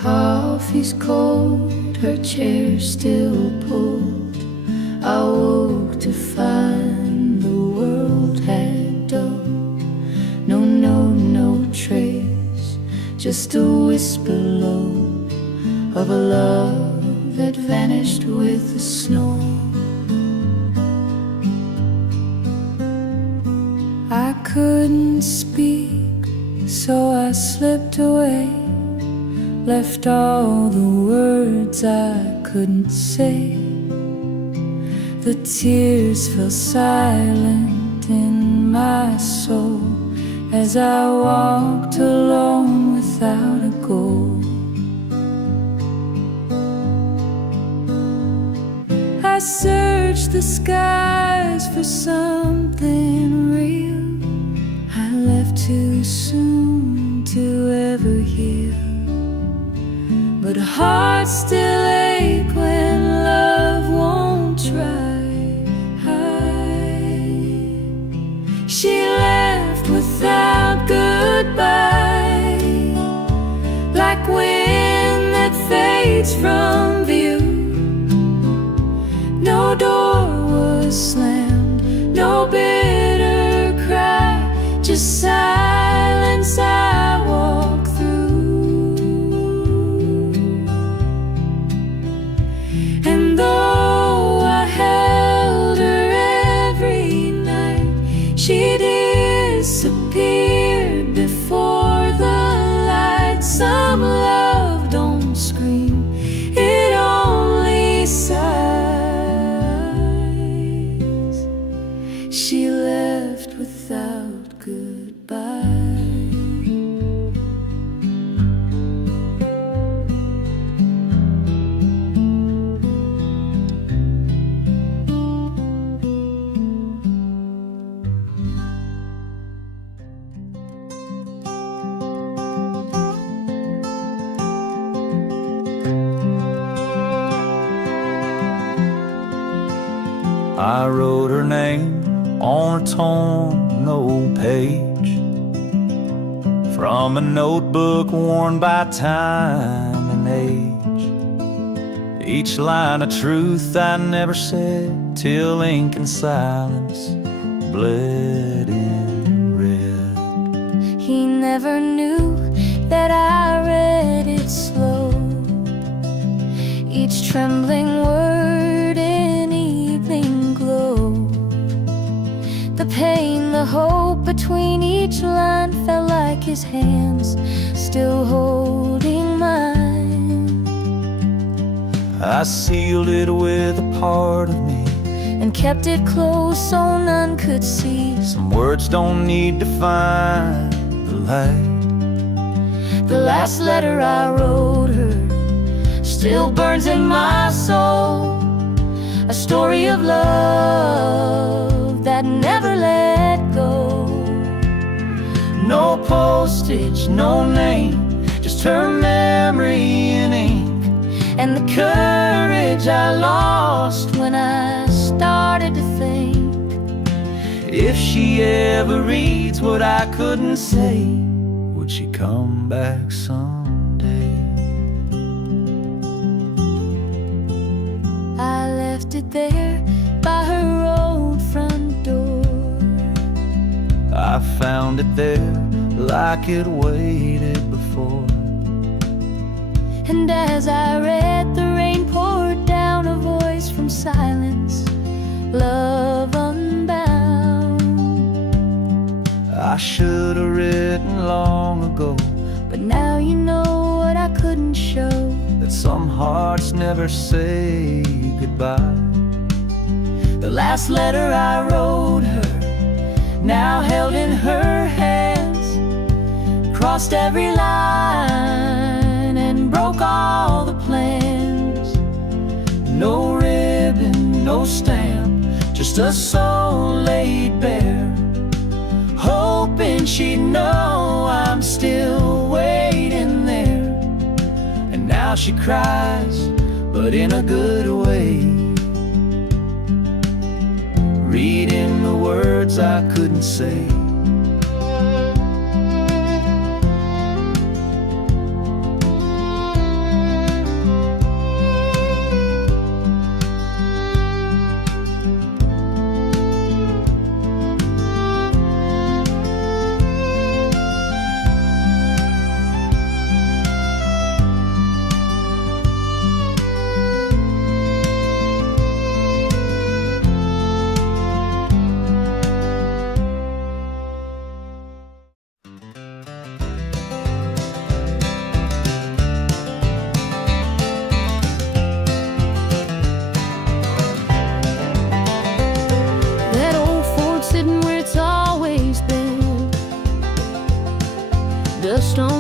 coffee's cold, her chair still pulled. I woke to find the world had dulled. No trace, just a whisper low of a love that vanished with the snow. I couldn't speak, so I slipped away, left all the words I couldn't say. The tears fell silent in my soul as I walked alone without a goal. I searched the skies for something real. I left too soon to ever heal, but hearts still ache when love won't try. She left without goodbye, like wind that fades from view. No door was slammed, no bitter cry, just silence I walk through. And though I held her every night, she disappeared before the light. Some love don't scream, it only sighs. She left without goodbye. I wrote her name on a torn old page from a notebook worn by time and age. Each line a truth I never said till ink and silence bled in red. He never knew that I read it slow, each trembling word in evening glow. The pain, the hope between each line felt like his hands still holding mine. I sealed it with a part of me and kept it close so none could see. Some words don't need to find the light. The last letter I wrote her still burns in my soul, a story of love that never let go. No postage, no name, just her memory in ink, and the courage I lost when I started to think. If she ever reads what I couldn't say, would she come back someday? I left it there by her old front door. I found it there like it waited before. And as I read, the rain poured down, a voice from silence, love unbound. I should have written long ago, but now you know what I couldn't show, that some hearts never say goodbye. The last letter I wrote her, now held in her hands, crossed every line and broke all the plans. No ribbon, no stamp, just a soul laid bare, hoping she'd know I'm still waiting there. And now she cries, but in a good way, reading the words I couldn't say.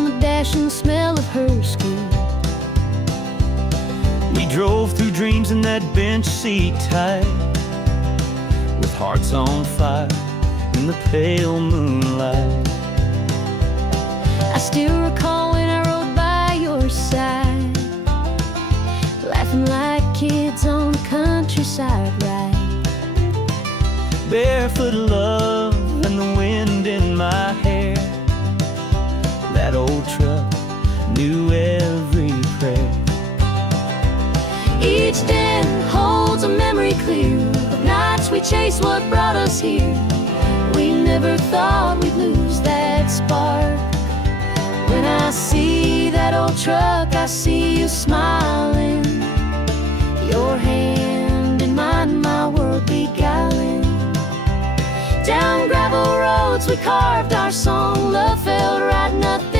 on the dash and the smell of her skin. We drove through dreams in that bench seat tight, with hearts on fire in the pale moonlight. I still recall when I rode by your side, laughing like kids on the countryside ride. Barefoot love and the wind in my hair. That old truck knew every prayer. Each den holds a memory clear of nights we chased what brought us here. We never thought we'd lose that spark. When I see that old truck, I see you smiling, your hand in mine, my world beguiling. Down gravel roads we carved our song, love felt right, nothing